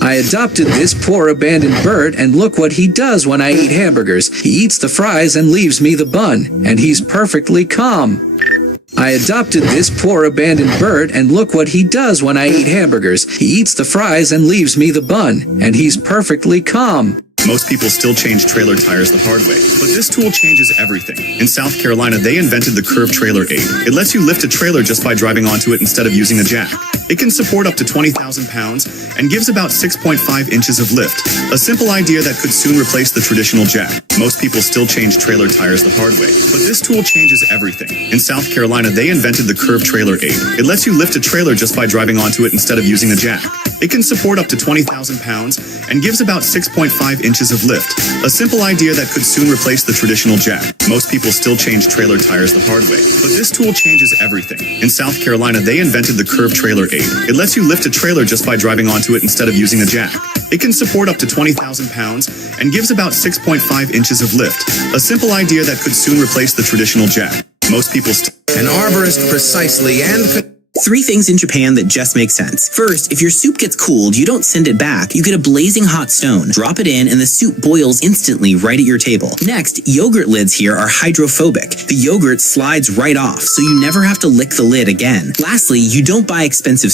I adopted this poor abandoned bird, and look what he does when I eat hamburgers. He eats the fries and leaves me the bun, and he's perfectly calm. I adopted this poor abandoned bird, and look what he does when I eat hamburgers. He eats the fries and leaves me the bun, and he's perfectly calm. Most people still change trailer tires the hard way, but this tool changes everything. In South Carolina, they invented the Curve Trailer 8. It lets you lift a trailer just by driving onto it instead of using a jack. It can support up to 20,000 pounds and gives about 6.5 inches of lift, a simple idea that could soon replace the traditional jack. Most people still change trailer tires the hard way, but this tool changes everything. In South Carolina, they invented the Curve Trailer 8. It lets you lift a trailer just by driving onto it instead of using a jack. It can support up to 20,000 pounds and gives about 6.5 inches of lift, a simple idea that could soon replace the traditional jack. Most people still change trailer tires the hard way, but this tool changes everything. In South Carolina, they invented the Curve Trailer 8. It lets you lift a trailer just by driving onto it instead of using a jack. It can support up to 20,000 pounds and gives about 6.5 inches of lift, a simple idea that could soon replace the traditional jack. Most people An arborist precisely and... 3 things in Japan that just make sense. First, if your soup gets cooled, you don't send it back. You get a blazing hot stone, drop it in, and the soup boils instantly right at your table. Next, yogurt lids here are hydrophobic. The yogurt slides right off, so you never have to lick the lid again. Lastly, you don't buy expensive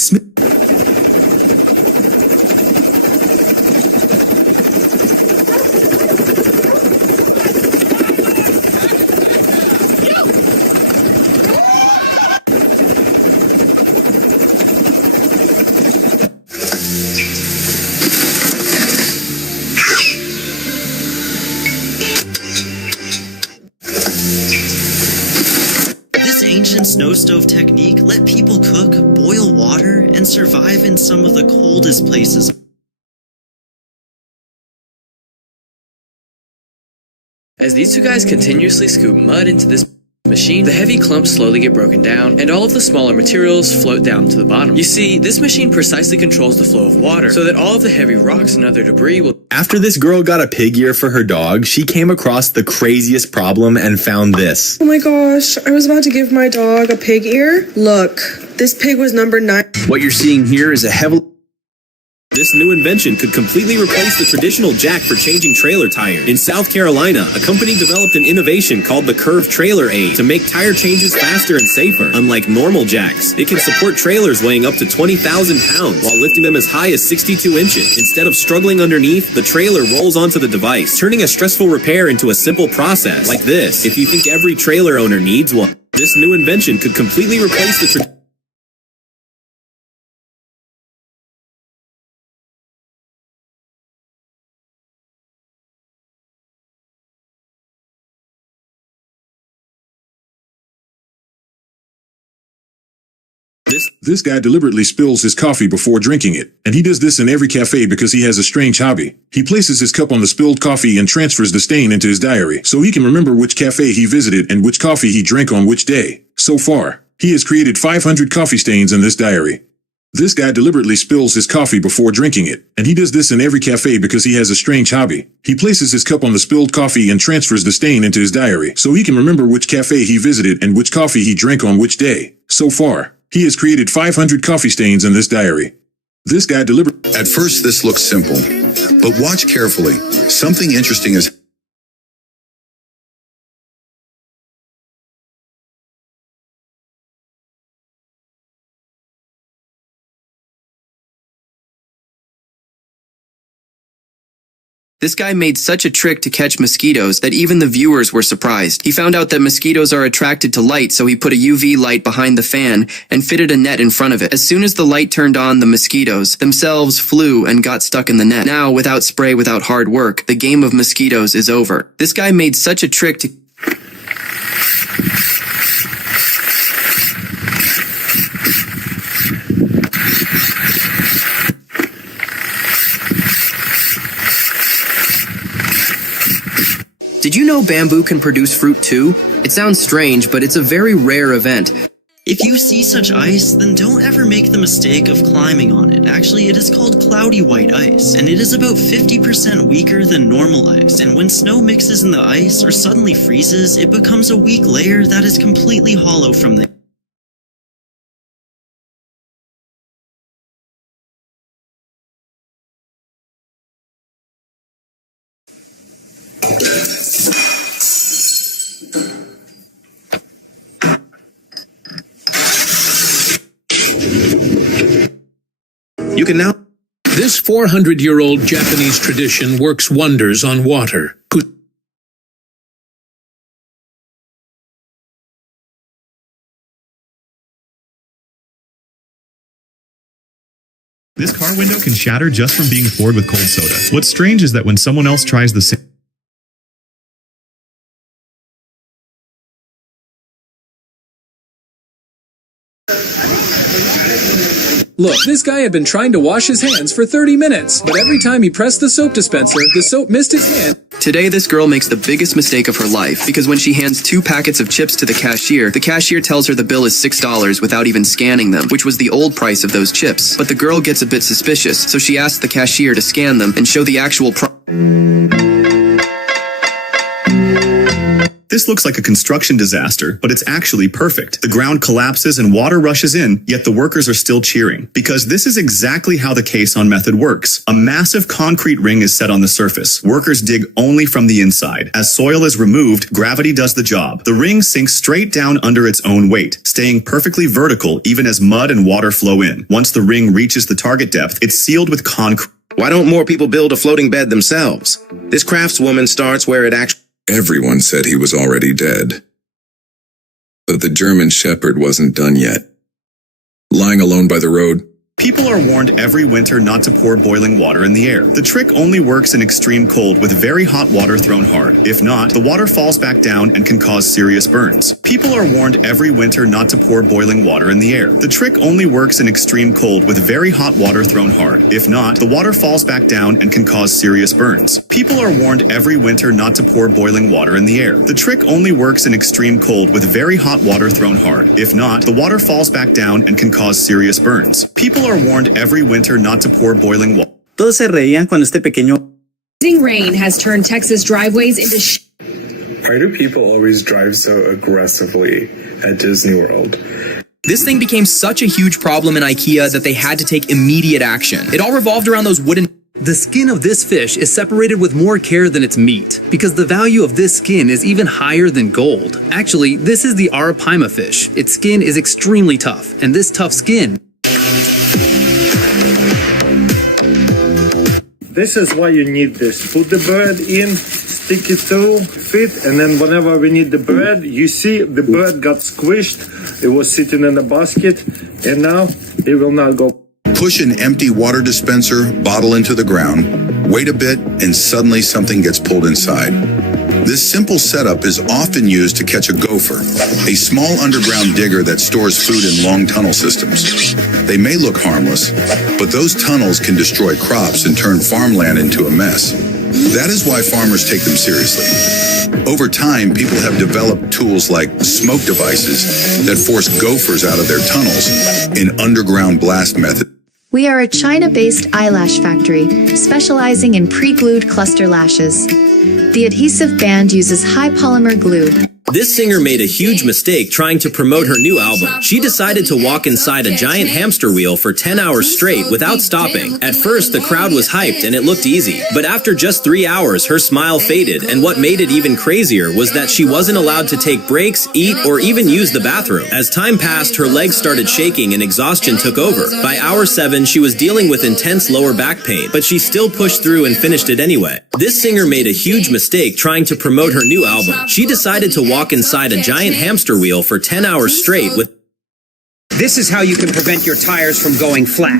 snow stove technique let people cook, boil water, and survive in some of the coldest places. As these two guys continuously scoop mud into this machine, the heavy clumps slowly get broken down, and all of the smaller materials float down to the bottom. You see, this machine precisely controls the flow of water, so that all of the heavy rocks and other debris will... After this girl got a pig ear for her dog, she came across the craziest problem and found this. Oh my gosh, I was about to give my dog a pig ear. Look, this pig was number 9. What you're seeing here is a heavily... This new invention could completely replace the traditional jack for changing trailer tires. In South Carolina, a company developed an innovation called the Curve Trailer 8 to make tire changes faster and safer. Unlike normal jacks, it can support trailers weighing up to 20,000 pounds while lifting them as high as 62 inches. Instead of struggling underneath, the trailer rolls onto the device, turning a stressful repair into a simple process. Like this, if you think every trailer owner needs one. This new invention could completely replace the traditional... This guy deliberately spills his coffee before drinking it, and he does this in every cafe because he has a strange hobby. He places his cup on the spilled coffee and transfers the stain into his diary, so he can remember which cafe he visited and which coffee he drank on which day. So far, he has created 500 coffee stains in this diary. This guy deliberately spills his coffee before drinking it, and he does this in every cafe because he has a strange hobby. He places his cup on the spilled coffee and transfers the stain into his diary, so he can remember which cafe he visited and which coffee he drank on which day. So far, he has created 500 coffee stains in this diary. This guy deliberately... At first, this looks simple, but watch carefully. Something interesting is... This guy made such a trick to catch mosquitoes that even the viewers were surprised. He found out that mosquitoes are attracted to light, so he put a UV light behind the fan and fitted a net in front of it. As soon as the light turned on, the mosquitoes themselves flew and got stuck in the net. Now, without spray, without hard work, the game of mosquitoes is over. This guy made such a trick to... Did you know bamboo can produce fruit too? It sounds strange, but it's a very rare event. If you see such ice, then don't ever make the mistake of climbing on it. Actually, it is called cloudy white ice, and it is about 50% weaker than normal ice. And when snow mixes in the ice or suddenly freezes, it becomes a weak layer that is completely hollow from the... You can now... This 400-year-old Japanese tradition works wonders on water. This car window can shatter just from being poured with cold soda. What's strange is that when someone else tries the same... Look, this guy had been trying to wash his hands for 30 minutes, but every time he pressed the soap dispenser, the soap missed his hand. Today, this girl makes the biggest mistake of her life, because when she hands 2 packets of chips to the cashier tells her the bill is $6 without even scanning them, which was the old price of those chips. But the girl gets a bit suspicious, so she asks the cashier to scan them and show the actual This looks like a construction disaster, but it's actually perfect. The ground collapses and water rushes in, yet the workers are still cheering. Because this is exactly how the caisson method works. A massive concrete ring is set on the surface. Workers dig only from the inside. As soil is removed, gravity does the job. The ring sinks straight down under its own weight, staying perfectly vertical even as mud and water flow in. Once the ring reaches the target depth, it's sealed with concrete. Why don't more people build a floating bed themselves? This craftswoman starts where it actually... Everyone said he was already dead. But the German Shepherd wasn't done yet. Lying alone by the road, People are warned every winter not to pour boiling water in the air. The trick only works in extreme cold with very hot water thrown hard. If not, the water falls back down and can cause serious burns. People are warned every winter not to pour boiling water in the air. The trick only works in extreme cold with very hot water thrown hard. If not, the water falls back down and can cause serious burns. People are warned every winter not to pour boiling water in the air. The trick only works in extreme cold with very hot water thrown hard. If not, the water falls back down and can cause serious burns. People are warned every winter not to pour boiling water. Todos se reían cuando este pequeño... Rain has turned Texas driveways into Why do people always drive so aggressively at Disney World? This thing became such a huge problem in IKEA that they had to take immediate action. It all revolved around those wooden... The skin of this fish is separated with more care than its meat, because the value of this skin is even higher than gold. Actually, this is the Arapaima fish. Its skin is extremely tough, and this tough skin... This is why you need this. Put the bread in, stick it to, fit, and then whenever we need the bread, you see the bread got squished. It was sitting in a basket, and now it will not go. Push an empty water dispenser bottle into the ground, wait a bit, and suddenly something gets pulled inside. This simple setup is often used to catch a gopher, a small underground digger that stores food in long tunnel systems. They may look harmless, but those tunnels can destroy crops and turn farmland into a mess. That is why farmers take them seriously. Over time, people have developed tools like smoke devices that force gophers out of their tunnels in underground blast methods. We are a China-based eyelash factory specializing in pre-glued cluster lashes. The adhesive band uses high polymer glue. This singer made a huge mistake trying to promote her new album. She decided to walk inside a giant hamster wheel for 10 hours straight without stopping. At first, the crowd was hyped and it looked easy. But after just 3 hours, her smile faded, and what made it even crazier was that she wasn't allowed to take breaks, eat, or even use the bathroom. As time passed, her legs started shaking and exhaustion took over. By hour 7, she was dealing with intense lower back pain, but she still pushed through and finished it anyway. This singer made a huge mistake trying to promote her new album. She decided to walk inside a giant hamster wheel for 10 hours straight with... This is how you can prevent your tires from going flat.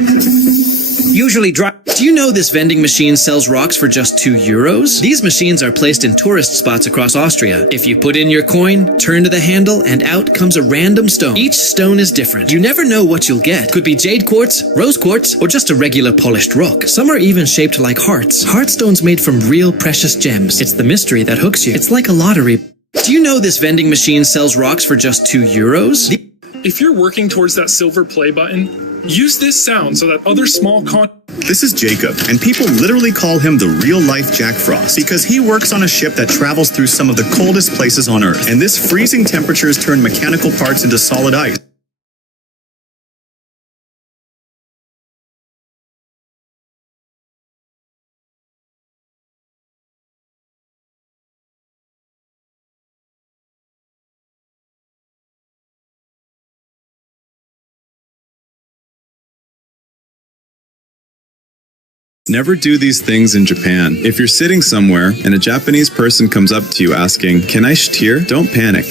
Usually dry... Do you know this vending machine sells rocks for just €2? These machines are placed in tourist spots across Austria. If you put in your coin, turn to the handle, and out comes a random stone. Each stone is different. You never know what you'll get. Could be jade quartz, rose quartz, or just a regular polished rock. Some are even shaped like hearts. Heartstones made from real precious gems. It's the mystery that hooks you. It's like a lottery. Do you know this vending machine sells rocks for just €2? If you're working towards that silver play button, use this sound so that other small This is Jacob, and people literally call him the real-life Jack Frost because he works on a ship that travels through some of the coldest places on Earth, and this freezing temperatures turn mechanical parts into solid ice. Never do these things in Japan. If you're sitting somewhere and a Japanese person comes up to you asking, "Can I shtier?" Don't panic.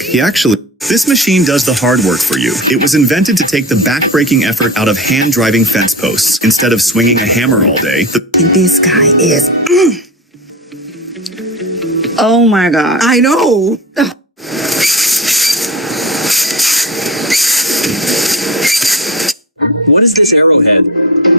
This machine does the hard work for you. It was invented to take the back-breaking effort out of hand-driving fence posts. Instead of swinging a hammer all day, This guy is... Oh my God. I know. What is this arrowhead?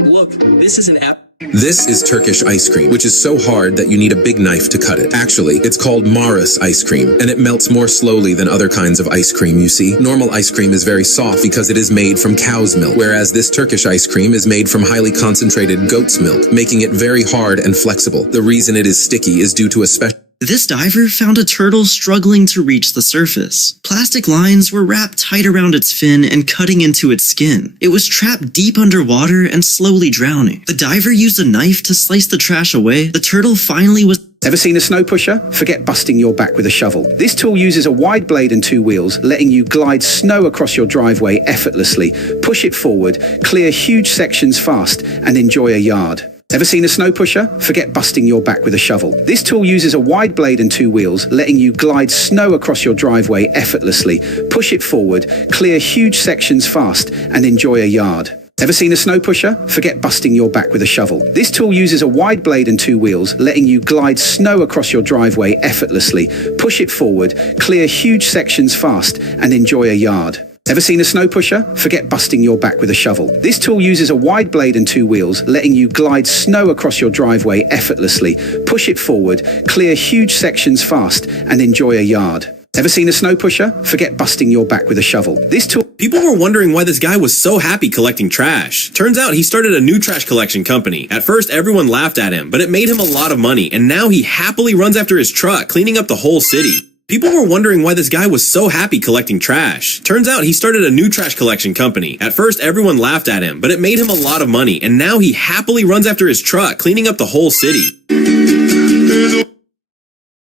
Look, this is an app. This is Turkish ice cream, which is so hard that you need a big knife to cut it. Actually, it's called Mars ice cream, and it melts more slowly than other kinds of ice cream, you see. Normal ice cream is very soft because it is made from cow's milk, whereas this Turkish ice cream is made from highly concentrated goat's milk, making it very hard and flexible. The reason it is sticky is due to a special... This diver found a turtle struggling to reach the surface. Plastic lines were wrapped tight around its fin and cutting into its skin. It was trapped deep underwater and slowly drowning. The diver used a knife to slice the trash away. The turtle finally was... Ever seen a snow pusher? Forget busting your back with a shovel. This tool uses a wide blade and 2 wheels, letting you glide snow across your driveway effortlessly, push it forward, clear huge sections fast, and enjoy a yard. Ever seen a snow pusher? Forget busting your back with a shovel. This tool uses a wide blade and 2 wheels, letting you glide snow across your driveway effortlessly, push it forward, clear huge sections fast, and enjoy a yard. Ever seen a snow pusher? Forget busting your back with a shovel. This tool uses a wide blade and 2 wheels, letting you glide snow across your driveway effortlessly, push it forward, clear huge sections fast, and enjoy a yard. Ever seen a snow pusher? Forget busting your back with a shovel. This tool uses a wide blade and 2 wheels, letting you glide snow across your driveway effortlessly, push it forward, clear huge sections fast, and enjoy a yard. Ever seen a snow pusher? Forget busting your back with a shovel. This tool... People were wondering why this guy was so happy collecting trash. Turns out he started a new trash collection company. At first, everyone laughed at him, but it made him a lot of money, and now he happily runs after his truck, cleaning up the whole city. People were wondering why this guy was so happy collecting trash. Turns out he started a new trash collection company. At first, everyone laughed at him, but it made him a lot of money, and now he happily runs after his truck, cleaning up the whole city.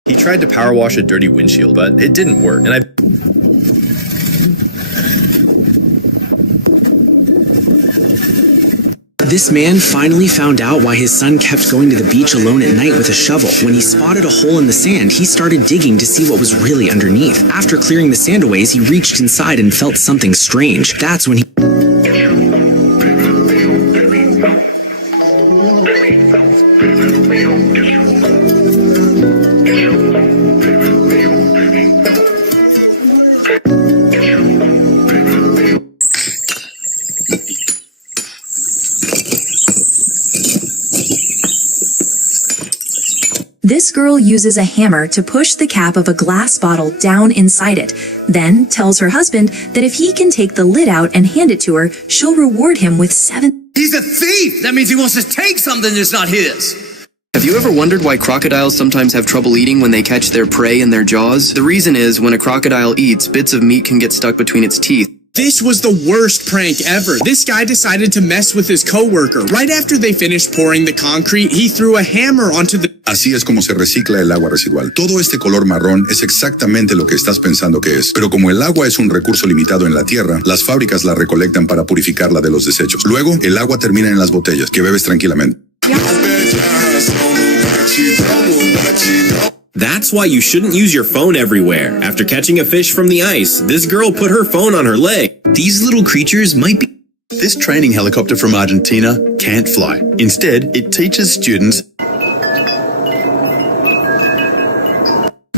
he tried to power wash a dirty windshield, but it didn't work, and This man finally found out why his son kept going to the beach alone at night with a shovel. When he spotted a hole in the sand, he started digging to see what was really underneath. After clearing the sand away, he reached inside and felt something strange. That's when he... This girl uses a hammer to push the cap of a glass bottle down inside it, then tells her husband that if he can take the lid out and hand it to her, she'll reward him with 7. He's a thief! That means he wants to take something that's not his. Have you ever wondered why crocodiles sometimes have trouble eating when they catch their prey in their jaws? The reason is when a crocodile eats, bits of meat can get stuck between its teeth. This was the worst prank ever. This guy decided to mess with his coworker. Right after they finished pouring the concrete, he threw a hammer onto the... Así es como se recicla el agua residual. Todo este color marrón es exactamente lo que estás pensando que es. Pero como el agua es un recurso limitado en la tierra, las fábricas la recolectan para purificarla de los desechos. Luego, el agua termina en las botellas, que bebes tranquilamente. That's why you shouldn't use your phone everywhere. After catching a fish from the ice, this girl put her phone on her leg. These little creatures might be... This training helicopter from Argentina can't fly. Instead, it teaches students...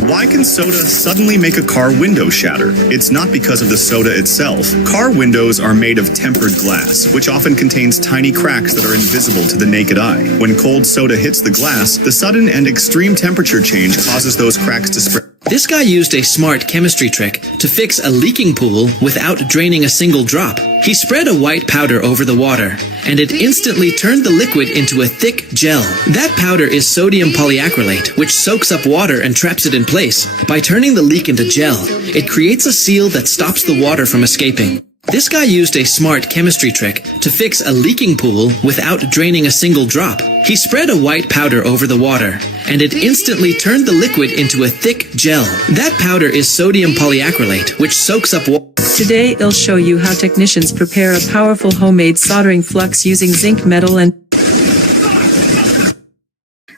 Why can soda suddenly make a car window shatter? It's not because of the soda itself. Car windows are made of tempered glass, which often contains tiny cracks that are invisible to the naked eye. When cold soda hits the glass, the sudden and extreme temperature change causes those cracks to spread. This guy used a smart chemistry trick to fix a leaking pool without draining a single drop. He spread a white powder over the water, and it instantly turned the liquid into a thick gel. That powder is sodium polyacrylate, which soaks up water and traps it in place. By turning the leak into gel, it creates a seal that stops the water from escaping. This guy used a smart chemistry trick to fix a leaking pool without draining a single drop. He spread a white powder over the water, and it instantly turned the liquid into a thick gel. That powder is sodium polyacrylate, which soaks up water. Today, I'll show you how technicians prepare a powerful homemade soldering flux using zinc metal and...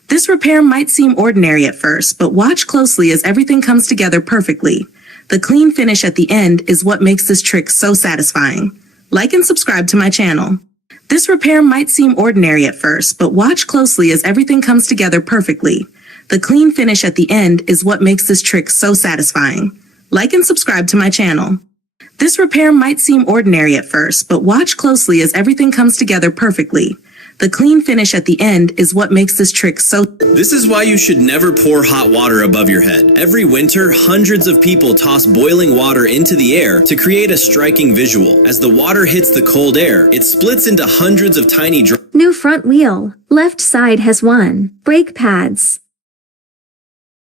This repair might seem ordinary at first, but watch closely as everything comes together perfectly. The clean finish at the end is what makes this trick so satisfying. Like and subscribe to my channel. This repair might seem ordinary at first, but watch closely as everything comes together perfectly. The clean finish at the end is what makes this trick so satisfying. Like and subscribe to my channel. This repair might seem ordinary at first, but watch closely as everything comes together perfectly. The clean finish at the end is what makes this trick so... This is why you should never pour hot water above your head. Every winter, hundreds of people toss boiling water into the air to create a striking visual. As the water hits the cold air, it splits into hundreds of tiny drops. New front wheel. Left side has 1. Brake pads.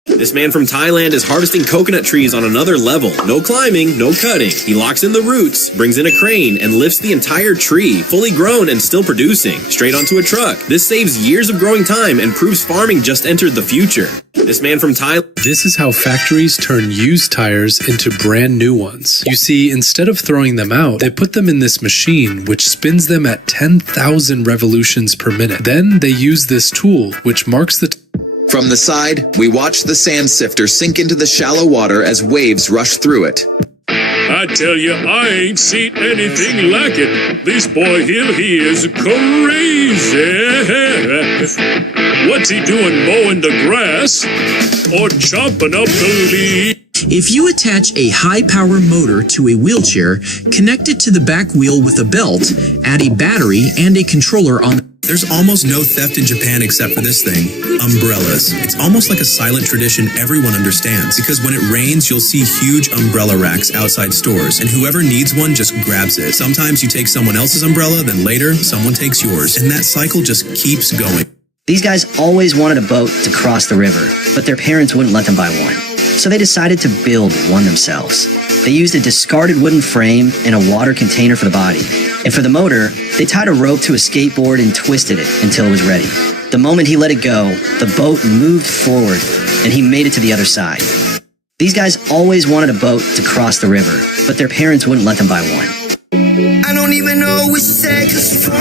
This man from Thailand is harvesting coconut trees on another level. No climbing, no cutting. He locks in the roots, brings in a crane, and lifts the entire tree, fully grown and still producing, straight onto a truck. This saves years of growing time and proves farming just entered the future. This man from Thailand... This is how factories turn used tires into brand new ones. You see, instead of throwing them out, they put them in this machine, which spins them at 10,000 revolutions per minute. Then they use this tool, which marks the... From the side, we watch the sand sifter sink into the shallow water as waves rush through it. I tell you, I ain't seen anything like it. This boy here, he is crazy. What's he doing, mowing the grass or chopping up the leaves? If you attach a high-power motor to a wheelchair, connect it to the back wheel with a belt, add a battery and a controller on the... There's almost no theft in Japan except for this thing, umbrellas. It's almost like a silent tradition everyone understands, because when it rains, you'll see huge umbrella racks outside stores, and whoever needs one just grabs it. Sometimes you take someone else's umbrella, then later, someone takes yours, and that cycle just keeps going. These guys always wanted a boat to cross the river, but their parents wouldn't let them buy one. So they decided to build one themselves. They used a discarded wooden frame and a water container for the body. And for the motor, they tied a rope to a skateboard and twisted it until it was ready. The moment he let it go, the boat moved forward, and he made it to the other side. These guys always wanted a boat to cross the river, but their parents wouldn't let them buy one. I don't even know which side is for.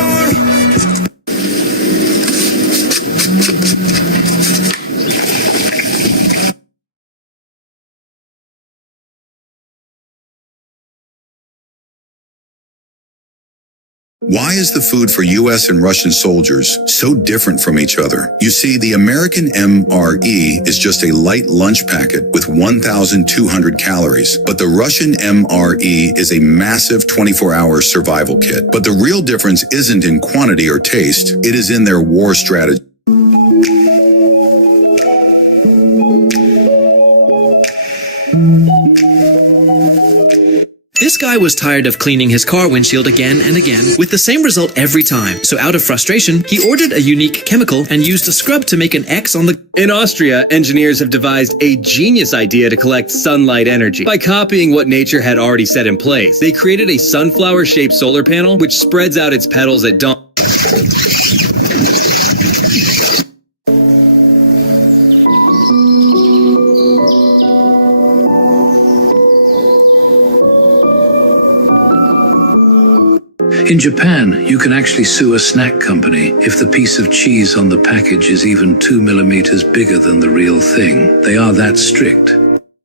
Why is the food for U.S. and Russian soldiers so different from each other? You see, the American MRE is just a light lunch packet with 1,200 calories, but the Russian MRE is a massive 24-hour survival kit. But the real difference isn't in quantity or taste, it is in their war strategy. This guy was tired of cleaning his car windshield again and again, with the same result every time. So out of frustration, he ordered a unique chemical and used a scrub to make an X on the... In Austria, engineers have devised a genius idea to collect sunlight energy. By copying what nature had already set in place, they created a sunflower-shaped solar panel which spreads out its petals at dawn. In Japan, you can actually sue a snack company if the piece of cheese on the package is even 2 millimeters bigger than the real thing. They are that strict.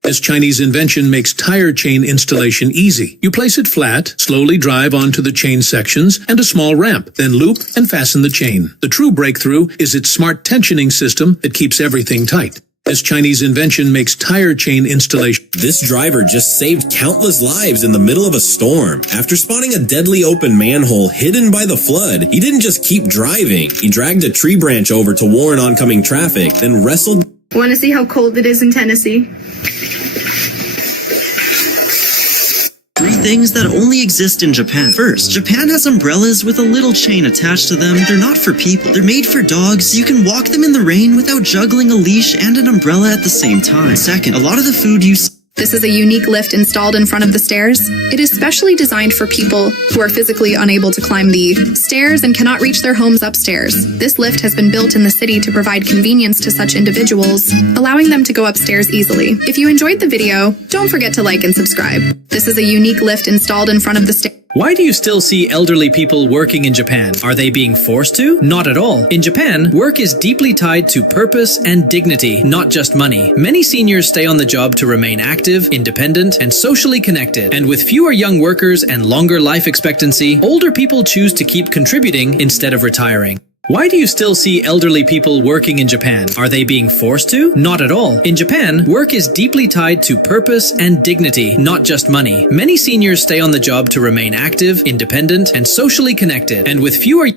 This Chinese invention makes tire chain installation easy. You place it flat, slowly drive onto the chain sections and a small ramp, then loop and fasten the chain. The true breakthrough is its smart tensioning system that keeps everything tight. This Chinese invention makes tire chain installation. This driver just saved countless lives in the middle of a storm. After spotting a deadly open manhole hidden by the flood, he didn't just keep driving. He dragged a tree branch over to warn oncoming traffic, then wrestled. Want to see how cold it is in Tennessee? 3 things that only exist in Japan. First, Japan has umbrellas with a little chain attached to them. They're not for people. They're made for dogs, so you can walk them in the rain without juggling a leash and an umbrella at the same time. Second, a lot of the food you This is a unique lift installed in front of the stairs. It is specially designed for people who are physically unable to climb the stairs and cannot reach their homes upstairs. This lift has been built in the city to provide convenience to such individuals, allowing them to go upstairs easily. If you enjoyed the video, don't forget to like and subscribe. This is a unique lift installed in front of the stairs. Why do you still see elderly people working in Japan? Are they being forced to? Not at all. In Japan, work is deeply tied to purpose and dignity, not just money. Many seniors stay on the job to remain active, independent, and socially connected. And with fewer young workers and longer life expectancy, older people choose to keep contributing instead of retiring. Why do you still see elderly people working in Japan? Are they being forced to? Not at all. In Japan, work is deeply tied to purpose and dignity, not just money. Many seniors stay on the job to remain active, independent, and socially connected. And with fewer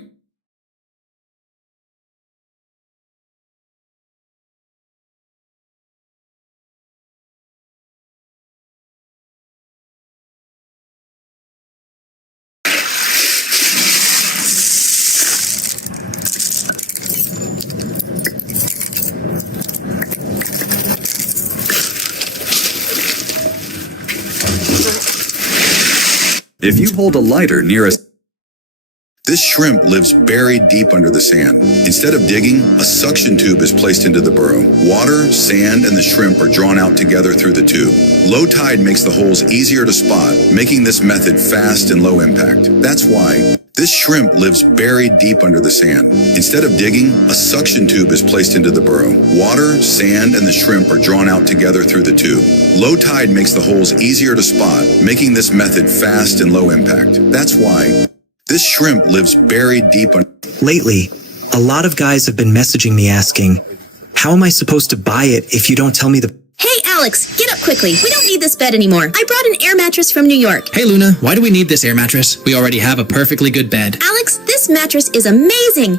If you hold a lighter near a... This shrimp lives buried deep under the sand. Instead of digging, a suction tube is placed into the burrow. Water, sand, and the shrimp are drawn out together through the tube. Low tide makes the holes easier to spot, making this method fast and low impact. That's why this shrimp lives buried deep under the sand. Instead of digging, a suction tube is placed into the burrow. Water, sand, and the shrimp are drawn out together through the tube. Low tide makes the holes easier to spot, making this method fast and low impact. That's why this shrimp lives buried deep under... Lately, a lot of guys have been messaging me asking, how am I supposed to buy it if you don't tell me the... Hey, Alex, get up quickly. We don't need this bed anymore. I brought an air mattress from New York. Hey Luna, why do we need this air mattress? We already have a perfectly good bed. Alex, this mattress is amazing.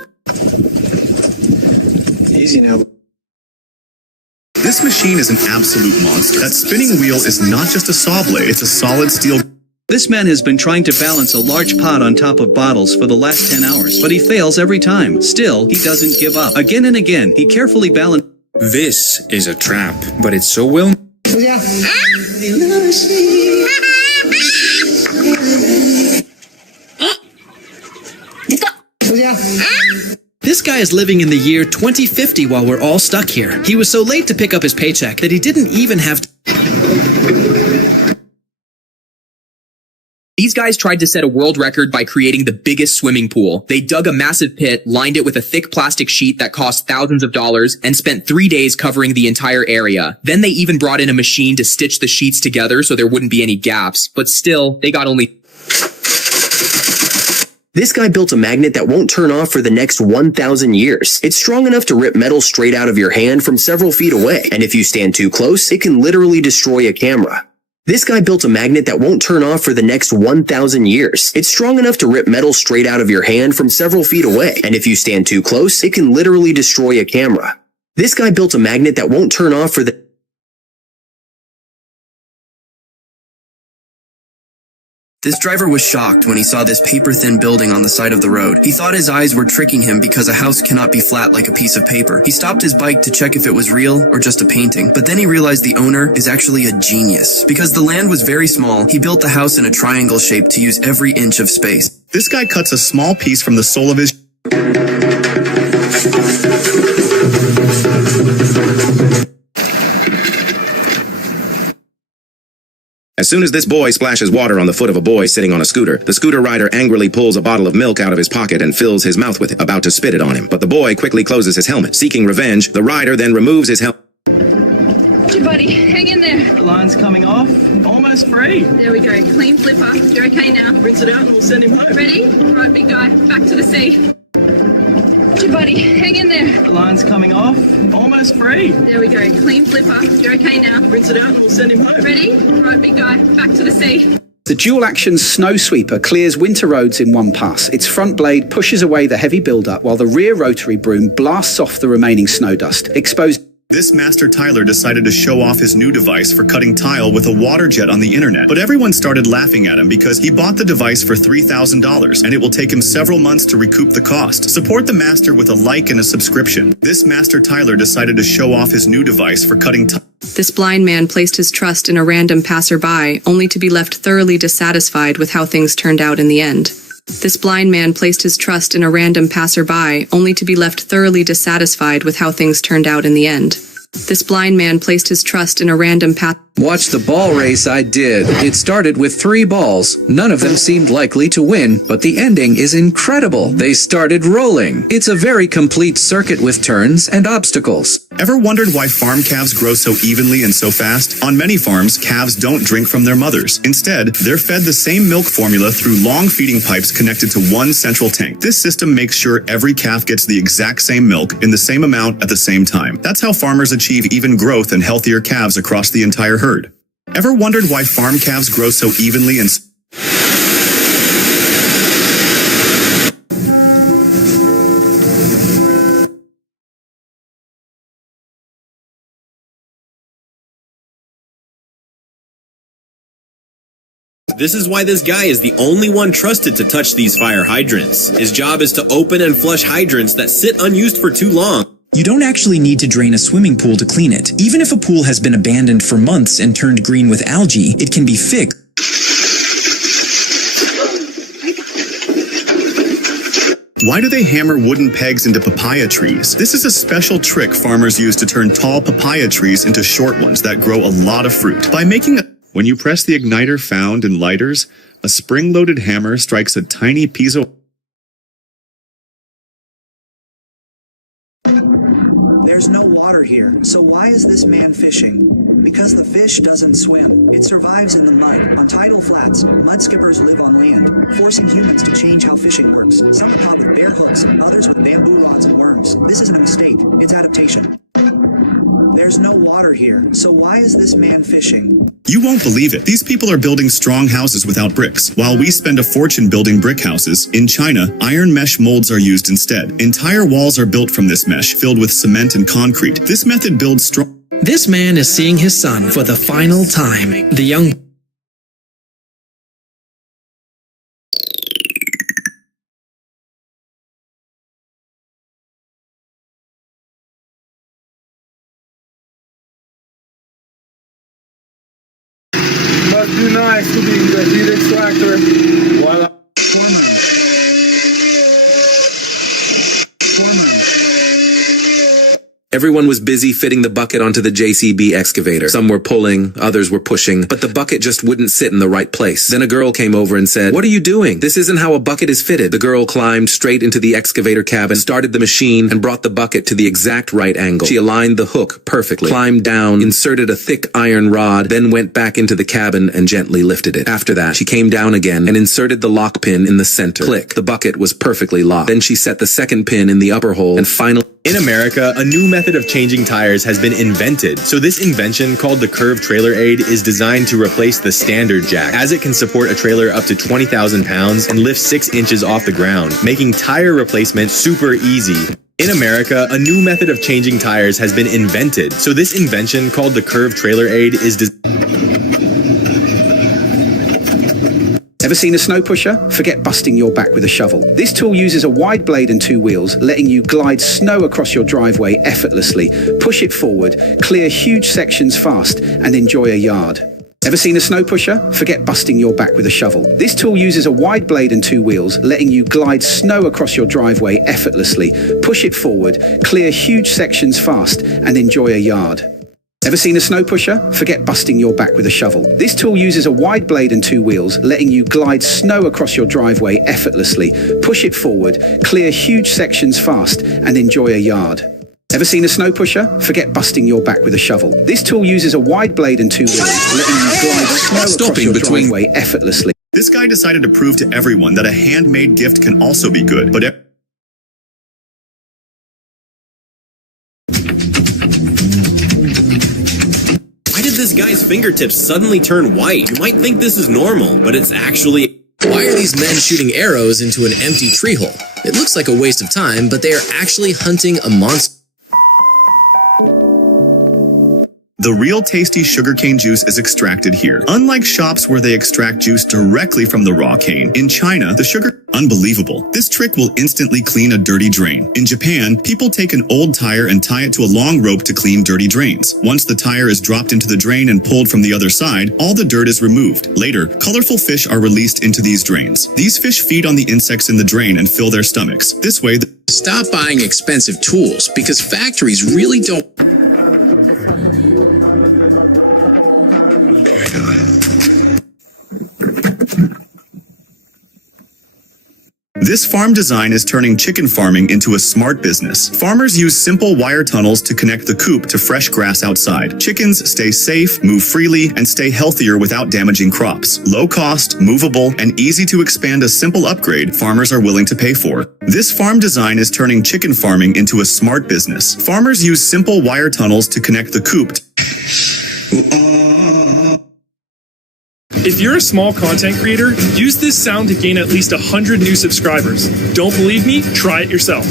Easy now. This machine is an absolute monster. That spinning wheel is not just a saw blade, it's a solid steel... This man has been trying to balance a large pot on top of bottles for the last 10 hours, but he fails every time. Still, he doesn't give up. Again and again, he carefully balances... This is a trap, but it's so well... This guy is living in the year 2050 while we're all stuck here. He was so late to pick up his paycheck that he didn't even have to... These guys tried to set a world record by creating the biggest swimming pool. They dug a massive pit, lined it with a thick plastic sheet that cost thousands of dollars, and spent 3 days covering the entire area. Then they even brought in a machine to stitch the sheets together so there wouldn't be any gaps. But still, they got only... This guy built a magnet that won't turn off for the next 1,000 years. It's strong enough to rip metal straight out of your hand from several feet away. And if you stand too close, it can literally destroy a camera. This guy built a magnet that won't turn off for the next 1,000 years. It's strong enough to rip metal straight out of your hand from several feet away. And if you stand too close, it can literally destroy a camera. This guy built a magnet that won't turn off for the This driver was shocked when he saw this paper-thin building on the side of the road. He thought his eyes were tricking him because a house cannot be flat like a piece of paper. He stopped his bike to check if it was real or just a painting. But then he realized the owner is actually a genius. Because the land was very small, he built the house in a triangle shape to use every inch of space. This guy cuts a small piece from the sole of his... As soon as this boy splashes water on the foot of a boy sitting on a scooter, the scooter rider angrily pulls a bottle of milk out of his pocket and fills his mouth with it, about to spit it on him. But the boy quickly closes his helmet. Seeking revenge, the rider then removes his helmet. Your buddy, hang in there. The line's coming off. Almost free. There we go. Clean flipper. You're okay now. Rinse it out and we'll send him home. Ready? Right, big guy. Back to the sea. Your buddy, hang in there. The line's coming off. Almost free. There we go. Clean flipper. You're okay now. Rinse it out and we'll send him home. Ready? Right, big guy. Back to the sea. The dual-action snow sweeper clears winter roads in one pass. Its front blade pushes away the heavy build-up, while the rear rotary broom blasts off the remaining snow dust, exposed. This Master Tyler decided to show off his new device for cutting tile with a water jet on the internet, but everyone started laughing at him because he bought the device for $3,000 and it will take him several months to recoup the cost. Support the Master with a like and a subscription. This Master Tyler decided to show off his new device for cutting tile. This blind man placed his trust in a random passerby, only to be left thoroughly dissatisfied with how things turned out in the end. This blind man placed his trust in a random passerby, only to be left thoroughly dissatisfied with how things turned out in the end. This blind man placed his trust in a random Watch the ball race I did. It started with 3 balls. None of them seemed likely to win, but the ending is incredible. They started rolling. It's a very complete circuit with turns and obstacles. Ever wondered why farm calves grow so evenly and so fast? On many farms, calves don't drink from their mothers. Instead, they're fed the same milk formula through long feeding pipes connected to one central tank. This system makes sure every calf gets the exact same milk in the same amount at the same time. That's how farmers achieve even growth and healthier calves across the entire herd. Ever wondered why farm calves grow so evenly and... This is why this guy is the only one trusted to touch these fire hydrants. His job is to open and flush hydrants that sit unused for too long. You don't actually need to drain a swimming pool to clean it. Even if a pool has been abandoned for months and turned green with algae, it can be fixed. Why do they hammer wooden pegs into papaya trees? This is a special trick farmers use to turn tall papaya trees into short ones that grow a lot of fruit. By making a... When you press the igniter found in lighters, a spring-loaded hammer strikes a tiny piezo... There's no water here, so why is this man fishing? Because the fish doesn't swim. It survives in the mud. On tidal flats, mud skippers live on land, forcing humans to change how fishing works. Some are caught with bare hooks, others with bamboo rods and worms. This isn't a mistake, it's adaptation. There's no water here, so why is this man fishing? You won't believe it. These people are building strong houses without bricks. While we spend a fortune building brick houses, in China, iron mesh molds are used instead. Entire walls are built from this mesh, filled with cement and concrete. This method builds strong... This man is seeing his son for the final time. The young... Must be nice to be the heat extractor. Voila. Everyone was busy fitting the bucket onto the JCB excavator. Some were pulling, others were pushing, but the bucket just wouldn't sit in the right place. Then a girl came over and said, "What are you doing? This isn't how a bucket is fitted." The girl climbed straight into the excavator cabin, started the machine, and brought the bucket to the exact right angle. She aligned the hook perfectly, climbed down, inserted a thick iron rod, then went back into the cabin and gently lifted it. After that, she came down again and inserted the lock pin in the center. Click. The bucket was perfectly locked. Then she set the second pin in the upper hole and finally... In America, a new method of changing tires has been invented. So this invention, called the Curved Trailer Aid, is designed to replace the standard jack, as it can support a trailer up to 20,000 pounds and lift 6 inches off the ground, making tire replacement super easy. In America, a new method of changing tires has been invented. So this invention, called the Curved Trailer Aid, is Ever seen a snow pusher? Forget busting your back with a shovel. This tool uses a wide blade and 2 wheels, letting you glide snow across your driveway effortlessly, push it forward, clear huge sections fast, and enjoy a yard. Ever seen a snow pusher? Forget busting your back with a shovel. This tool uses a wide blade and 2 wheels, letting you glide snow across your driveway effortlessly, push it forward, clear huge sections fast, and enjoy a yard. Ever seen a snow pusher? Forget busting your back with a shovel. This tool uses a wide blade and 2 wheels, letting you glide snow across your driveway effortlessly, push it forward, clear huge sections fast, and enjoy a yard. Ever seen a snow pusher? Forget busting your back with a shovel. This tool uses a wide blade and 2 wheels, letting you glide snow across your driveway effortlessly. This guy decided to prove to everyone that a handmade gift can also be good, but Why did this guy's fingertips suddenly turn white? You might think this is normal, but it's actually... Why are these men shooting arrows into an empty tree hole? It looks like a waste of time, but they are actually hunting a monster. the real tasty sugarcane juice is extracted here. Unlike shops where they extract juice directly from the raw cane, in China, the sugar... Unbelievable. This trick will instantly clean a dirty drain. In Japan, people take an old tire and tie it to a long rope to clean dirty drains. Once the tire is dropped into the drain and pulled from the other side, all the dirt is removed. Later, colorful fish are released into these drains. These fish feed on the insects in the drain and fill their stomachs. This way, Stop buying expensive tools because factories really don't... This farm design is turning chicken farming into a smart business. Farmers use simple wire tunnels to connect the coop to fresh grass outside. Chickens stay safe, move freely, and stay healthier without damaging crops. Low cost, movable, and easy to expand, a simple upgrade farmers are willing to pay for. This farm design is turning chicken farming into a smart business. Farmers use simple wire tunnels to connect the coop If you're a small content creator, use this sound to gain at least 100 new subscribers. Don't believe me? Try it yourself.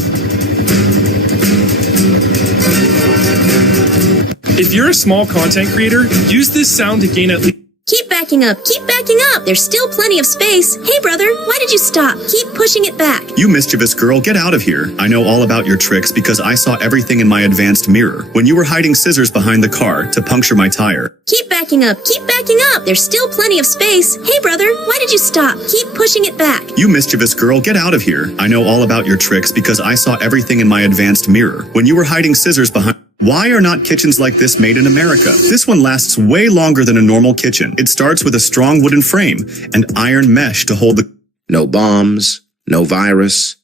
If you're a small content creator, use this sound to gain at least... Keep backing up, keep backing up. There's still plenty of space. Hey brother, why did you stop? Keep pushing it back. You mischievous girl, get out of here. I know all about your tricks because I saw everything in my advanced mirror when you were hiding scissors behind the car to puncture my tire. Keep backing up, keep backing up. There's still plenty of space. Hey brother, why did you stop? Keep pushing it back. You mischievous girl, get out of here. I know all about your tricks because I saw everything in my advanced mirror when you were hiding scissors behind... Why are not kitchens like this made in America? This one lasts way longer than a normal kitchen. It starts with a strong wooden frame and iron mesh to hold the... No bombs, no virus.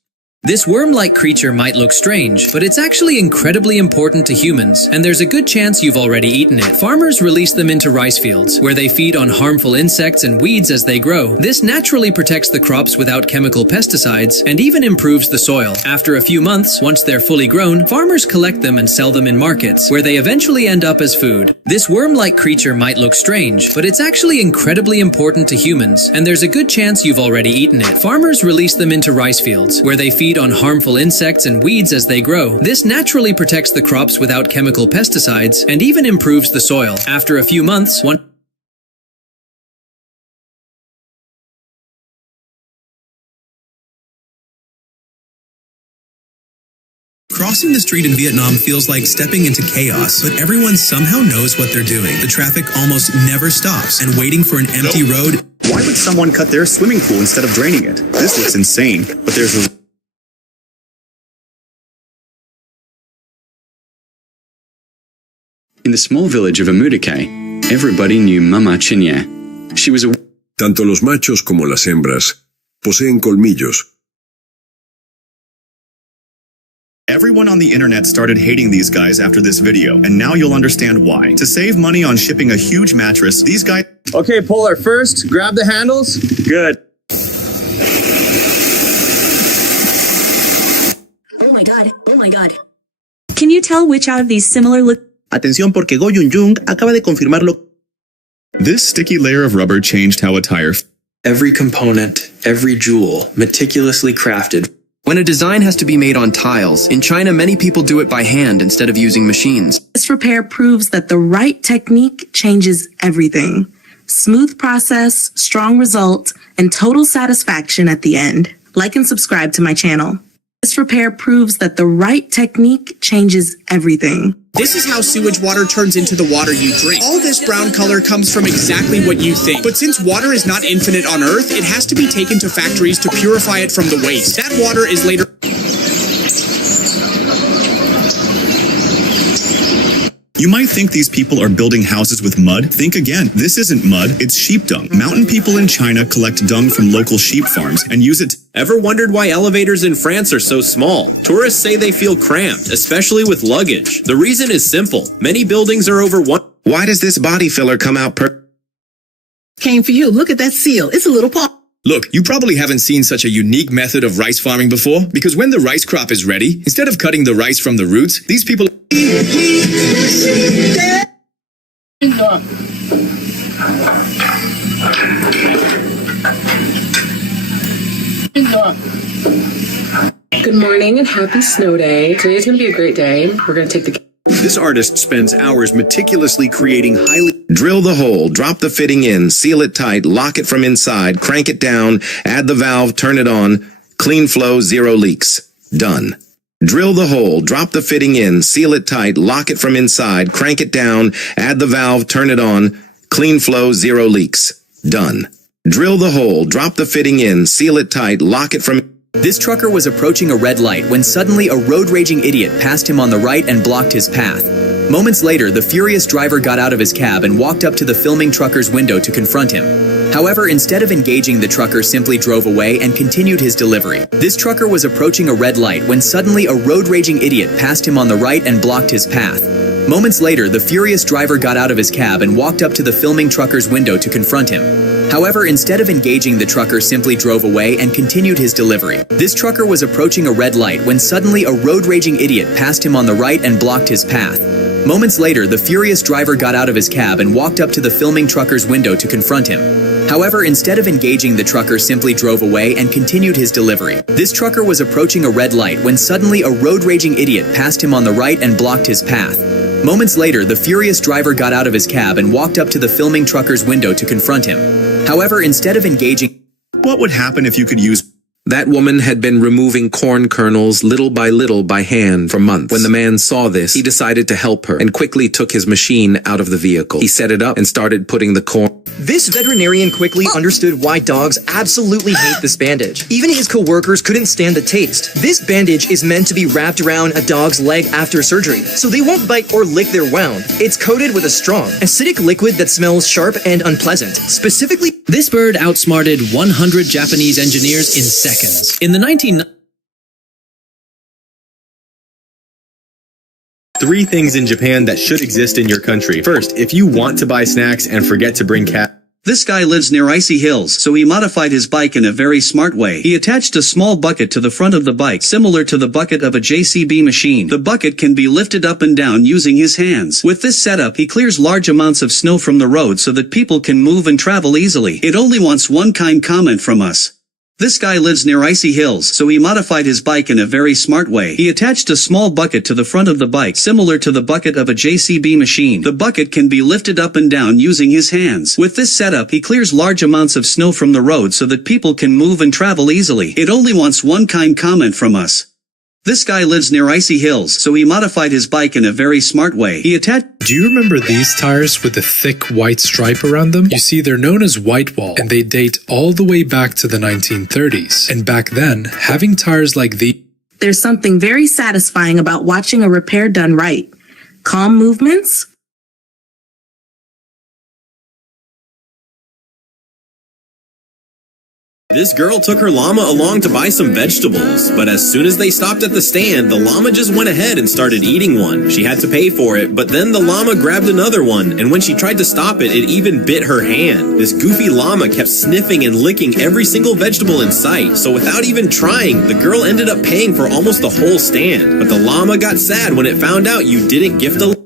This worm-like creature might look strange, but it's actually incredibly important to humans, and there's a good chance you've already eaten it. Farmers release them into rice fields, where they feed on harmful insects and weeds as they grow. This naturally protects the crops without chemical pesticides, and even improves the soil. After a few months, once they're fully grown, farmers collect them and sell them in markets, where they eventually end up as food. This worm-like creature might look strange, but it's actually incredibly important to humans, and there's a good chance you've already eaten it. Farmers release them into rice fields, where they feed on harmful insects and weeds as they grow. This naturally protects the crops without chemical pesticides and even improves the soil. After a few months, Crossing the street in Vietnam feels like stepping into chaos, but everyone somehow knows what they're doing. The traffic almost never stops, and waiting for an empty road... Why would someone cut their swimming pool instead of draining it? This looks insane, but there's a... In the small village of Amudake, everybody knew Mama Chinya. She was a... Tanto los machos como las hembras poseen colmillos. Everyone on the internet started hating these guys after this video, and now you'll understand why. To save money on shipping a huge mattress, these guys... Okay, Polar, first, grab the handles. Good. Oh my god, oh my god. Can you tell which out of these similar look... Atención porque Go Yun acaba de confirmarlo. This sticky layer of rubber changed how a tire... Every component, every jewel, meticulously crafted. When a design has to be made on tiles, in China many people do it by hand instead of using machines. This repair proves that the right technique changes everything. Smooth process, strong result, and total satisfaction at the end. Like and subscribe to my channel. This repair proves that the right technique changes everything. This is how sewage water turns into the water you drink. All this brown color comes from exactly what you think. But since water is not infinite on Earth, it has to be taken to factories to purify it from the waste. That water is later... You might think these people are building houses with mud. Think again. This isn't mud, it's sheep dung. Mountain people in China collect dung from local sheep farms and use it. Ever wondered why elevators in France are so small? Tourists say they feel cramped, especially with luggage. The reason is simple. Many buildings are over one. Why does this body filler come out Came for you. Look at that seal. It's a little paw. Look, you probably haven't seen such a unique method of rice farming before, because when the rice crop is ready, instead of cutting the rice from the roots, these people... Good morning and happy snow day. Today's going to be a great day. We're going to take the... This artist spends hours meticulously creating highly... Drill the hole, drop the fitting in, seal it tight, lock it from inside, crank it down, add the valve, turn it on. Clean flow, 0 leaks. Done. Drill the hole, drop the fitting in, seal it tight, lock it from inside, crank it down, add the valve, turn it on. Clean flow, 0 leaks. Done. Drill the hole, drop the fitting in, seal it tight, lock it from... This trucker was approaching a red light when suddenly a road-raging idiot passed him on the right and blocked his path. Moments later, the furious driver got out of his cab and walked up to the filming trucker's window to confront him. However, instead of engaging, the trucker simply drove away and continued his delivery. This trucker was approaching a red light when suddenly a road-raging idiot passed him on the right and blocked his path. Moments later, the furious driver got out of his cab and walked up to the filming trucker's window to confront him. However, instead of engaging, the trucker simply drove away and continued his delivery. This trucker was approaching a red light when suddenly a road-raging idiot passed him on the right and blocked his path. Moments later, the furious driver got out of his cab and walked up to the filming trucker's window to confront him. However, instead of engaging, the trucker simply drove away and continued his delivery. This trucker was approaching a red light when suddenly a road-raging idiot passed him on the right and blocked his path. Moments later, the furious driver got out of his cab and walked up to the filming trucker's window to confront him. However, instead of engaging... What would happen if you could use... That woman had been removing corn kernels little by hand for months. When the man saw this, he decided to help her and quickly took his machine out of the vehicle. He set it up and started putting the corn... This veterinarian quickly understood why dogs absolutely hate this bandage. Even his co-workers couldn't stand the taste. This bandage is meant to be wrapped around a dog's leg after surgery, so they won't bite or lick their wound. It's coated with a strong, acidic liquid that smells sharp and unpleasant. Specifically... This bird outsmarted 100 Japanese engineers in seconds. In the 3 things in Japan that should exist in your country. First, if you want to buy snacks and forget to bring cat... This guy lives near Icy Hills, so he modified his bike in a very smart way. He attached a small bucket to the front of the bike, similar to the bucket of a JCB machine. The bucket can be lifted up and down using his hands. With this setup, he clears large amounts of snow from the road so that people can move and travel easily. It only wants one kind comment from us. This guy lives near Icy Hills, so he modified his bike in a very smart way. He attached a small bucket to the front of the bike, similar to the bucket of a JCB machine. The bucket can be lifted up and down using his hands. With this setup, he clears large amounts of snow from the road so that people can move and travel easily. It only wants one kind comment from us. This guy lives near Icy Hills, so he modified his bike in a very smart way. He attached... Do you remember these tires with the thick white stripe around them? You see, they're known as white wall, and they date all the way back to the 1930s. And back then, having tires like these... There's something very satisfying about watching a repair done right. Calm movements. This girl took her llama along to buy some vegetables, but as soon as they stopped at the stand, the llama just went ahead and started eating one. She had to pay for it, but then the llama grabbed another one, and when she tried to stop it, it even bit her hand. This goofy llama kept sniffing and licking every single vegetable in sight, so without even trying, the girl ended up paying for almost the whole stand. But the llama got sad when it found out you didn't gift a...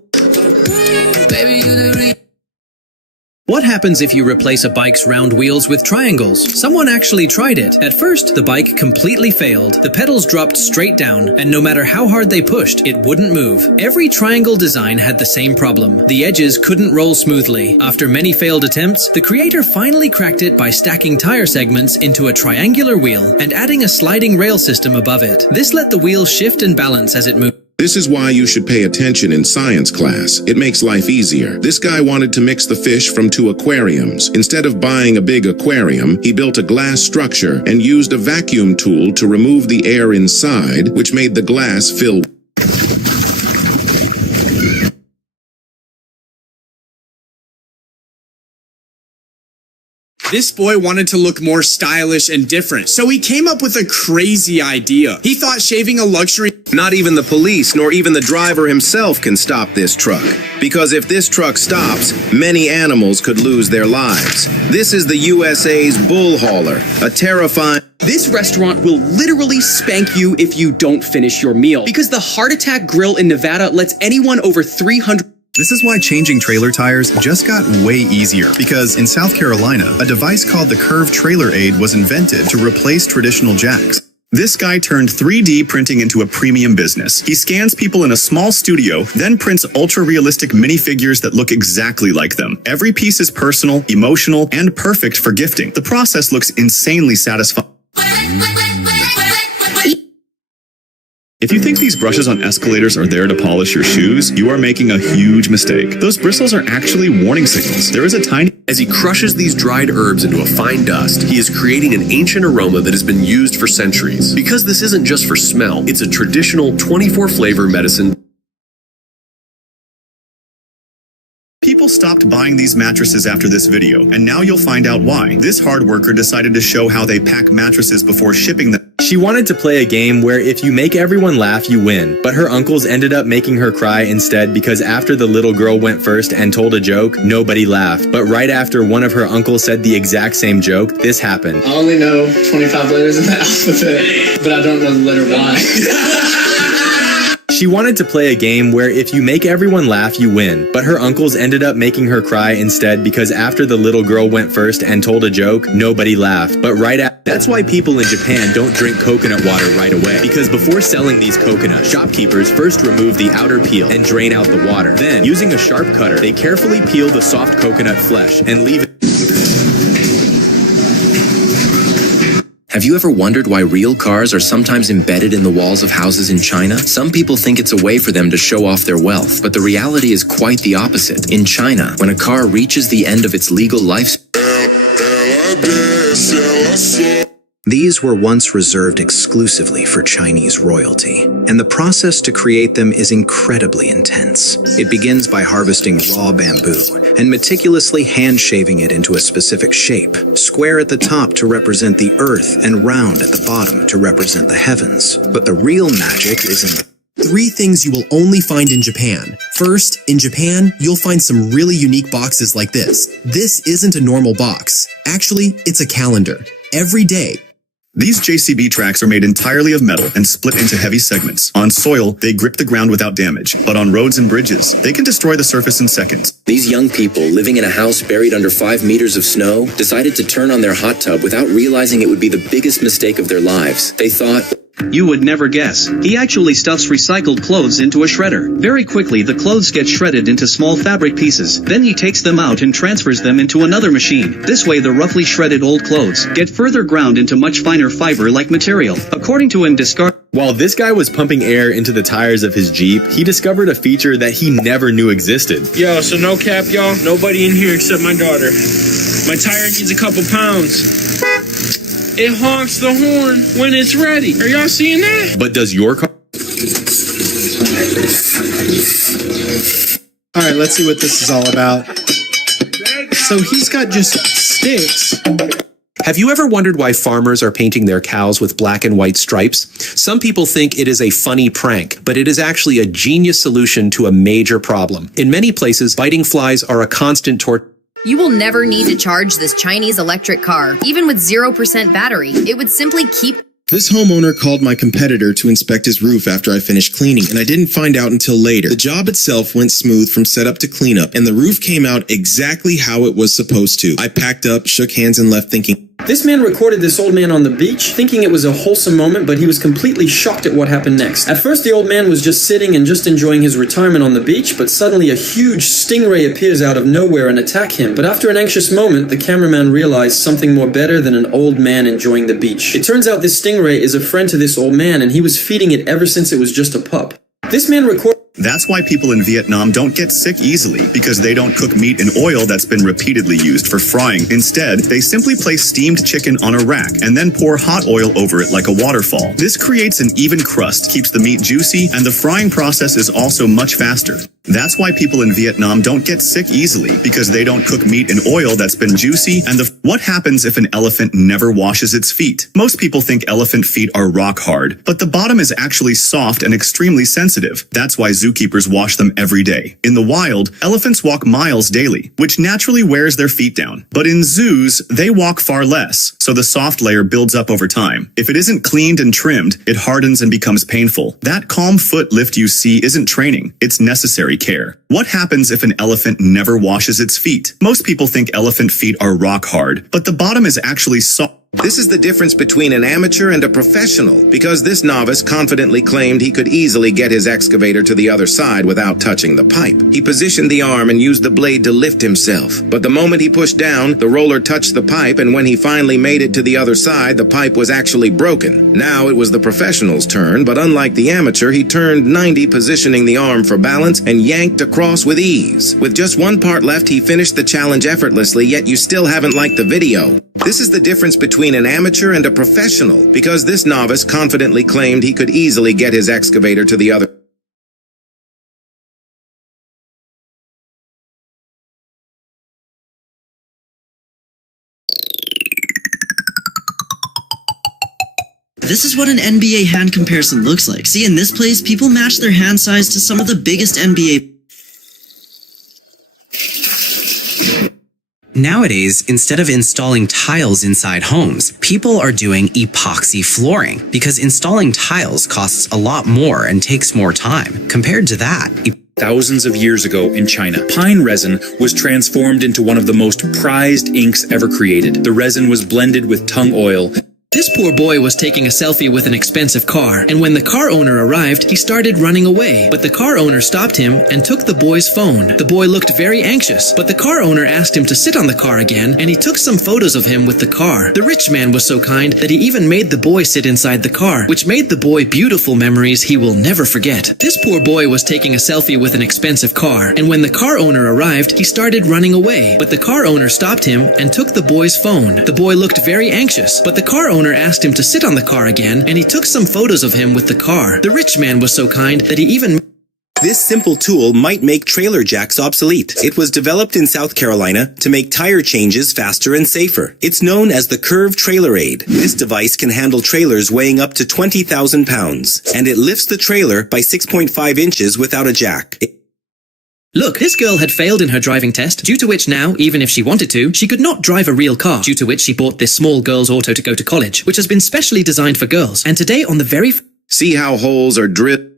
What happens if you replace a bike's round wheels with triangles? Someone actually tried it. At first, the bike completely failed. The pedals dropped straight down, and no matter how hard they pushed, it wouldn't move. Every triangle design had the same problem. The edges couldn't roll smoothly. After many failed attempts, the creator finally cracked it by stacking tire segments into a triangular wheel and adding a sliding rail system above it. This let the wheel shift and balance as it moved. This is why you should pay attention in science class. It makes life easier. This guy wanted to mix the fish from 2 aquariums. Instead of buying a big aquarium, he built a glass structure and used a vacuum tool to remove the air inside, which made the glass fill. This boy wanted to look more stylish and different, so he came up with a crazy idea. He thought shaving a luxury... Not even the police nor even the driver himself can stop this truck. Because if this truck stops, many animals could lose their lives. This is the USA's bull hauler, a terrifying... This restaurant will literally spank you if you don't finish your meal, because the Heart Attack Grill in Nevada lets anyone over 300... This is why changing trailer tires just got way easier, because in South Carolina, a device called the Curved Trailer Aid was invented to replace traditional jacks. This guy turned 3D printing into a premium business. He scans people in a small studio, then prints ultra-realistic minifigures that look exactly like them. Every piece is personal, emotional, and perfect for gifting. The process looks insanely satisfying. If you think these brushes on escalators are there to polish your shoes, you are making a huge mistake. Those bristles are actually warning signals. There is a tiny... As he crushes these dried herbs into a fine dust, he is creating an ancient aroma that has been used for centuries. Because this isn't just for smell, it's a traditional 24-flavor medicine. People stopped buying these mattresses after this video, and now you'll find out why. This hard worker decided to show how they pack mattresses before shipping them. She wanted to play a game where if you make everyone laugh, you win. But her uncles ended up making her cry instead because after the little girl went first and told a joke, nobody laughed. But right after one of her uncles said the exact same joke, this happened. I only know 25 letters in the alphabet, but I don't know the letter Y. She wanted to play a game where if you make everyone laugh, you win. But her uncles ended up making her cry instead because after the little girl went first and told a joke, nobody laughed. But that's why people in Japan don't drink coconut water right away. Because before selling these coconuts, shopkeepers first remove the outer peel and drain out the water. Then, using a sharp cutter, they carefully peel the soft coconut flesh and leave it. Have you ever wondered why real cars are sometimes embedded in the walls of houses in China? Some people think it's a way for them to show off their wealth, but the reality is quite the opposite. In China, when a car reaches the end of its legal lifespan, these were once reserved exclusively for Chinese royalty, and the process to create them is incredibly intense. It begins by harvesting raw bamboo and meticulously hand-shaving it into a specific shape, square at the top to represent the earth and round at the bottom to represent the heavens. But the real magic is in 3 things you will only find in Japan. First, in Japan, you'll find some really unique boxes like this. This isn't a normal box. Actually, it's a calendar. Every day, These JCB tracks are made entirely of metal and split into heavy segments. On soil, they grip the ground without damage, but on roads and bridges, they can destroy the surface in seconds. These young people, living in a house buried under 5 meters of snow, decided to turn on their hot tub without realizing it would be the biggest mistake of their lives. They thought, you would never guess. He actually stuffs recycled clothes into a shredder. Very quickly, the clothes get shredded into small fabric pieces. Then he takes them out and transfers them into another machine. This way, the roughly shredded old clothes get further ground into much finer fiber-like material. According to him, While this guy was pumping air into the tires of his Jeep, he discovered a feature that he never knew existed. Yo, so no cap, y'all. Nobody in here except my daughter. My tire needs a couple pounds. It honks the horn when it's ready. Are y'all seeing that? But does your car... All right, let's see what this is all about. So he's got just sticks. Have you ever wondered why farmers are painting their cows with black and white stripes? Some people think it is a funny prank, but it is actually a genius solution to a major problem. In many places, biting flies are a constant torture. You will never need to charge this Chinese electric car. Even with 0% battery, it would simply keep... This homeowner called my competitor to inspect his roof after I finished cleaning, and I didn't find out until later. The job itself went smooth from setup to cleanup, and the roof came out exactly how it was supposed to. I packed up, shook hands, and left thinking, This man recorded this old man on the beach, thinking it was a wholesome moment, but he was completely shocked at what happened next. At first, the old man was just sitting and just enjoying his retirement on the beach, but suddenly a huge stingray appears out of nowhere and attacks him. But after an anxious moment, the cameraman realized something more better than an old man enjoying the beach. It turns out this stingray is a friend to this old man, and he was feeding it ever since it was just a pup. This man recorded... That's why people in Vietnam don't get sick easily, because they don't cook meat in oil that's been repeatedly used for frying. Instead, they simply place steamed chicken on a rack and then pour hot oil over it like a waterfall. This creates an even crust, keeps the meat juicy, and the frying process is also much faster. That's why people in Vietnam don't get sick easily, because they don't cook meat in oil that's been juicy. And what happens if an elephant never washes its feet? Most people think elephant feet are rock hard, but the bottom is actually soft and extremely sensitive. That's why zookeepers wash them every day. In the wild, elephants walk miles daily, which naturally wears their feet down. But in zoos, they walk far less, so the soft layer builds up over time. If it isn't cleaned and trimmed, it hardens and becomes painful. That calm foot lift you see isn't training, it's necessary care. What happens if an elephant never washes its feet? Most people think elephant feet are rock hard, but the bottom is actually soft. This is the difference between an amateur and a professional, because this novice confidently claimed he could easily get his excavator to the other side without touching the pipe. He positioned the arm and used the blade to lift himself, but the moment he pushed down, the roller touched the pipe, and when he finally made it to the other side, the pipe was actually broken. Now it was the professional's turn, but unlike the amateur, he turned 90, positioning the arm for balance, and yanked across with ease. With just one part left, he finished the challenge effortlessly, yet you still haven't liked the video. This is the difference between an amateur and a professional, because this novice confidently claimed he could easily get his excavator to the other. This is what an NBA hand comparison looks like. See, in this place, people match their hand size to some of the biggest NBA. Nowadays, instead of installing tiles inside homes, people are doing epoxy flooring because installing tiles costs a lot more and takes more time. Compared to that, thousands of years ago in China, pine resin was transformed into one of the most prized inks ever created. The resin was blended with tung oil. This poor boy was taking a selfie with an expensive car, and when the car owner arrived, he started running away. But the car owner stopped him and took the boy's phone. The boy looked very anxious, but the car owner asked him to sit on the car again, and he took some photos of him with the car. The rich man was so kind that he even made the boy sit inside the car, which made the boy beautiful memories he will never forget. This poor boy was taking a selfie with an expensive car, and when the car owner arrived, he started running away. But the car owner stopped him and took the boy's phone. The boy looked very anxious, but the car owner asked him to sit on the car again, and he took some photos of him with the car. The rich man was so kind that he even... This simple tool might make trailer jacks obsolete. It was developed in South Carolina to make tire changes faster and safer. It's known as the Curve Trailer Aid. This device can handle trailers weighing up to 20,000 pounds, and it lifts the trailer by 6.5 inches without a jack. Look, this girl had failed in her driving test, due to which now, even if she wanted to, she could not drive a real car, due to which she bought this small girl's auto to go to college, which has been specially designed for girls. And today on the very... See how holes are drilled?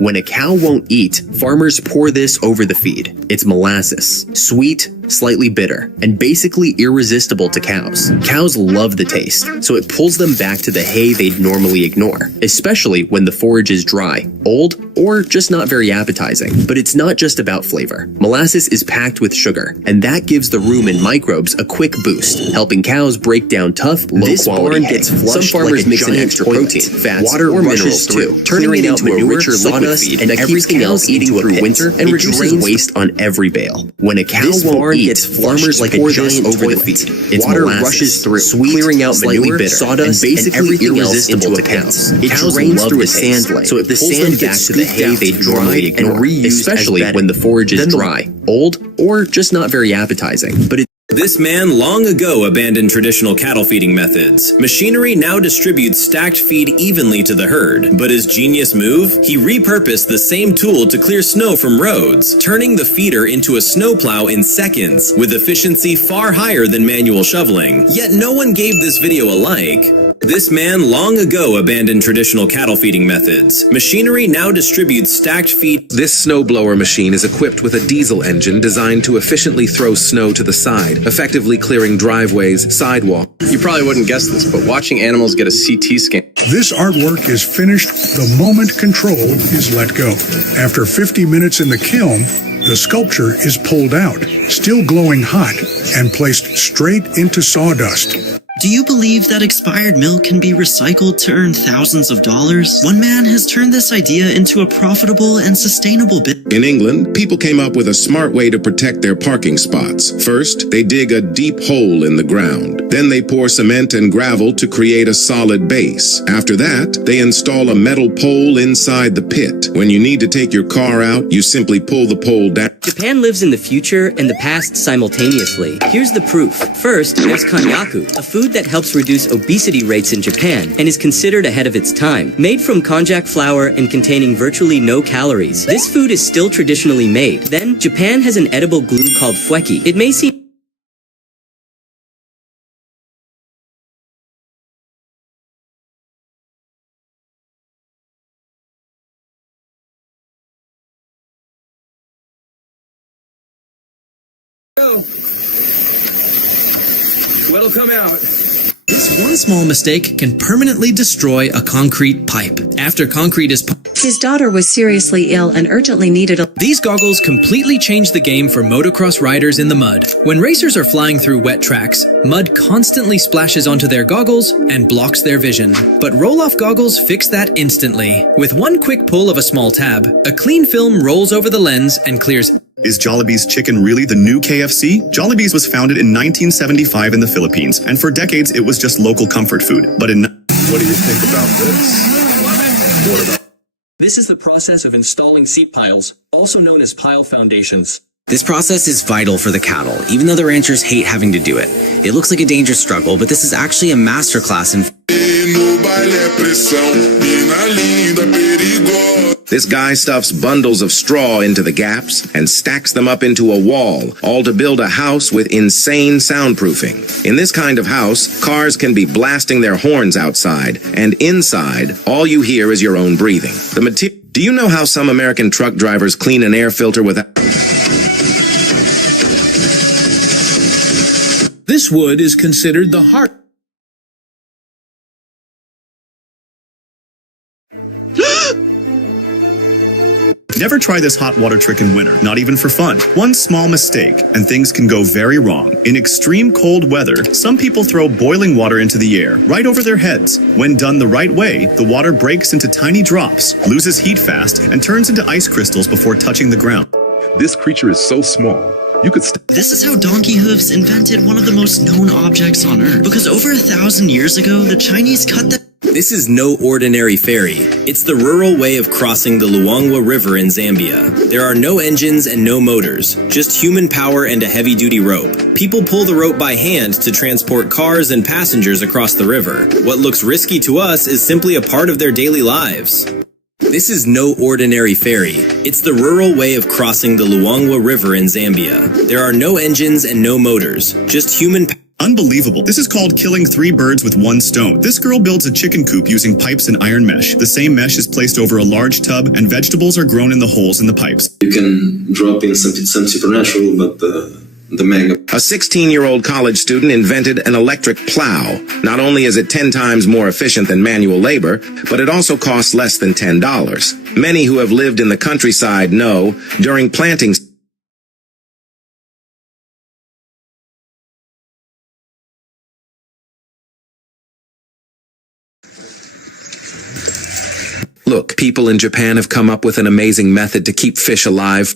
When a cow won't eat, farmers pour this over the feed. It's molasses. Sweet, slightly bitter, and basically irresistible to cows. Cows love the taste, so it pulls them back to the hay they'd normally ignore, especially when the forage is dry, old, or just not very appetizing. But it's not just about flavor. Molasses is packed with sugar, and that gives the rumen microbes a quick boost, helping cows break down tough, low-quality hay. Gets flushed. Some farmers mix in extra protein, fats, water, or minerals too, turning it into a richer liquid feed, and everything else eating through winter and reduces waste on every bale. When a cow won't eat, farmers like pour this over the feed. Its water rushes through, clearing out manure, bitter, sawdust, and basically irresistible to cows. It drains through a sand layer, so the sand back to the hay they normally ignore, especially when the forage is dry, old, or just not very appetizing. But This man long ago abandoned traditional cattle feeding methods. Machinery now distributes stacked feed evenly to the herd. But his genius move? He repurposed the same tool to clear snow from roads, turning the feeder into a snowplow in seconds, with efficiency far higher than manual shoveling. Yet no one gave this video a like. This man long ago abandoned traditional cattle feeding methods. Machinery now distributes stacked feed. This snowblower machine is equipped with a diesel engine designed to efficiently throw snow to the side, effectively clearing driveways, sidewalks. You probably wouldn't guess this, but watching animals get a CT scan. This artwork is finished the moment control is let go. After 50 minutes in the kiln, the sculpture is pulled out, still glowing hot, and placed straight into sawdust. Do you believe that expired milk can be recycled to earn thousands of dollars? One man has turned this idea into a profitable and sustainable business. In England, people came up with a smart way to protect their parking spots. First, they dig a deep hole in the ground. Then they pour cement and gravel to create a solid base. After that, they install a metal pole inside the pit. When you need to take your car out, you simply pull the pole down. Japan lives in the future and the past simultaneously. Here's the proof. First, there's konnyaku, a food that helps reduce obesity rates in Japan and is considered ahead of its time. Made from konjac flour and containing virtually no calories, this food is still traditionally made. Then, Japan has an edible glue called fueki. It may seem What'll come out? This one small mistake can permanently destroy a concrete pipe. After concrete is His daughter was seriously ill and urgently needed a... These goggles completely change the game for motocross riders in the mud. When racers are flying through wet tracks, mud constantly splashes onto their goggles and blocks their vision. But roll-off goggles fix that instantly. With one quick pull of a small tab, a clean film rolls over the lens and clears... Is Jollibee's chicken really the new KFC? Jollibee's was founded in 1975 in the Philippines, and for decades it was just local comfort food. But in... What do you think about this? What about... This is the process of installing seat piles, also known as pile foundations. This process is vital for the cattle, even though the ranchers hate having to do it. It looks like a dangerous struggle, but this is actually a masterclass in... This guy stuffs bundles of straw into the gaps and stacks them up into a wall, all to build a house with insane soundproofing. In this kind of house, cars can be blasting their horns outside, and inside, all you hear is your own breathing. Do you know how some American truck drivers clean an air filter without... This wood is considered the heart. Never try this hot water trick in winter, not even for fun. One small mistake, and things can go very wrong. In extreme cold weather, some people throw boiling water into the air, right over their heads. When done the right way, the water breaks into tiny drops, loses heat fast, and turns into ice crystals before touching the ground. This creature is so small. You could This is how donkey hooves invented one of the most known objects on Earth. Because over 1,000 years ago, the Chinese cut that... This is no ordinary ferry. It's the rural way of crossing the Luangwa River in Zambia. There are no engines and no motors, just human power and a heavy-duty rope. People pull the rope by hand to transport cars and passengers across the river. What looks risky to us is simply a part of their daily lives. This is no ordinary ferry. It's the rural way of crossing the Luangwa River in Zambia. There are no engines and no motors, just human power. Unbelievable. This is called killing 3 birds with 1 stone. This girl builds a chicken coop using pipes and iron mesh. The same mesh is placed over a large tub, and vegetables are grown in the holes in the pipes. You can drop in some supernatural, but the mega... A 16-year-old college student invented an electric plow. Not only is it 10 times more efficient than manual labor, but it also costs less than $10. Many who have lived in the countryside know during planting... Look, people in Japan have come up with an amazing method to keep fish alive.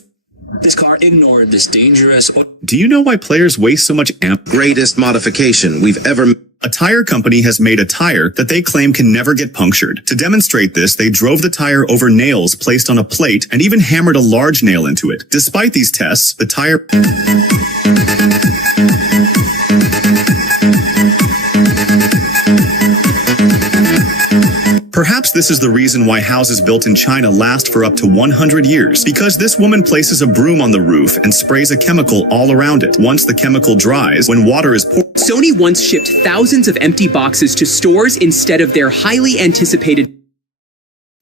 This car ignored this dangerous... Do you know why players waste so much amp? Greatest modification we've ever... A tire company has made a tire that they claim can never get punctured. To demonstrate this, they drove the tire over nails placed on a plate and even hammered a large nail into it. Despite these tests, the tire... this is the reason why houses built in China last for up to 100 years. Because this woman places a broom on the roof and sprays a chemical all around it. Once the chemical dries, when water is poured... Sony once shipped thousands of empty boxes to stores instead of their highly anticipated...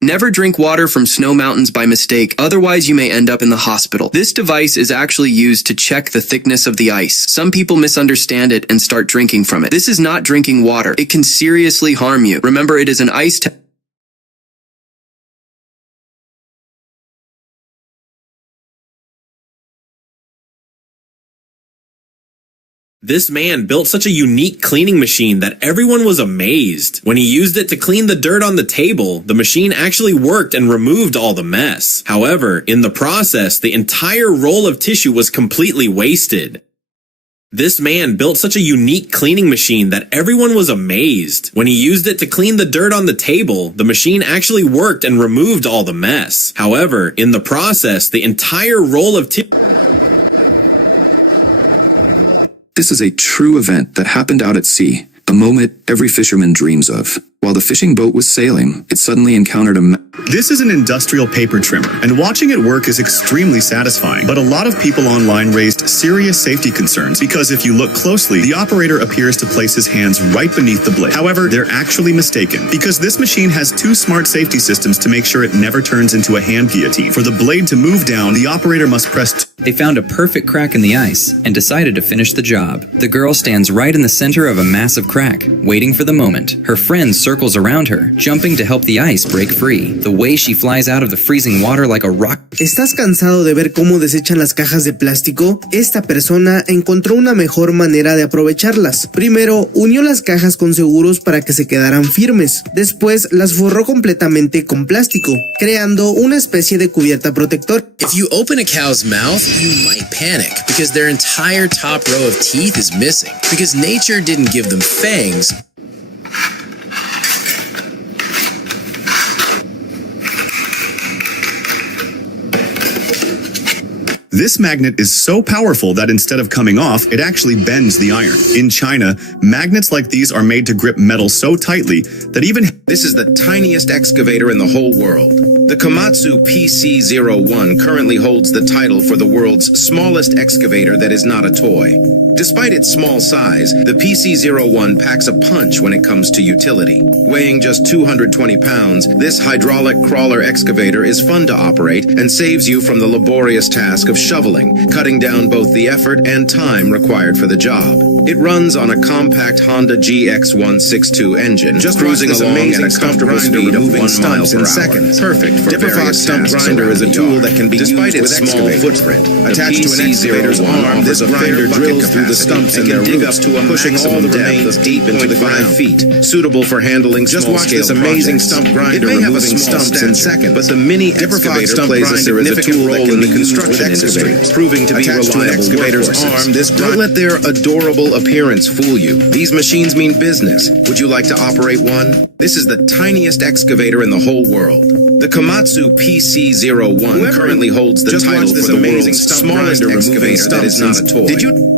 Never drink water from snow mountains by mistake, otherwise you may end up in the hospital. This device is actually used to check the thickness of the ice. Some people misunderstand it and start drinking from it. This is not drinking water. It can seriously harm you. Remember, it is an ice test. This man built such a unique cleaning machine that everyone was amazed. When he used it to clean the dirt on the table, the machine actually worked and removed all the mess. However, in the process, the entire roll of tissue was completely wasted. This man built such a unique cleaning machine that everyone was amazed. When he used it to clean the dirt on the table, the machine actually worked and removed all the mess. However, in the process, the entire roll of tissue... This is a true event that happened out at sea, a moment every fisherman dreams of. While the fishing boat was sailing, it suddenly encountered a... This is an industrial paper trimmer, and watching it work is extremely satisfying. But a lot of people online raised serious safety concerns because if you look closely, the operator appears to place his hands right beneath the blade. However, they're actually mistaken because this machine has two smart safety systems to make sure it never turns into a hand guillotine. For the blade to move down, the operator must press... They found a perfect crack in the ice and decided to finish the job. The girl stands right in the center of a massive crack, waiting for the moment. Her friend circles around her, jumping to help the ice break free. The way she flies out of the freezing water like a rock. ¿Estás cansado de ver cómo desechan las cajas de plástico? Esta persona encontró una mejor manera de aprovecharlas. Primero, unió las cajas con seguros para que se quedaran firmes. Después, las forró completamente con plástico, creando una especie de cubierta protector. If you open a cow's mouth, you might panic because their entire top row of teeth is missing. Because nature didn't give them fangs. This magnet is so powerful that instead of coming off, it actually bends the iron. In China, magnets like these are made to grip metal so tightly that even... This is the tiniest excavator in the whole world. The Komatsu PC-01 currently holds the title for the world's smallest excavator that is not a toy. Despite its small size, the PC-01 packs a punch when it comes to utility. Weighing just 220 pounds, this hydraulic crawler excavator is fun to operate and saves you from the laborious task of shoveling, cutting down both the effort and time required for the job. It runs on a compact Honda GX162 engine, just cruising along at a comfortable speed of 1 mile per hour. Perfect for various stump grinder is a tool that can be used with its small footprint. Attached to an excavator's arm, this grinder drills through the stumps and can dig up to a maximum depth of deep into the ground. 5 feet, suitable for handling small-scale amazing stump grinder. It may have a small stature, but the mini excavator plays a significant role in the construction industry, proving to be reliable workhorses. Don't let their adorable appearance fool you. These machines mean business. Would you like to operate one? This is the tiniest excavator in the whole world. The Komatsu PC-01 currently holds the title for the world's smallest excavator that is not a toy.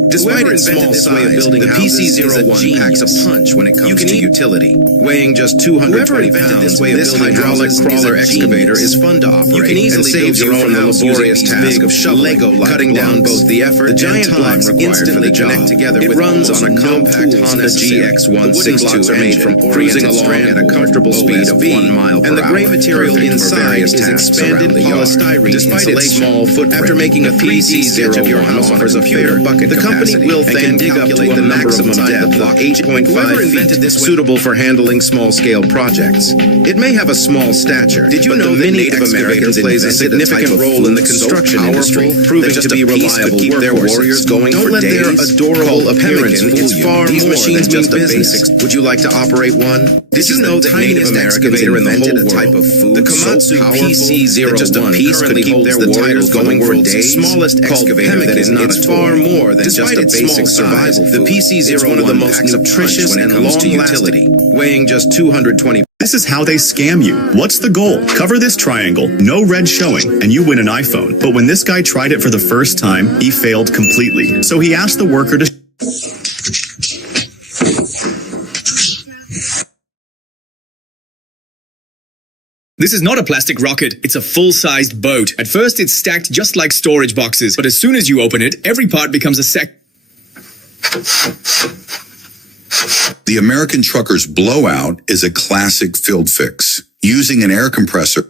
Despite its small size, the PC-01 packs a punch when it comes to utility. Weighing just 220 pounds, this hydraulic crawler excavator is fun to operate and saves you from the laborious task of shoveling, cutting down both the effort and time required for the job. It runs on a compact Honda GX162 engine, cruising along at a comfortable speed of 1 mile per hour. And the gray material inside is expanded polystyrene despite its small footprint. After making a 3D sketch of your house offers a fair bucket capacity. The company will then dig up to a maximum depth of 8.5 feet, suitable for handling small-scale projects. It may have a small stature. Did you know that Native Americans plays a significant role in the construction industry, proving to be reliable workhorses? Don't let their adorable appearance fool you. These machines mean business. Would you like to operate one? Did you know that Native Americans invented a type of food the Komatsu PC-01 currently holds the title going for the world's smallest excavator that is not a far more than just a basic survival. The PC-01 is one of the most nutritious and long-lasting, weighing just 220. This is how they scam you. What's the goal? Cover this triangle, no red showing, and you win an iPhone. But when this guy tried it for the first time, he failed completely. So he asked the worker to This is not a plastic rocket, it's a full-sized boat. At first it's stacked just like storage boxes, but as soon as you open it, every part becomes a The American Trucker's blowout is a classic field fix. Using an air compressor.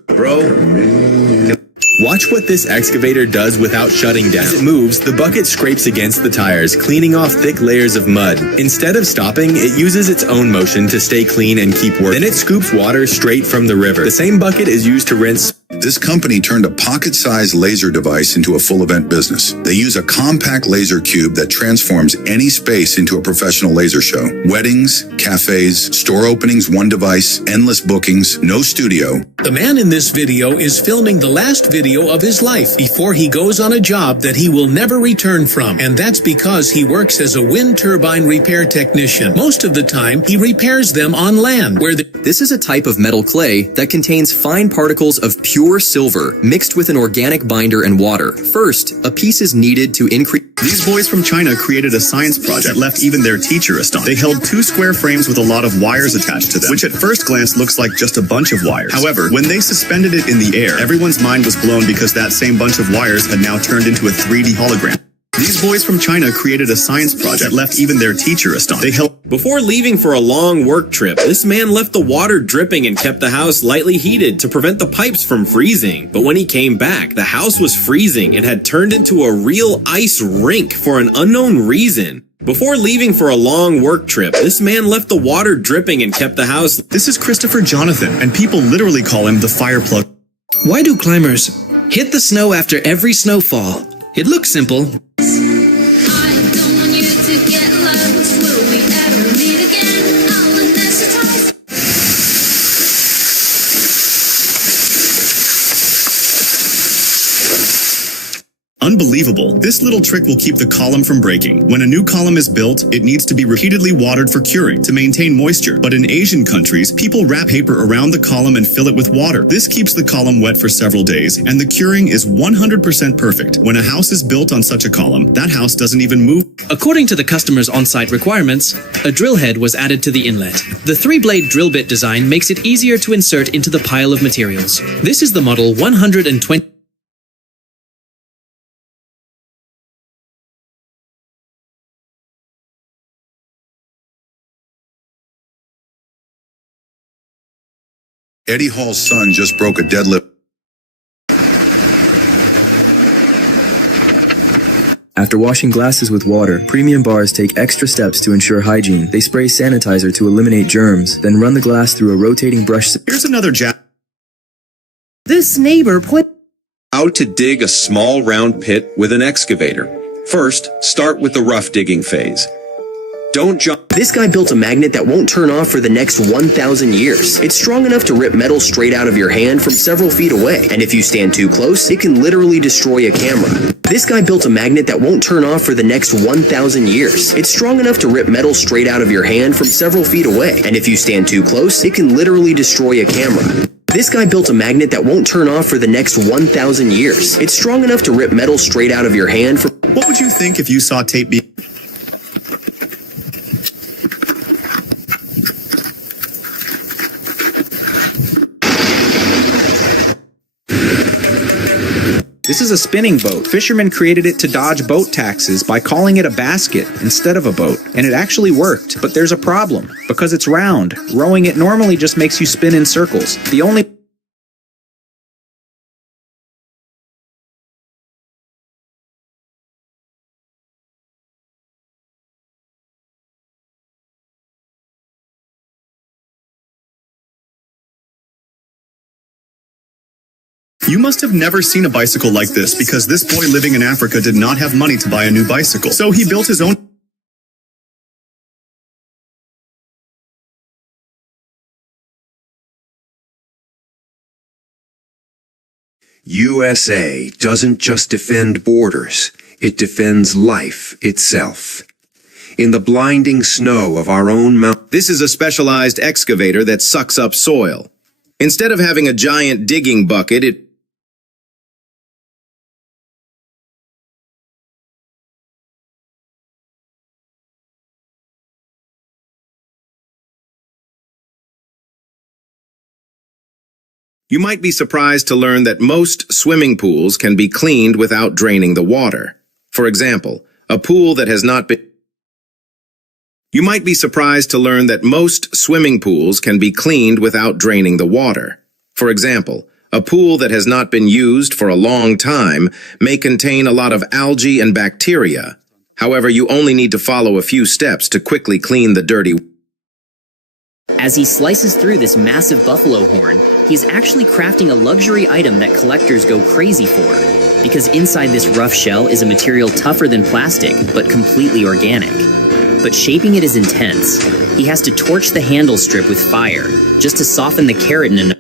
Watch what this excavator does without shutting down. As it moves, the bucket scrapes against the tires, cleaning off thick layers of mud. Instead of stopping, it uses its own motion to stay clean and keep working. Then it scoops water straight from the river. The same bucket is used to rinse. This company turned a pocket-sized laser device into a full event business. They use a compact laser cube that transforms any space into a professional laser show. Weddings, cafes, store openings, one device, endless bookings, no studio. The man in this video is filming the last video of his life before he goes on a job that he will never return from. And that's because he works as a wind turbine repair technician. Most of the time, he repairs them on land where This is a type of metal clay that contains fine particles of pure silver mixed with an organic binder and water. First, a piece is needed to increase. These boys from China created a science project that left even their teacher astonished. They held 2 square frames with a lot of wires attached to them, which at first glance looks like just a bunch of wires. However, when they suspended it in the air, everyone's mind was blown because that same bunch of wires had now turned into a 3D hologram. These boys from China created a science project that left even their teacher astonished. Before leaving for a long work trip, this man left the water dripping and kept the house lightly heated to prevent the pipes from freezing. But when he came back, the house was freezing and had turned into a real ice rink for an unknown reason. Before leaving for a long work trip, this man left the water dripping and kept the house. This is Christopher Jonathan, and people literally call him the fire plug. Why do climbers hit the snow after every snowfall? It looks simple. Unbelievable. This little trick will keep the column from breaking. When a new column is built, it needs to be repeatedly watered for curing to maintain moisture. But in Asian countries, people wrap paper around the column and fill it with water. This keeps the column wet for several days, and the curing is 100% perfect. When a house is built on such a column, that house doesn't even move. According to the customer's on-site requirements, a drill head was added to the inlet. The 3-blade drill bit design makes it easier to insert into the pile of materials. This is the model 120. Eddie Hall's son just broke a deadlift. After washing glasses with water, premium bars take extra steps to ensure hygiene. They spray sanitizer to eliminate germs, then run the glass through a rotating brush. Here's another This neighbor put How to dig a small round pit with an excavator. First, start with the rough digging phase. Don't jump. This guy built a magnet that won't turn off for the next 1,000 years. It's strong enough to rip metal straight out of your hand from several feet away. And if you stand too close, it can literally destroy a camera. This guy built a magnet that won't turn off for the next 1,000 years. It's strong enough to rip metal straight out of your hand from several feet away. And if you stand too close, it can literally destroy a camera. This guy built a magnet that won't turn off for the next 1,000 years. It's strong enough to rip metal straight out of your hand from... What would you think if you saw tape being... This is a spinning boat. Fishermen created it to dodge boat taxes by calling it a basket instead of a boat. And it actually worked, but there's a problem. Because it's round, rowing it normally just makes you spin in circles. The only You must have never seen a bicycle like this because this boy living in Africa did not have money to buy a new bicycle. So he built his own. USA doesn't just defend borders, it defends life itself. In the blinding snow of our own mountain. This is a specialized excavator that sucks up soil. Instead of having a giant digging bucket, it You might be surprised to learn that most swimming pools can be cleaned without draining the water. For example, a pool that has not been You might be surprised to learn that most swimming pools can be cleaned without draining the water. For example, a pool that has not been used for a long time may contain a lot of algae and bacteria. However, you only need to follow a few steps to quickly clean the dirty. As he slices through this massive buffalo horn, he's actually crafting a luxury item that collectors go crazy for. Because inside this rough shell is a material tougher than plastic, but completely organic. But shaping it is intense. He has to torch the handle strip with fire, just to soften the keratin enough.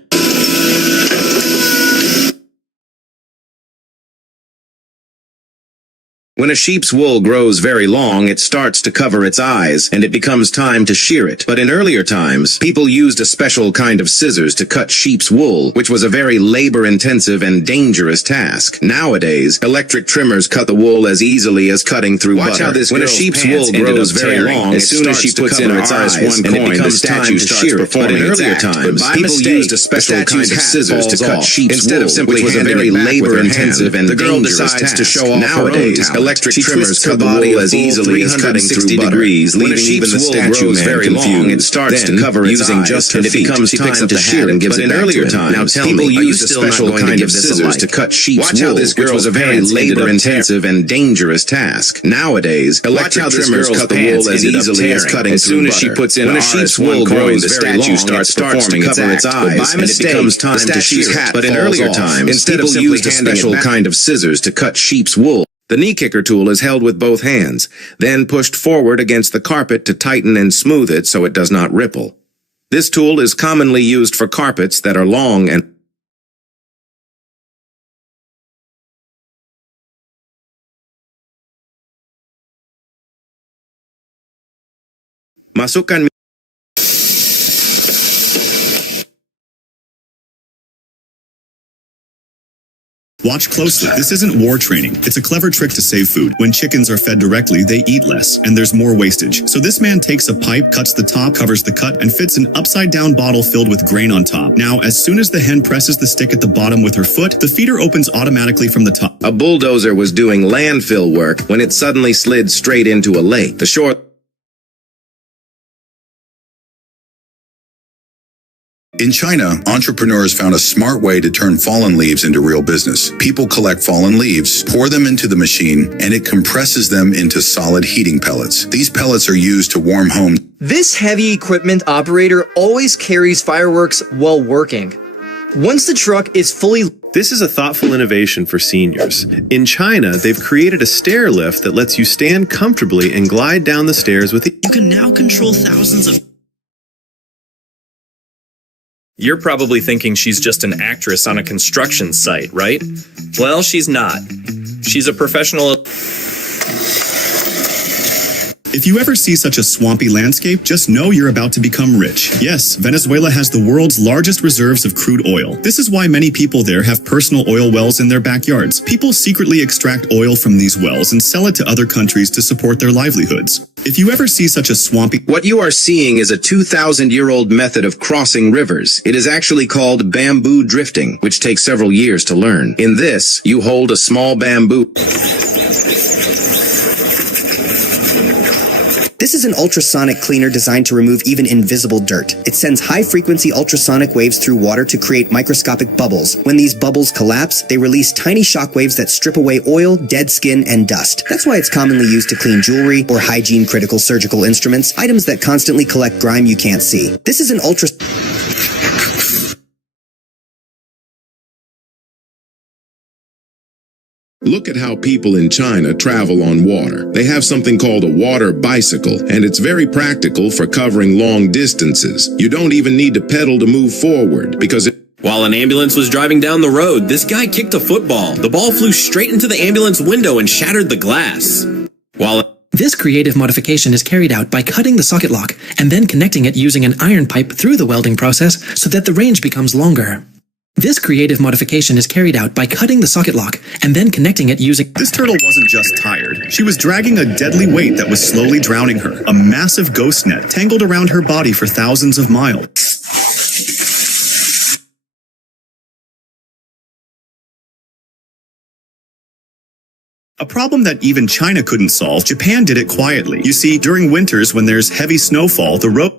When a sheep's wool grows very long, it starts to cover its eyes, and it becomes time to shear it. But in earlier times, people used a special kind of scissors to cut sheep's wool, which was a very labor-intensive and dangerous task. Nowadays, electric trimmers cut the wool as easily as cutting through butter. Watch how this when a girl's sheep's pants wool ended grows up very tearing. long, As soon as she puts in her eyes, RS1 and it coin, the becomes time statue to starts shear it. But in performing its earlier act. times, But by people mistake, used a special the kind of statue's hat scissors to falls cut off. sheep's Instead wool, of simply which was a handing very it back with her labor-intensive hand, and the girl dangerous decides task. to show off her own Nowadays, talent. electric She trimmers twists cut her the body wool a as full easily as cutting 360 through butter. degrees, When a leaving sheep's even the wool statue grows man very long, confused. it starts to Then, cover its using eyes, just her and it feet, becomes she picks time up to the shear hat it. and gives But it in back to earlier him. times, Now tell people me, are you used a still not special going to kind give of this a scissors like? to cut sheep's Watch how wool, this which was girl's a very pants ended up labor-intensive and dangerous task. Nowadays, electric trimmers cut the wool as easily as cutting as soon through as she butter. puts in When a a sheep's RS1 wool coin, grows the very statue long, starts it starts to performing its cover its act. eyes, But by and it mistake, becomes time the to statue's shear it. hat But in falls earlier off. times, Instead of people simply used a handing it special back- kind of scissors to cut sheep's wool. The knee kicker tool is held with both hands, then pushed forward against the carpet to tighten and smooth it so it does not ripple. This tool is commonly used for carpets that are long and Masukkan Watch closely. This isn't war training. It's a clever trick to save food. When chickens are fed directly, they eat less, and there's more wastage. So this man takes a pipe, cuts the top, covers the cut, and fits an upside-down bottle filled with grain on top. Now, as soon as the hen presses the stick at the bottom with her foot, the feeder opens automatically from the top. A bulldozer was doing landfill work when it suddenly slid straight into a lake. The shore In China, entrepreneurs found a smart way to turn fallen leaves into real business. People collect fallen leaves, pour them into the machine, and it compresses them into solid heating pellets. These pellets are used to warm homes. This heavy equipment operator always carries fireworks while working. Once the truck is fully... This is a thoughtful innovation for seniors. In China, they've created a stair lift that lets you stand comfortably and glide down the stairs with it. You can now control thousands of... You're probably thinking she's just an actress on a construction site, right? Well, she's not. She's a professional... If you ever see such a swampy landscape, just know you're about to become rich. Yes, Venezuela has the world's largest reserves of crude oil. This is why many people there have personal oil wells in their backyards. People secretly extract oil from these wells and sell it to other countries to support their livelihoods. If you ever see such a swampy... What you are seeing is a 2,000-year-old method of crossing rivers. It is actually called bamboo drifting, which takes several years to learn. In this, you hold a small bamboo... This is an ultrasonic cleaner designed to remove even invisible dirt. It sends high-frequency ultrasonic waves through water to create microscopic bubbles. When these bubbles collapse, they release tiny shock waves that strip away oil, dead skin, and dust. That's why it's commonly used to clean jewelry or hygiene-critical surgical instruments, items that constantly collect grime you can't see. This is an Look at how people in China travel on water. They have something called a water bicycle, and it's very practical for covering long distances. You don't even need to pedal to move forward, because While an ambulance was driving down the road, this guy kicked a football. The ball flew straight into the ambulance window and shattered the glass. This creative modification is carried out by cutting the socket lock and then connecting it using an iron pipe through the welding process so that the range becomes longer. This creative modification is carried out by cutting the socket lock and then connecting it using... This turtle wasn't just tired. She was dragging a deadly weight that was slowly drowning her. A massive ghost net tangled around her body for thousands of miles. A problem that even China couldn't solve, Japan did it quietly. You see, during winters when there's heavy snowfall, the road...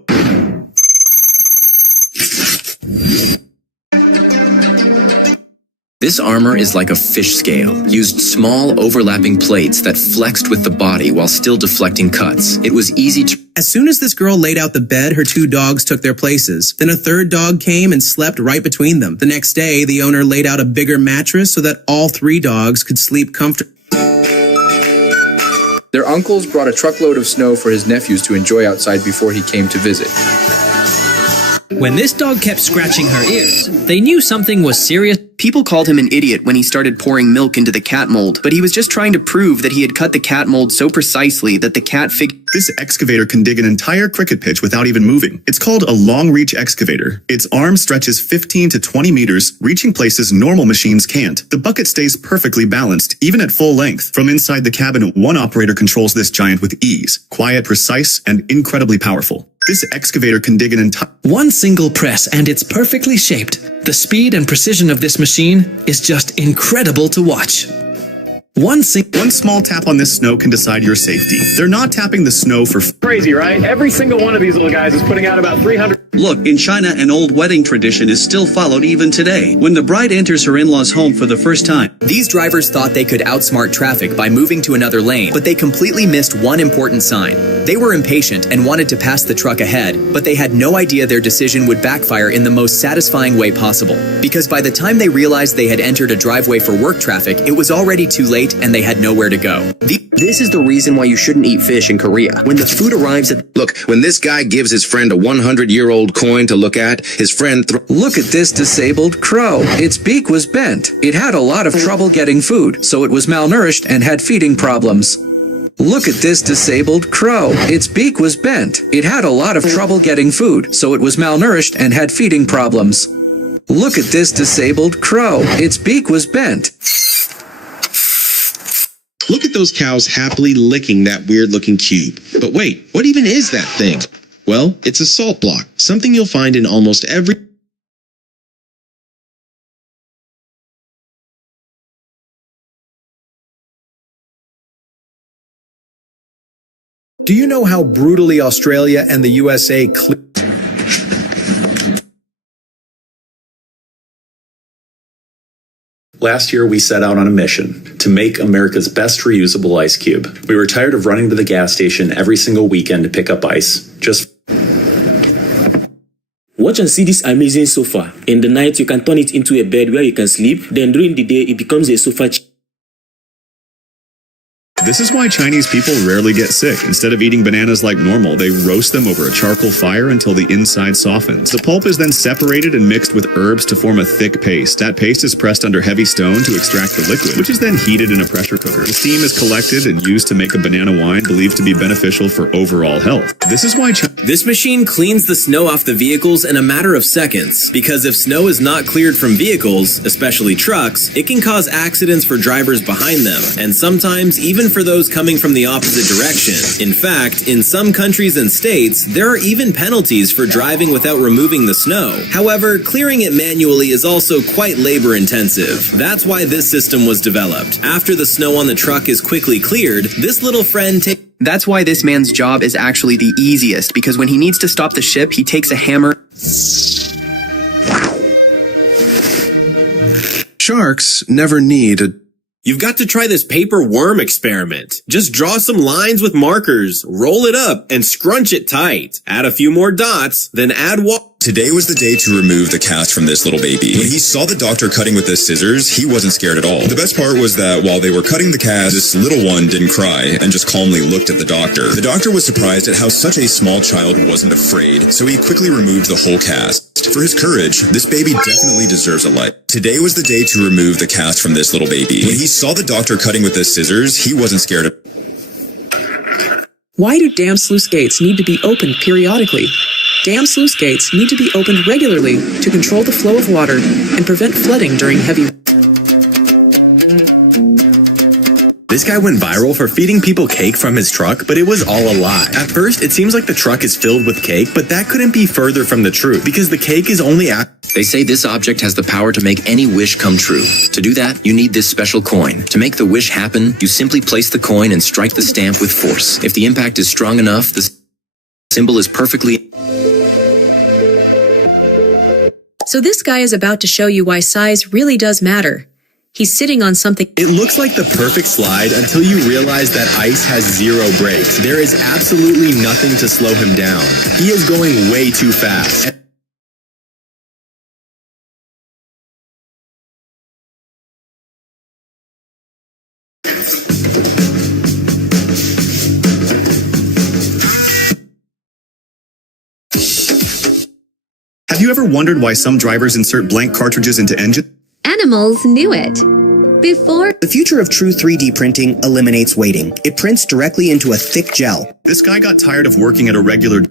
This armor is like a fish scale, used small overlapping plates that flexed with the body while still deflecting cuts. It was easy to... As soon as this girl laid out the bed, her 2 dogs took their places. Then a 3rd dog came and slept right between them. The next day, the owner laid out a bigger mattress so that all 3 dogs could sleep comfortably. Their uncles brought a truckload of snow for his nephews to enjoy outside before he came to visit. When this dog kept scratching her ears, they knew something was serious. People called him an idiot when he started pouring milk into the cat mold, but he was just trying to prove that he had cut the cat mold so precisely that the cat figured... This excavator can dig an entire cricket pitch without even moving. It's called a long-reach excavator. Its arm stretches 15 to 20 meters, reaching places normal machines can't. The bucket stays perfectly balanced, even at full length. From inside the cabin, one operator controls this giant with ease. Quiet, precise, and incredibly powerful. This excavator can dig an entire... One single press and it's perfectly shaped. The speed and precision of this machine is just incredible to watch. One small tap on this snow can decide your safety. They're not tapping the snow for... Crazy, right? Every single one of these little guys is putting out about 300... Look, in China, an old wedding tradition is still followed even today, when the bride enters her in-laws' home for the first time. These drivers thought they could outsmart traffic by moving to another lane, but they completely missed one important sign. They were impatient and wanted to pass the truck ahead, but they had no idea their decision would backfire in the most satisfying way possible. Because by the time they realized they had entered a driveway for work traffic, it was already too late and they had nowhere to go. This is the reason why you shouldn't eat fish in Korea. When the food arrives at... Look, when this guy gives his friend a 100-year-old coin to look at, his friend... Look at this disabled crow. Its beak was bent. It had a lot of trouble getting food, so it was malnourished and had feeding problems. Look at this disabled crow. Its beak was bent. It had a lot of trouble getting food, so it was malnourished and had feeding problems. Look at this disabled crow. Its beak was bent. Look at those cows happily licking that weird-looking cube. But wait, what even is that thing? Well, it's a salt block, something you'll find in almost every... Do you know how brutally Australia and the USA Last year, we set out on a mission to make America's best reusable ice cube. We were tired of running to the gas station every single weekend to pick up ice. Watch and see this amazing sofa. In the night, you can turn it into a bed where you can sleep. Then during the day, it becomes a sofa. This is why Chinese people rarely get sick. Instead of eating bananas like normal, they roast them over a charcoal fire until the inside softens. The pulp is then separated and mixed with herbs to form a thick paste. That paste is pressed under heavy stone to extract the liquid, which is then heated in a pressure cooker. The steam is collected and used to make a banana wine believed to be beneficial for overall health. This is why This machine cleans the snow off the vehicles in a matter of seconds, because if snow is not cleared from vehicles, especially trucks, it can cause accidents for drivers behind them, and sometimes even for those coming from the opposite direction. In fact, in some countries and states, there are even penalties for driving without removing the snow. However, clearing it manually is also quite labor-intensive. That's why this system was developed. After the snow on the truck is quickly cleared, this little friend takes... That's why this man's job is actually the easiest, because when he needs to stop the ship, he takes a hammer... Sharks never need a... You've got to try this paper worm experiment. Just draw some lines with markers, roll it up, and scrunch it tight. Add a few more dots, then add water. Today was the day to remove the cast from this little baby. When he saw the doctor cutting with the scissors, he wasn't scared at all. The best part was that while they were cutting the cast, this little one didn't cry and just calmly looked at the doctor. The doctor was surprised at how such a small child wasn't afraid, so he quickly removed the whole cast. For his courage, this baby definitely deserves a life. Today was the day to remove the cast from this little baby. When he saw the doctor cutting with the scissors, he wasn't scared at all. Why do dam sluice gates need to be opened periodically? Dam sluice gates need to be opened regularly to control the flow of water and prevent flooding during heavy... This guy went viral for feeding people cake from his truck, but it was all a lie. At first, it seems like the truck is filled with cake, but that couldn't be further from the truth, because the cake is only They say this object has the power to make any wish come true. To do that, you need this special coin. To make the wish happen, you simply place the coin and strike the stamp with force. If the impact is strong enough, the symbol is perfectly... So this guy is about to show you why size really does matter. He's sitting on something. It looks like the perfect slide until you realize that ice has 0 brakes. There is absolutely nothing to slow him down. He is going way too fast. Have you ever wondered why some drivers insert blank cartridges into engines? Animals knew it. Before the future of true 3D printing eliminates waiting. It prints directly into a thick gel. This guy got tired of working at a regular...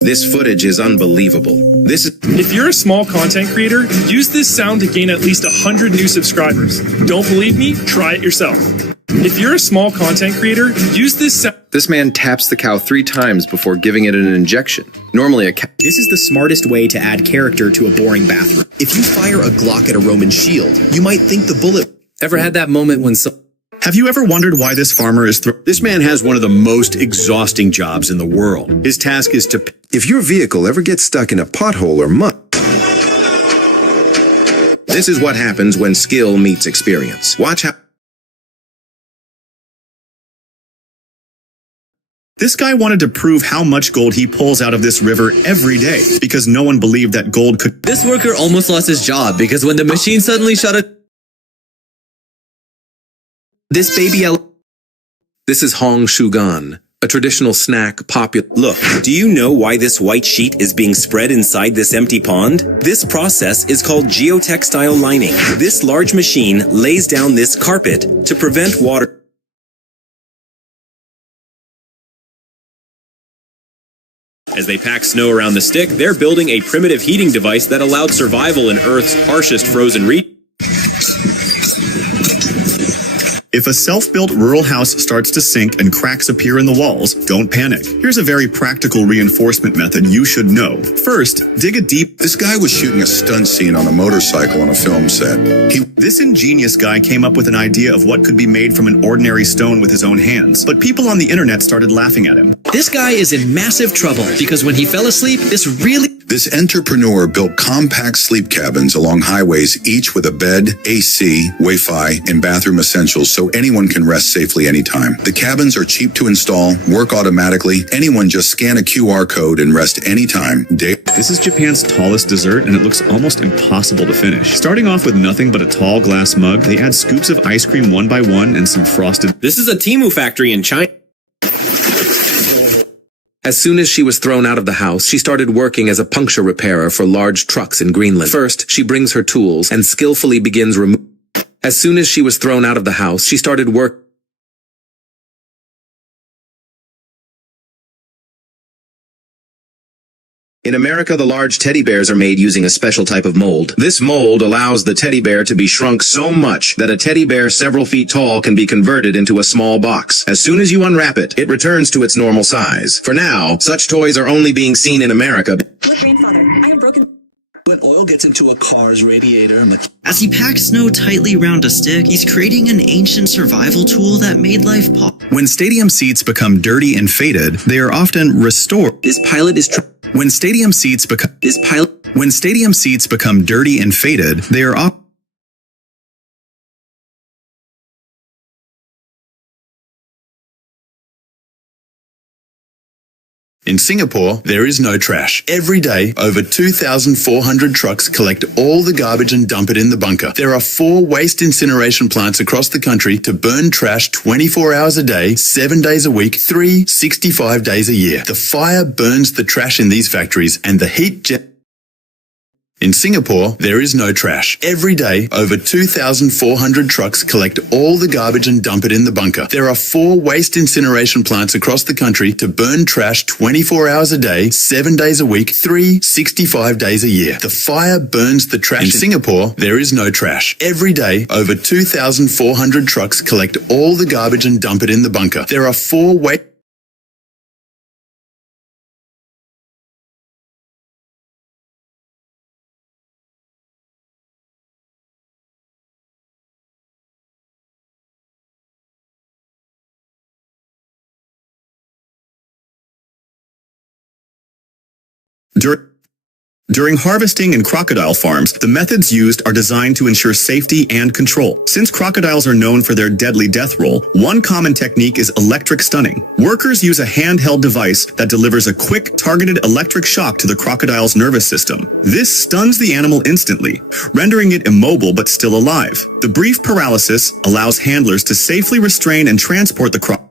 This footage is unbelievable. If you're a small content creator, use this sound to gain at least 100 new subscribers. Don't believe me? Try it yourself. If you're a small content creator, use this sound. This man taps the cow 3 times before giving it an injection. Normally a cow... This is the smartest way to add character to a boring bathroom. If you fire a Glock at a Roman shield, you might think the bullet... Ever had that moment when Have you ever wondered why this farmer is This man has one of the most exhausting jobs in the world. His task is to... If your vehicle ever gets stuck in a pothole or mud... This is what happens when skill meets experience. Watch how... This guy wanted to prove how much gold he pulls out of this river every day, because no one believed that gold could... This worker almost lost his job because when the machine suddenly shut it... This is Hong Shugan, a traditional snack popular... Look, do you know why this white sheet is being spread inside this empty pond? This process is called geotextile lining. This large machine lays down this carpet to prevent water... As they pack snow around the stick, they're building a primitive heating device that allowed survival in Earth's harshest frozen regions. If a self-built rural house starts to sink and cracks appear in the walls, don't panic. Here's a very practical reinforcement method you should know. First, dig a deep... This guy was shooting a stunt scene on a motorcycle on a film set. This ingenious guy came up with an idea of what could be made from an ordinary stone with his own hands, but people on the internet started laughing at him. This guy is in massive trouble because when he fell asleep, This entrepreneur built compact sleep cabins along highways, each with a bed, AC, Wi-Fi, and bathroom essentials so anyone can rest safely anytime. The cabins are cheap to install, work automatically. Anyone just scan a QR code and rest anytime. This is Japan's tallest dessert, and it looks almost impossible to finish. Starting off with nothing but a tall glass mug, they add scoops of ice cream one by one and some frosted... This is a Temu factory in China. As soon as she was thrown out of the house, she started working as a puncture repairer for large trucks in Greenland. First, she brings her tools and skillfully begins As soon as she was thrown out of the house, she started work. In America, the large teddy bears are made using a special type of mold. This mold allows the teddy bear to be shrunk so much that a teddy bear several feet tall can be converted into a small box. As soon as you unwrap it, it returns to its normal size. For now, such toys are only being seen in America. Look, grandfather, I have broken... When oil gets into a car's radiator... As he packs snow tightly around a stick, he's creating an ancient survival tool that made life possible. When stadium seats become dirty and faded, they are often restored. This pilot is... When stadium seats become dirty and faded, they are often... In Singapore, there is no trash. Every day, over 2,400 trucks collect all the garbage and dump it in the bunker. There are 4 waste incineration plants across the country to burn trash 24 hours a day, 7 days a week, 365 days a year. The fire burns the trash in these factories, and the heat In Singapore, there is no trash. Every day, over 2,400 trucks collect all the garbage and dump it in the bunker. There are 4 waste incineration plants across the country to burn trash 24 hours a day, 7 days a week, 365 days a year. The fire burns the trash. In Singapore, there is no trash. Every day, over 2,400 trucks collect all the garbage and dump it in the bunker. There are 4 waste During harvesting in crocodile farms, the methods used are designed to ensure safety and control. Since crocodiles are known for their deadly death roll, one common technique is electric stunning. Workers use a handheld device that delivers a quick, targeted electric shock to the crocodile's nervous system. This stuns the animal instantly, rendering it immobile but still alive. The brief paralysis allows handlers to safely restrain and transport the crocodile.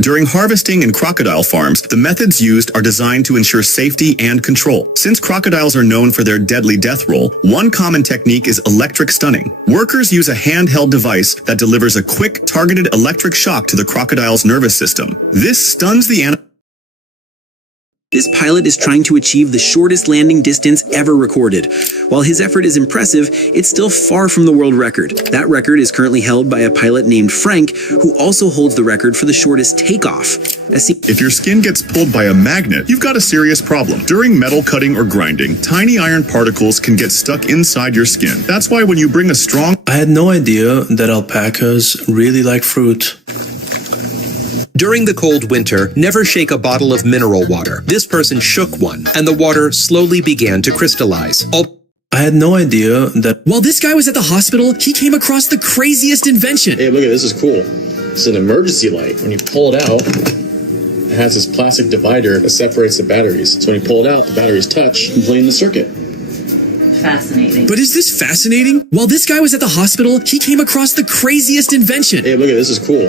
During harvesting in crocodile farms, the methods used are designed to ensure safety and control. Since crocodiles are known for their deadly death roll, one common technique is electric stunning. Workers use a handheld device that delivers a quick, targeted electric shock to the crocodile's nervous system. This stuns the animal. This pilot is trying to achieve the shortest landing distance ever recorded. While his effort is impressive, it's still far from the world record. That record is currently held by a pilot named Frank, who also holds the record for the shortest takeoff. If your skin gets pulled by a magnet, you've got a serious problem. During metal cutting or grinding, tiny iron particles can get stuck inside your skin. That's why when you bring a strong... I had no idea that alpacas really like fruit. During the cold winter, never shake a bottle of mineral water. This person shook one, and the water slowly began to crystallize. I had no idea that... While this guy was at the hospital, he came across the craziest invention. Hey, look at this, is cool. It's an emergency light. When you pull it out, it has this plastic divider that separates the batteries. So when you pull it out, the batteries touch and play in the circuit. Fascinating. But is this fascinating? While this guy was at the hospital, he came across the craziest invention. Hey, look at this, is cool.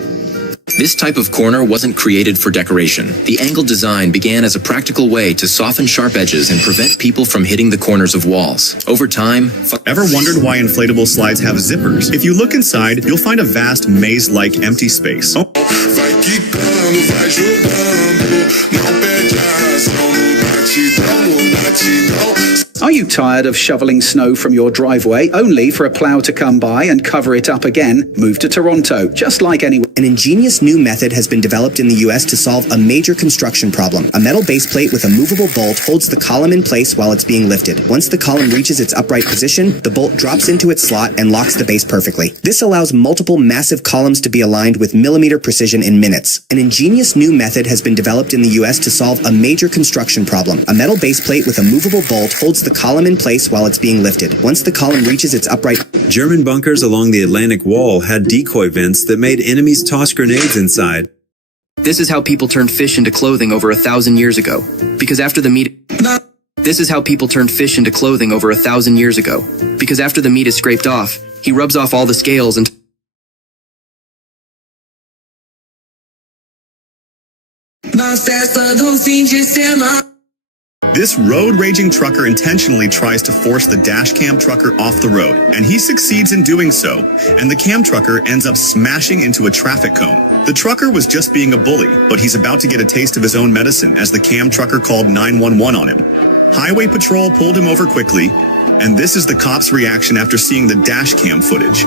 This type of corner wasn't created for decoration. The angled design began as a practical way to soften sharp edges and prevent people from hitting the corners of walls. Over time... Ever wondered why inflatable slides have zippers? If you look inside, you'll find a vast maze-like empty space. Are you tired of shoveling snow from your driveway only for a plow to come by and cover it up again? Move to Toronto, just like anywhere. An ingenious new method has been developed in the US to solve a major construction problem. A metal base plate with a movable bolt holds the column in place while it's being lifted. Once the column reaches its upright position, the bolt drops into its slot and locks the base perfectly. This allows multiple massive columns to be aligned with millimeter precision in minutes. An ingenious new method has been developed in the US to solve a major construction problem. A metal base plate with a movable bolt holds the column in place while it's being lifted. Once the column reaches its upright... German bunkers along the Atlantic Wall had decoy vents that made enemies toss grenades inside. This is how people turned fish into clothing over 1,000 years ago. Because after the meat... This is how people turned fish into clothing over 1,000 years ago. Because after the meat is scraped off, he rubs off all the scales and... This road-raging trucker intentionally tries to force the dash cam trucker off the road, and he succeeds in doing so, and the cam trucker ends up smashing into a traffic cone. The trucker was just being a bully, but he's about to get a taste of his own medicine as the cam trucker called 911 on him. Highway patrol pulled him over quickly, and this is the cops' reaction after seeing the dash cam footage.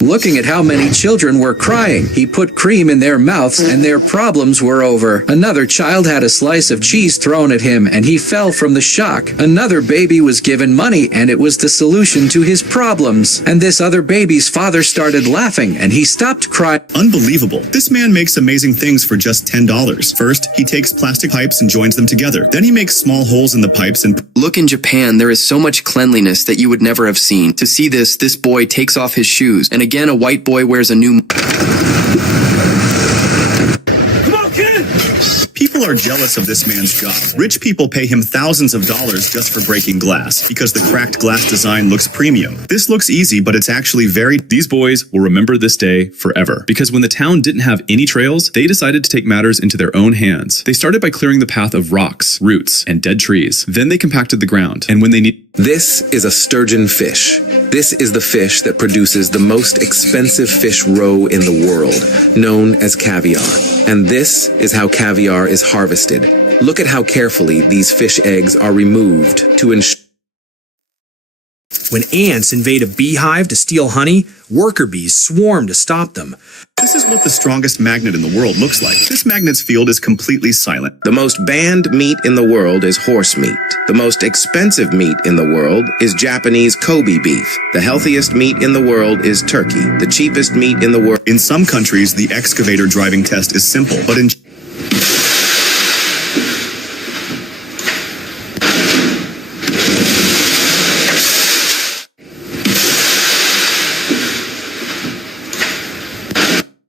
Looking at how many children were crying, he put cream in their mouths and their problems were over. Another child had a slice of cheese thrown at him and he fell from the shock. Another baby was given money and it was the solution to his problems. And this other baby's father started laughing and he stopped crying. Unbelievable. This man makes amazing things for just $10. First, he takes plastic pipes and joins them together. Then he makes small holes in the pipes and... Look, in Japan, there is so much cleanliness that you would never have seen. To see this boy takes off his shoes. And again, a white boy wears a new... Come on, kid! People are jealous of this man's job. Rich people pay him thousands of dollars just for breaking glass because the cracked glass design looks premium. This looks easy, but it's actually very... These boys will remember this day forever because when the town didn't have any trails, they decided to take matters into their own hands. They started by clearing the path of rocks, roots, and dead trees. Then they compacted the ground, and when they need... This is a sturgeon fish. This is the fish that produces the most expensive fish roe in the world, known as caviar. And this is how caviar is harvested. Look at how carefully these fish eggs are removed to ensure... When ants invade a beehive to steal honey, worker bees swarm to stop them. This is what the strongest magnet in the world looks like. This magnet's field is completely silent. The most banned meat in the world is horse meat. The most expensive meat in the world is Japanese Kobe beef. The healthiest meat in the world is turkey. The cheapest meat in the world... In some countries, the excavator driving test is simple, but in...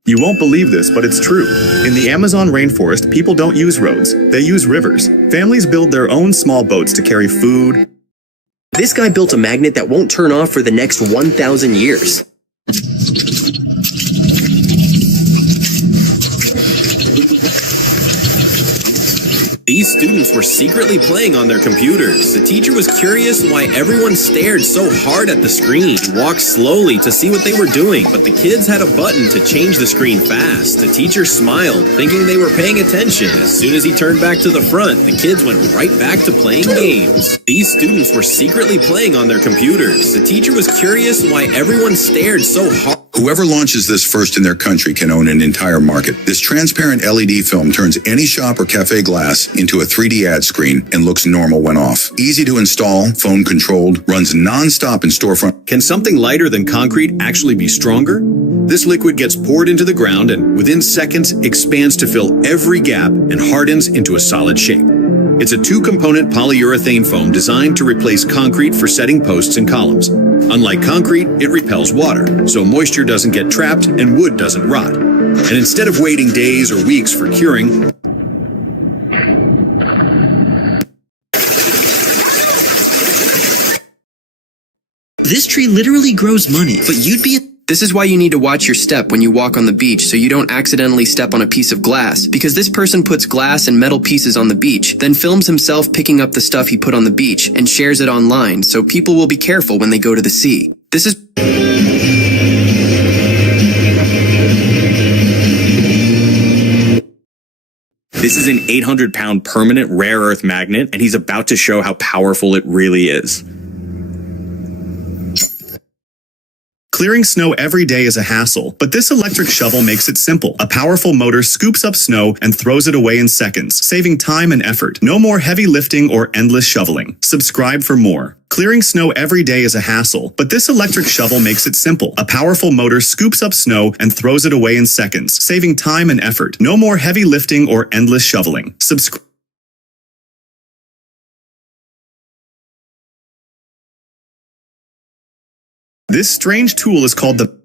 You won't believe this, but it's true. In the Amazon rainforest, people don't use roads. They use rivers. Families build their own small boats to carry food. This guy built a magnet that won't turn off for the next 1,000 years. These students were secretly playing on their computers. The teacher was curious why everyone stared so hard at the screen. He walked slowly to see what they were doing, but the kids had a button to change the screen fast. The teacher smiled, thinking they were paying attention. As soon as he turned back to the front, the kids went right back to playing games. These students were secretly playing on their computers. The teacher was curious why everyone stared so hard. Whoever launches this first in their country can own an entire market. This transparent LED film turns any shop or cafe glass into a 3D ad screen and looks normal when off. Easy to install, phone controlled, runs non-stop in storefront. Can something lighter than concrete actually be stronger? This liquid gets poured into the ground and within seconds expands to fill every gap and hardens into a solid shape. It's a two-component polyurethane foam designed to replace concrete for setting posts and columns. Unlike concrete, it repels water, so moisture doesn't get trapped and wood doesn't rot. And instead of waiting days or weeks for curing, this tree literally grows money, but you'd be... This is why you need to watch your step when you walk on the beach so you don't accidentally step on a piece of glass, because this person puts glass and metal pieces on the beach, then films himself picking up the stuff he put on the beach and shares it online, so people will be careful when they go to the sea. This is... This is an 800-pound permanent rare earth magnet, and he's about to show how powerful it really is. Clearing snow every day is a hassle, but this electric shovel makes it simple. A powerful motor scoops up snow and throws it away in seconds, saving time and effort. No more heavy lifting or endless shoveling. Subscribe for more. Clearing snow every day is a hassle, but this electric shovel makes it simple. A powerful motor scoops up snow and throws it away in seconds, saving time and effort. No more heavy lifting or endless shoveling. Subscribe. This strange tool is called the...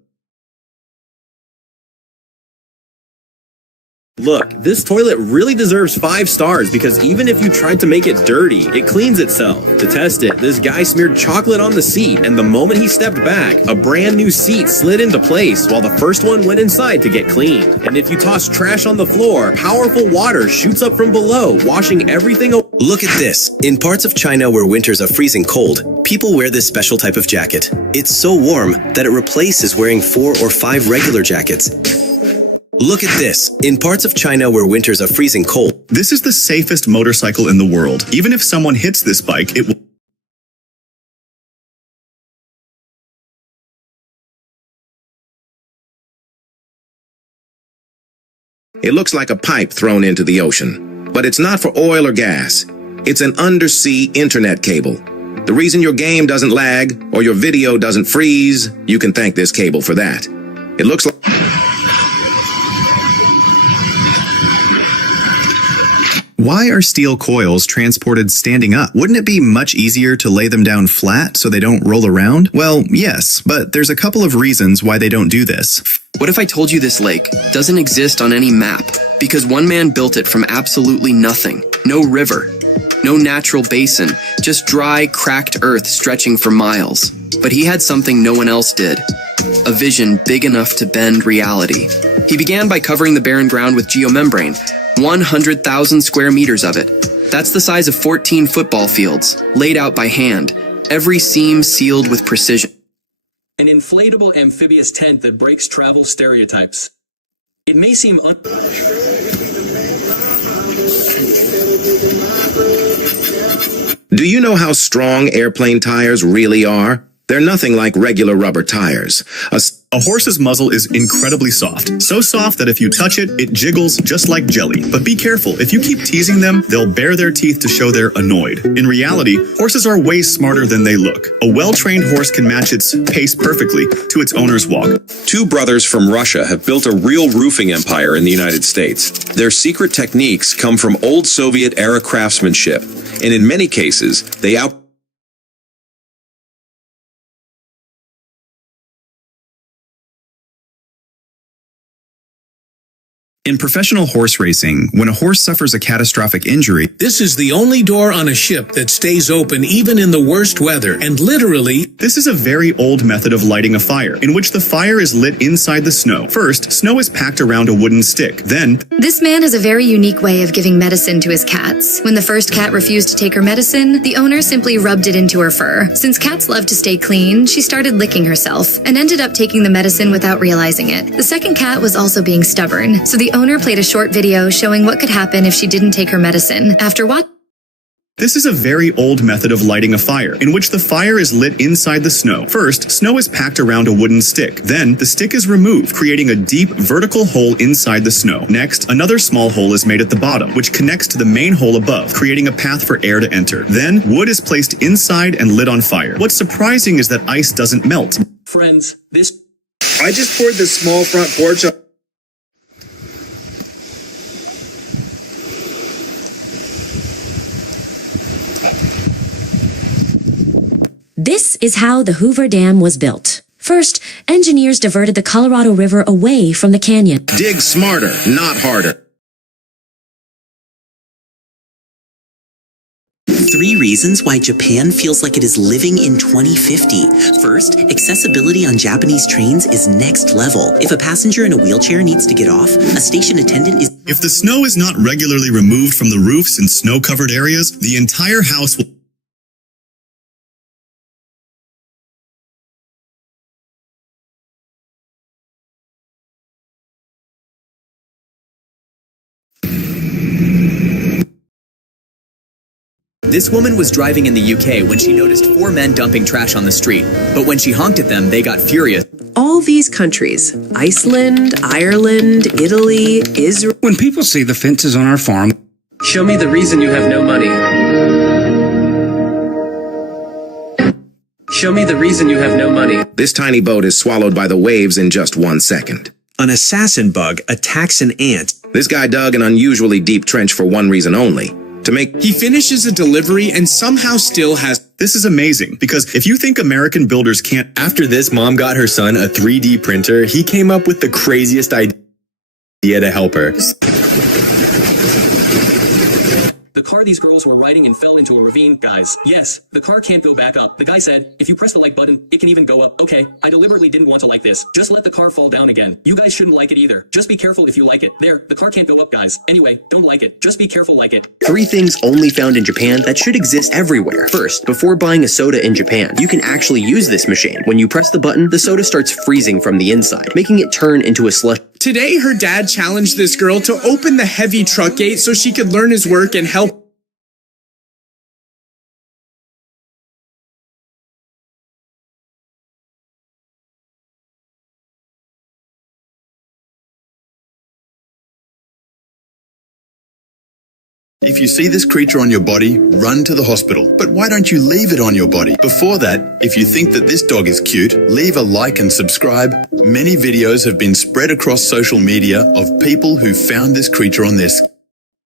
Look, this toilet really deserves 5 stars because even if you tried to make it dirty, it cleans itself. To test it, this guy smeared chocolate on the seat, and the moment he stepped back, a brand new seat slid into place while the first one went inside to get cleaned. And if you toss trash on the floor, powerful water shoots up from below, washing everything away. Look at this. In parts of China where winters are freezing cold, people wear this special type of jacket. It's so warm that it replaces wearing 4 or 5 regular jackets. Look at this. In parts of China where winters are freezing cold. This is the safest motorcycle in the world. Even if someone hits this bike, it will... It looks like a pipe thrown into the ocean, but it's not for oil or gas. It's an undersea internet cable. The reason your game doesn't lag or your video doesn't freeze, you can thank this cable for that. It looks like... Why are steel coils transported standing up? Wouldn't it be much easier to lay them down flat so they don't roll around? Well, yes, but there's a couple of reasons why they don't do this. What if I told you this lake doesn't exist on any map? because one man built it from absolutely nothing. No river, no natural basin, just dry, cracked earth stretching for miles. But he had something no one else did. A vision big enough to bend reality. He began by covering the barren ground with geomembrane, 100,000 square meters of it. That's the size of 14 football fields, laid out by hand, every seam sealed with precision. An inflatable amphibious tent that breaks travel stereotypes. It may seem Do you know how strong airplane tires really are? They're nothing like regular rubber tires. A horse's muzzle is incredibly soft. So soft that if you touch it, it jiggles just like jelly. But be careful, if you keep teasing them, they'll bare their teeth to show they're annoyed. In reality, horses are way smarter than they look. A well-trained horse can match its pace perfectly to its owner's walk. Two brothers from Russia have built a real roofing empire in the United States. Their secret techniques come from old Soviet-era craftsmanship, and in many cases, they In professional horse racing, when a horse suffers a catastrophic injury, this is the only door on a ship that stays open even in the worst weather, and literally, this is a very old method of lighting a fire, in which the fire is lit inside the snow. First, snow is packed around a wooden stick. Then, this man has a very unique way of giving medicine to his cats. When the first cat refused to take her medicine, the owner simply rubbed it into her fur. Since cats love to stay clean, she started licking herself, and ended up taking the medicine without realizing it. The second cat was also being stubborn, so the owner played a short video showing what could happen if she didn't take her medicine. After what? This is a very old method of lighting a fire, in which the fire is lit inside the snow. First, snow is packed around a wooden stick. Then, the stick is removed, creating a deep, vertical hole inside the snow. Next, another small hole is made at the bottom, which connects to the main hole above, creating a path for air to enter. Then, wood is placed inside and lit on fire. What's surprising is that ice doesn't melt. Friends, I just poured this small front porch up. This is how the Hoover Dam was built. First, engineers diverted the Colorado River away from the canyon. Dig smarter, not harder. 3 reasons why Japan feels like it is living in 2050. First, accessibility on Japanese trains is next level. If a passenger in a wheelchair needs to get off, a station attendant is... If the snow is not regularly removed from the roofs in snow-covered areas, the entire house will... This woman was driving in the UK when she noticed 4 men dumping trash on the street. But when she honked at them, they got furious. All these countries, Iceland, Ireland, Italy, Israel... When people see the fences on our farm... Show me the reason you have no money. Show me the reason you have no money. This tiny boat is swallowed by the waves in just 1 second. An assassin bug attacks an ant. This guy dug an unusually deep trench for one reason only. He finishes a delivery and somehow still has... This is amazing, because if you think American builders can't... After this, Mom got her son a 3D printer. He came up with the craziest idea to help her. The car these girls were riding and fell into a ravine, guys. Yes, the car can't go back up. The guy said, if you press the like button, it can even go up. Okay, I deliberately didn't want to like this. Just let the car fall down again. You guys shouldn't like it either. Just be careful if you like it. There, the car can't go up, guys. Anyway, don't like it. Just be careful like it. 3 things only found in Japan that should exist everywhere. First, before buying a soda in Japan, you can actually use this machine. When you press the button, the soda starts freezing from the inside, making it turn into a slush. Today, her dad challenged this girl to open the heavy truck gate so she could learn his work and help. If you see this creature on your body, run to the hospital. But why don't you leave it on your body? Before that, if you think that this dog is cute, leave a like and subscribe. Many videos have been spread across social media of people who found this creature on their skin.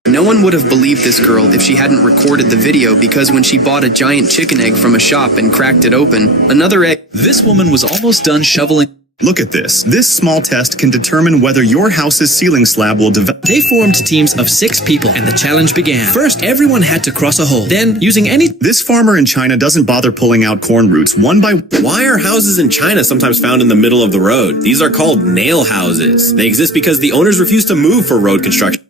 No one would have believed this girl if she hadn't recorded the video, because when she bought a giant chicken egg from a shop and cracked it open, another egg... This woman was almost done shoveling... Look at this. This small test can determine whether your house's ceiling slab will develop. They formed teams of 6 people, and the challenge began. First, everyone had to cross a hole. Then, using any... This farmer in China doesn't bother pulling out corn roots one by one. Why are houses in China sometimes found in the middle of the road? These are called nail houses. They exist because the owners refuse to move for road construction.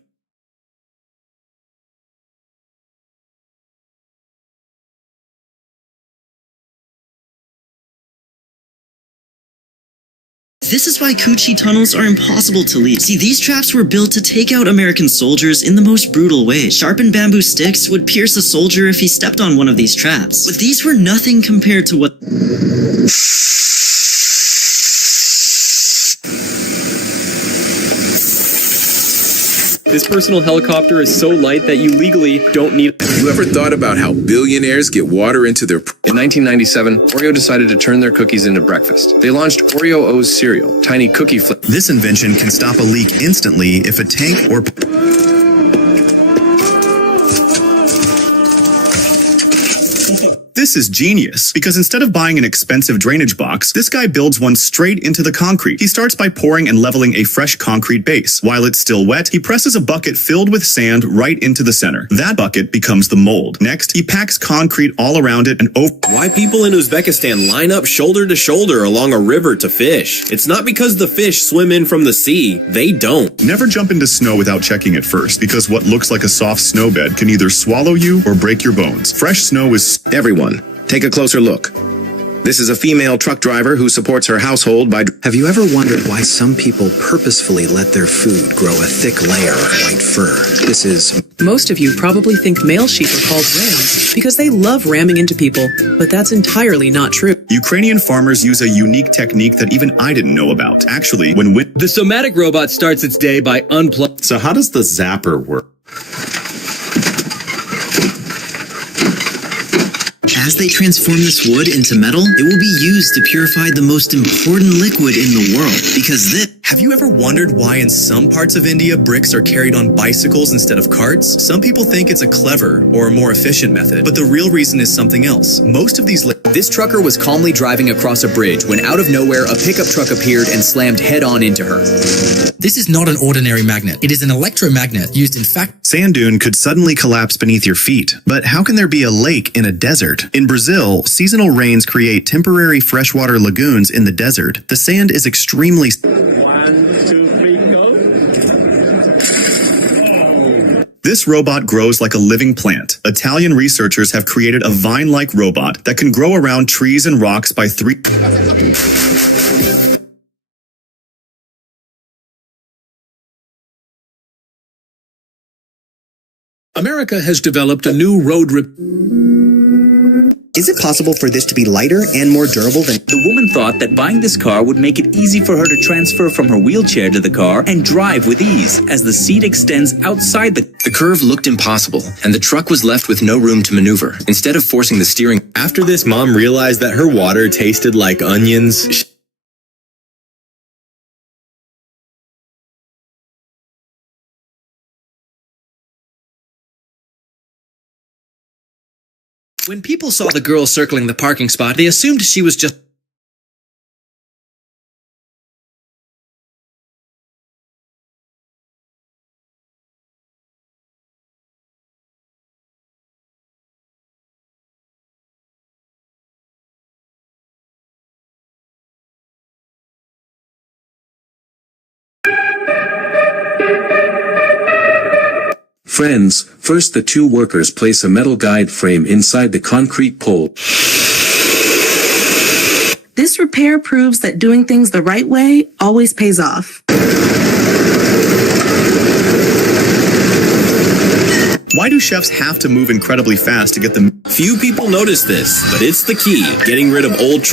This is why Coochie tunnels are impossible to leave. See, these traps were built to take out American soldiers in the most brutal way. Sharpened bamboo sticks would pierce a soldier if he stepped on one of these traps. But these were nothing compared to what... This personal helicopter is so light that you legally don't need it. Have you ever thought about how billionaires get water into their... In 1997, Oreo decided to turn their cookies into breakfast. They launched Oreo O's cereal, tiny cookie flip. This invention can stop a leak instantly if a tank or... This is genius, because instead of buying an expensive drainage box, this guy builds one straight into the concrete. He starts by pouring and leveling a fresh concrete base. While it's still wet, he presses a bucket filled with sand right into the center. That bucket becomes the mold. Next, he packs concrete all around it and over... Why people in Uzbekistan line up shoulder to shoulder along a river to fish? It's not because the fish swim in from the sea. They don't. Never jump into snow without checking it first, because what looks like a soft snowbed can either swallow you or break your bones. Fresh snow is... Everyone, take a closer look. This is a female truck driver who supports her household by... Have you ever wondered why some people purposefully let their food grow a thick layer of white fur? This is... Most of you probably think male sheep are called rams because they love ramming into people, but that's entirely not true. Ukrainian farmers use a unique technique that even I didn't know about. Actually, when... The Somatic robot starts its day by unplugging... So how does the zapper work? As they transform this wood into metal, it will be used to purify the most important liquid in the world, because this... Have you ever wondered why in some parts of India bricks are carried on bicycles instead of carts? Some people think it's a clever or a more efficient method, but the real reason is something else. Most of these... This trucker was calmly driving across a bridge when out of nowhere a pickup truck appeared and slammed head-on into her. This is not an ordinary magnet. It is an electromagnet used in fact... Sand dune could suddenly collapse beneath your feet. But how can there be a lake in a desert? In Brazil, seasonal rains create temporary freshwater lagoons in the desert. The sand is extremely... 1, 2, 3, go. This robot grows like a living plant. Italian researchers have created a vine-like robot that can grow around trees and rocks by 3... America has developed a new road Is it possible for this to be lighter and more durable than... The woman thought that buying this car would make it easy for her to transfer from her wheelchair to the car and drive with ease, as the seat extends outside the... The curve looked impossible, and the truck was left with no room to maneuver. Instead of forcing the steering... After this, Mom realized that her water tasted like onions. When people saw the girl circling the parking spot, they assumed she was just... Friends, first the two workers place a metal guide frame inside the concrete pole. This repair proves that doing things the right way always pays off. Why do chefs have to move incredibly fast to get the... Few people notice this, but it's the key. Getting rid of old